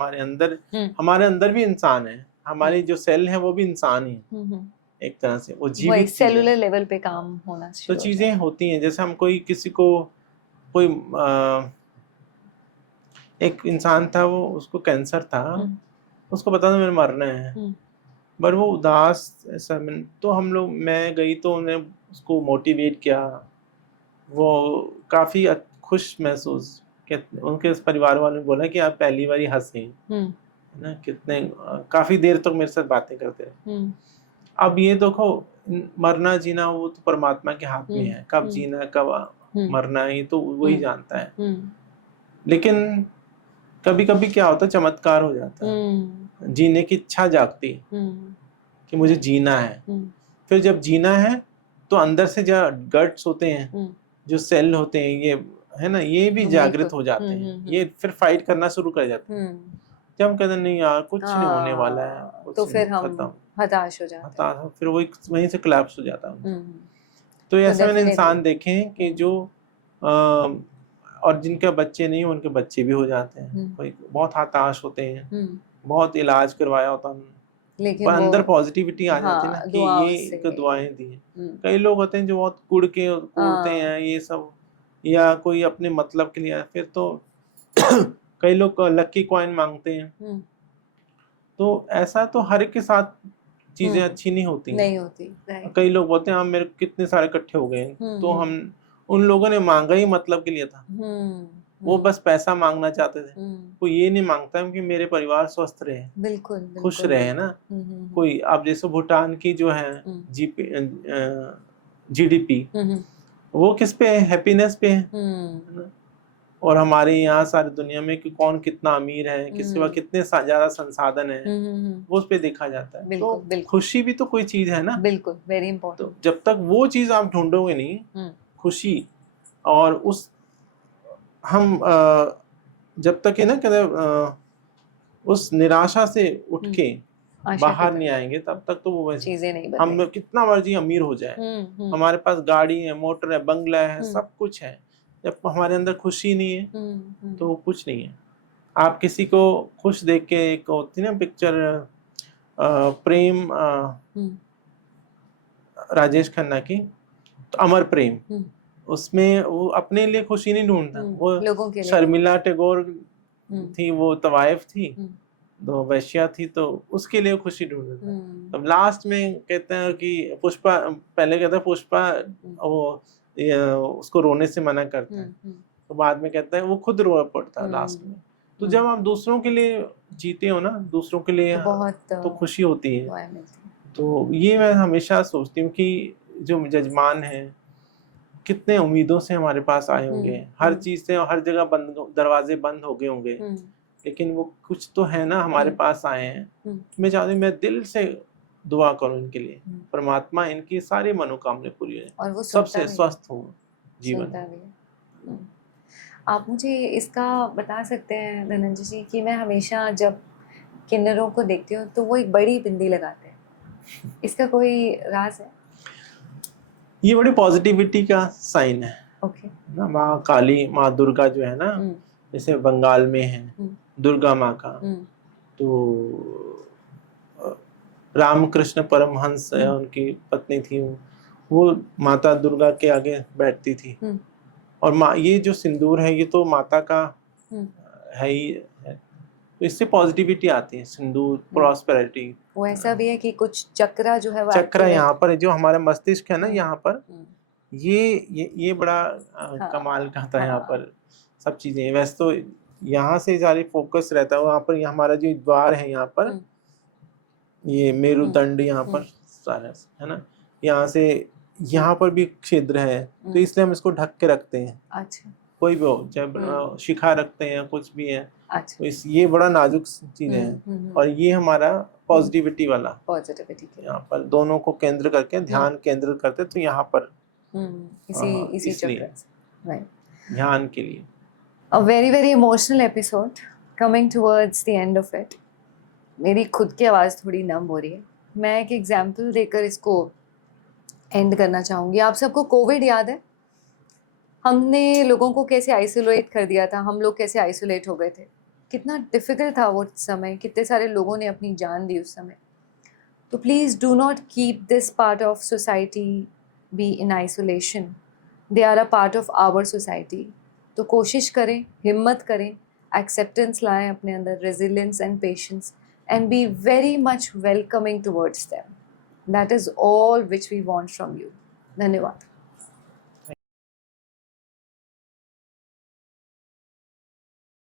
हमारे अंदर भी इंसान है, हमारी जो सेल है वो भी इंसान ही है, एक तरह से वो वही जीवित चीज है। सेलुलर लेवल पे काम होना तो शुरू हो चीजें जाए। होती हैं, जैसे हम कोई किसी को, कोई एक इंसान था, वो उसको कैंसर था, उसको पता था मेरे मरना है, पर वो उदास ऐसा, तो हम लोग, मैं गई तो उन्हें उसको मोटिवेट किया, वो काफी खुश महसूस, उनके उस परिवार वालों ने बोला कि आप पहली बार ही हंसे, है ना, कितने काफी देर तक मेरे साथ बातें करते रहे। अब ये देखो, मरना जीना वो तो परमात्मा के हाथ में है, कब जीना कब मरना है, ये तो वही जानता है। लेकिन कभी कभी क्या होता है, चमत्कार हो जाता है, जीने की इच्छा जागती है कि मुझे जीना है। फिर जब जीना है तो अंदर से जो गट्स होते हैं, जो सेल होते हैं, ये है ना, ये भी जागृत हो जाते हैं, ये फिर फाइट करना शुरू कर जाते हैं। जब हम कहते हैं नहीं यार कुछ नहीं होने वाला है, कुछ तो फिर नहीं, हम खत्म, हताश हो जाते हैं। फिर वहीं से कोलैप्स हो जाता है। तो तो ऐसे मैंने definitely। इंसान देखे हैं कि जो और जिनके बच्चे नहीं, उनके बच्चे भी हो जाते हैं, कोई बहुत हताश होते हैं, बहुत इलाज करवाया होता है, लेकिन पर वो अंदर पॉजिटिविटी आ जाती है ना कि दुआओं ये से। इनको दुआएं दी हैं। कई लोग होते हैं जो बहुत कूड़ते हैं ये सब, या कोई अपने मतलब के लिए, फिर तो कई लोग लकी कॉइन मांगते हैं। तो ऐसा तो हर एक के साथ चीजें अच्छी नहीं होती हैं। नहीं होती। कई लोग बोलते हैं हम मेरे कितने सारे इकट्ठे हो गए, तो हम उन लोगों ने मांगा ही मतलब के लिए था, वो बस पैसा मांगना चाहते थे। कोई ये नहीं मांगता कि मेरे परिवार स्वस्थ रहे, बिल्कुल खुश रहे ना। कोई आप जैसे भूटान की जो है जीडीपी, वो किस पे है, हैप्पीनेस पे है ना? और हमारे यहाँ सारी दुनिया में कि कौन कितना अमीर है, किसके पास कितने ज्यादा संसाधन है, वो उस पे देखा जाता है। तो खुशी भी तो कोई चीज है ना, बिल्कुल वेरी इंपॉर्टेंट। तो जब तक वो चीज आप ढूंढोगे नहीं, खुशी, और उस हम जब तक है ना कहते उस निराशा से उठ के बाहर नहीं आएंगे, तब तक तो वो चीजें नहीं हम बदलेंगी। कितना मर्जी अमीर हो जाए, हमारे पास गाड़ी है, मोटर है, बंगला है, सब कुछ है, जब हमारे अंदर खुशी नहीं है तो कुछ नहीं है। आप किसी को खुश देख के, एक होती ना पिक्चर प्रेम, राजेश खन्ना की, तो अमर प्रेम, उसमें वो अपने लिए खुशी नहीं ढूंढता, वो लोगों के लिए। शर्मिला टैगोर थी, वो तवाइफ थी, दो वैश्या थी, तो उसके लिए खुशी ढूंढ रहा था। तब लास्ट में कहते हैं कि पुष्पा, पहले कहता है पुष्पा वो उसको रोने से मना करता है, तो बाद में कहता है वो खुद रो पड़ता है लास्ट में। तो जब आप दूसरों के लिए जीते हो ना, दूसरों के लिए, तो खुशी होती है। तो ये मैं हमेशा सोचती हूँ कि जो जजमान है कितने उम्मीदों से हमारे पास आए होंगे, हर चीज से, हर जगह बंद, दरवाजे बंद हो गए होंगे, लेकिन वो कुछ तो है ना, हमारे पास आए हैं। मैं चाहती हूँ, मैं दिल से दुआ करूँ इनके लिए, परमात्मा इनकी सारी मनोकामनाएं पूरी हो, और वो सबसे स्वस्थ हो जीवन। आप मुझे इसका बता सकते हैं धनंजय जी कि मैं हमेशा जब किन्नरों को देखती हूँ तो वो एक बड़ी बिंदी लगाते हैं, इसका कोई राज है? ये बड़ी पॉजिटिविटी का साइन है ओके। ना। माँ काली, माँ दुर्गा जो है ना, जैसे बंगाल में है दुर्गा माँ का, तो रामकृष्ण परमहंस है, उनकी पत्नी थी, वो माता दुर्गा के आगे बैठती थी। और माँ, ये जो सिंदूर है ये तो माता का है ही है, तो इससे पॉजिटिविटी आती है, सिंदूर, प्रॉस्पेरिटी। वो ऐसा भी है कि कुछ चक्रा जो है वो चक्र active यहाँ पर जो हमारा मस्तिष्क है ना, यहाँ पर हम्म, ये बड़ा हाँ, कमाल का था। यहाँ हाँ। पर सब चीजें वैसे तो यहाँ से सारी फोकस रहता है, वहाँ पर हमारा जो द्वार है यहाँ पर, ये मेरुदंड यहाँ पर सारा है ना, यहाँ से यहाँ पर भी छिद्र है, तो इसलिए हम इसको ढक के रखते हैं। अच्छा। कोई भी हो, चाहे शिखा रखते हैं, कुछ भी है, अच्छा। तो ये बड़ा नाजुक चीज है। और ये हमारा पॉजिटिविटी वाला, पॉजिटिविटी यहाँ पर दोनों को केंद्र करके ध्यान केंद्रित करते, तो यहाँ पर इसी इसलिए चक्र से, राइट। ध्यान के लिए। A very very emotional episode coming towards the end of it. मेरी खुद की आवाज़ थोड़ी नम हो रही है। मैं एक एग्जाम्पल देकर इसको एंड करना चाहूँगी। आप सबको कोविड याद है? हमने लोगों को कैसे आइसोलेट कर दिया था, हम लोग कैसे आइसोलेट हो गए थे, कितना डिफ़िकल्ट था वो समय, कितने सारे लोगों ने अपनी जान दी उस समय। तो please do not keep this part of society be in isolation, they are a part of our society. तो कोशिश करें, हिम्मत करें, एक्सेप्टेंस लाएं अपने अंदर, resilience and patience, and be very much welcoming towards them. That is all which we want from you. धन्यवाद।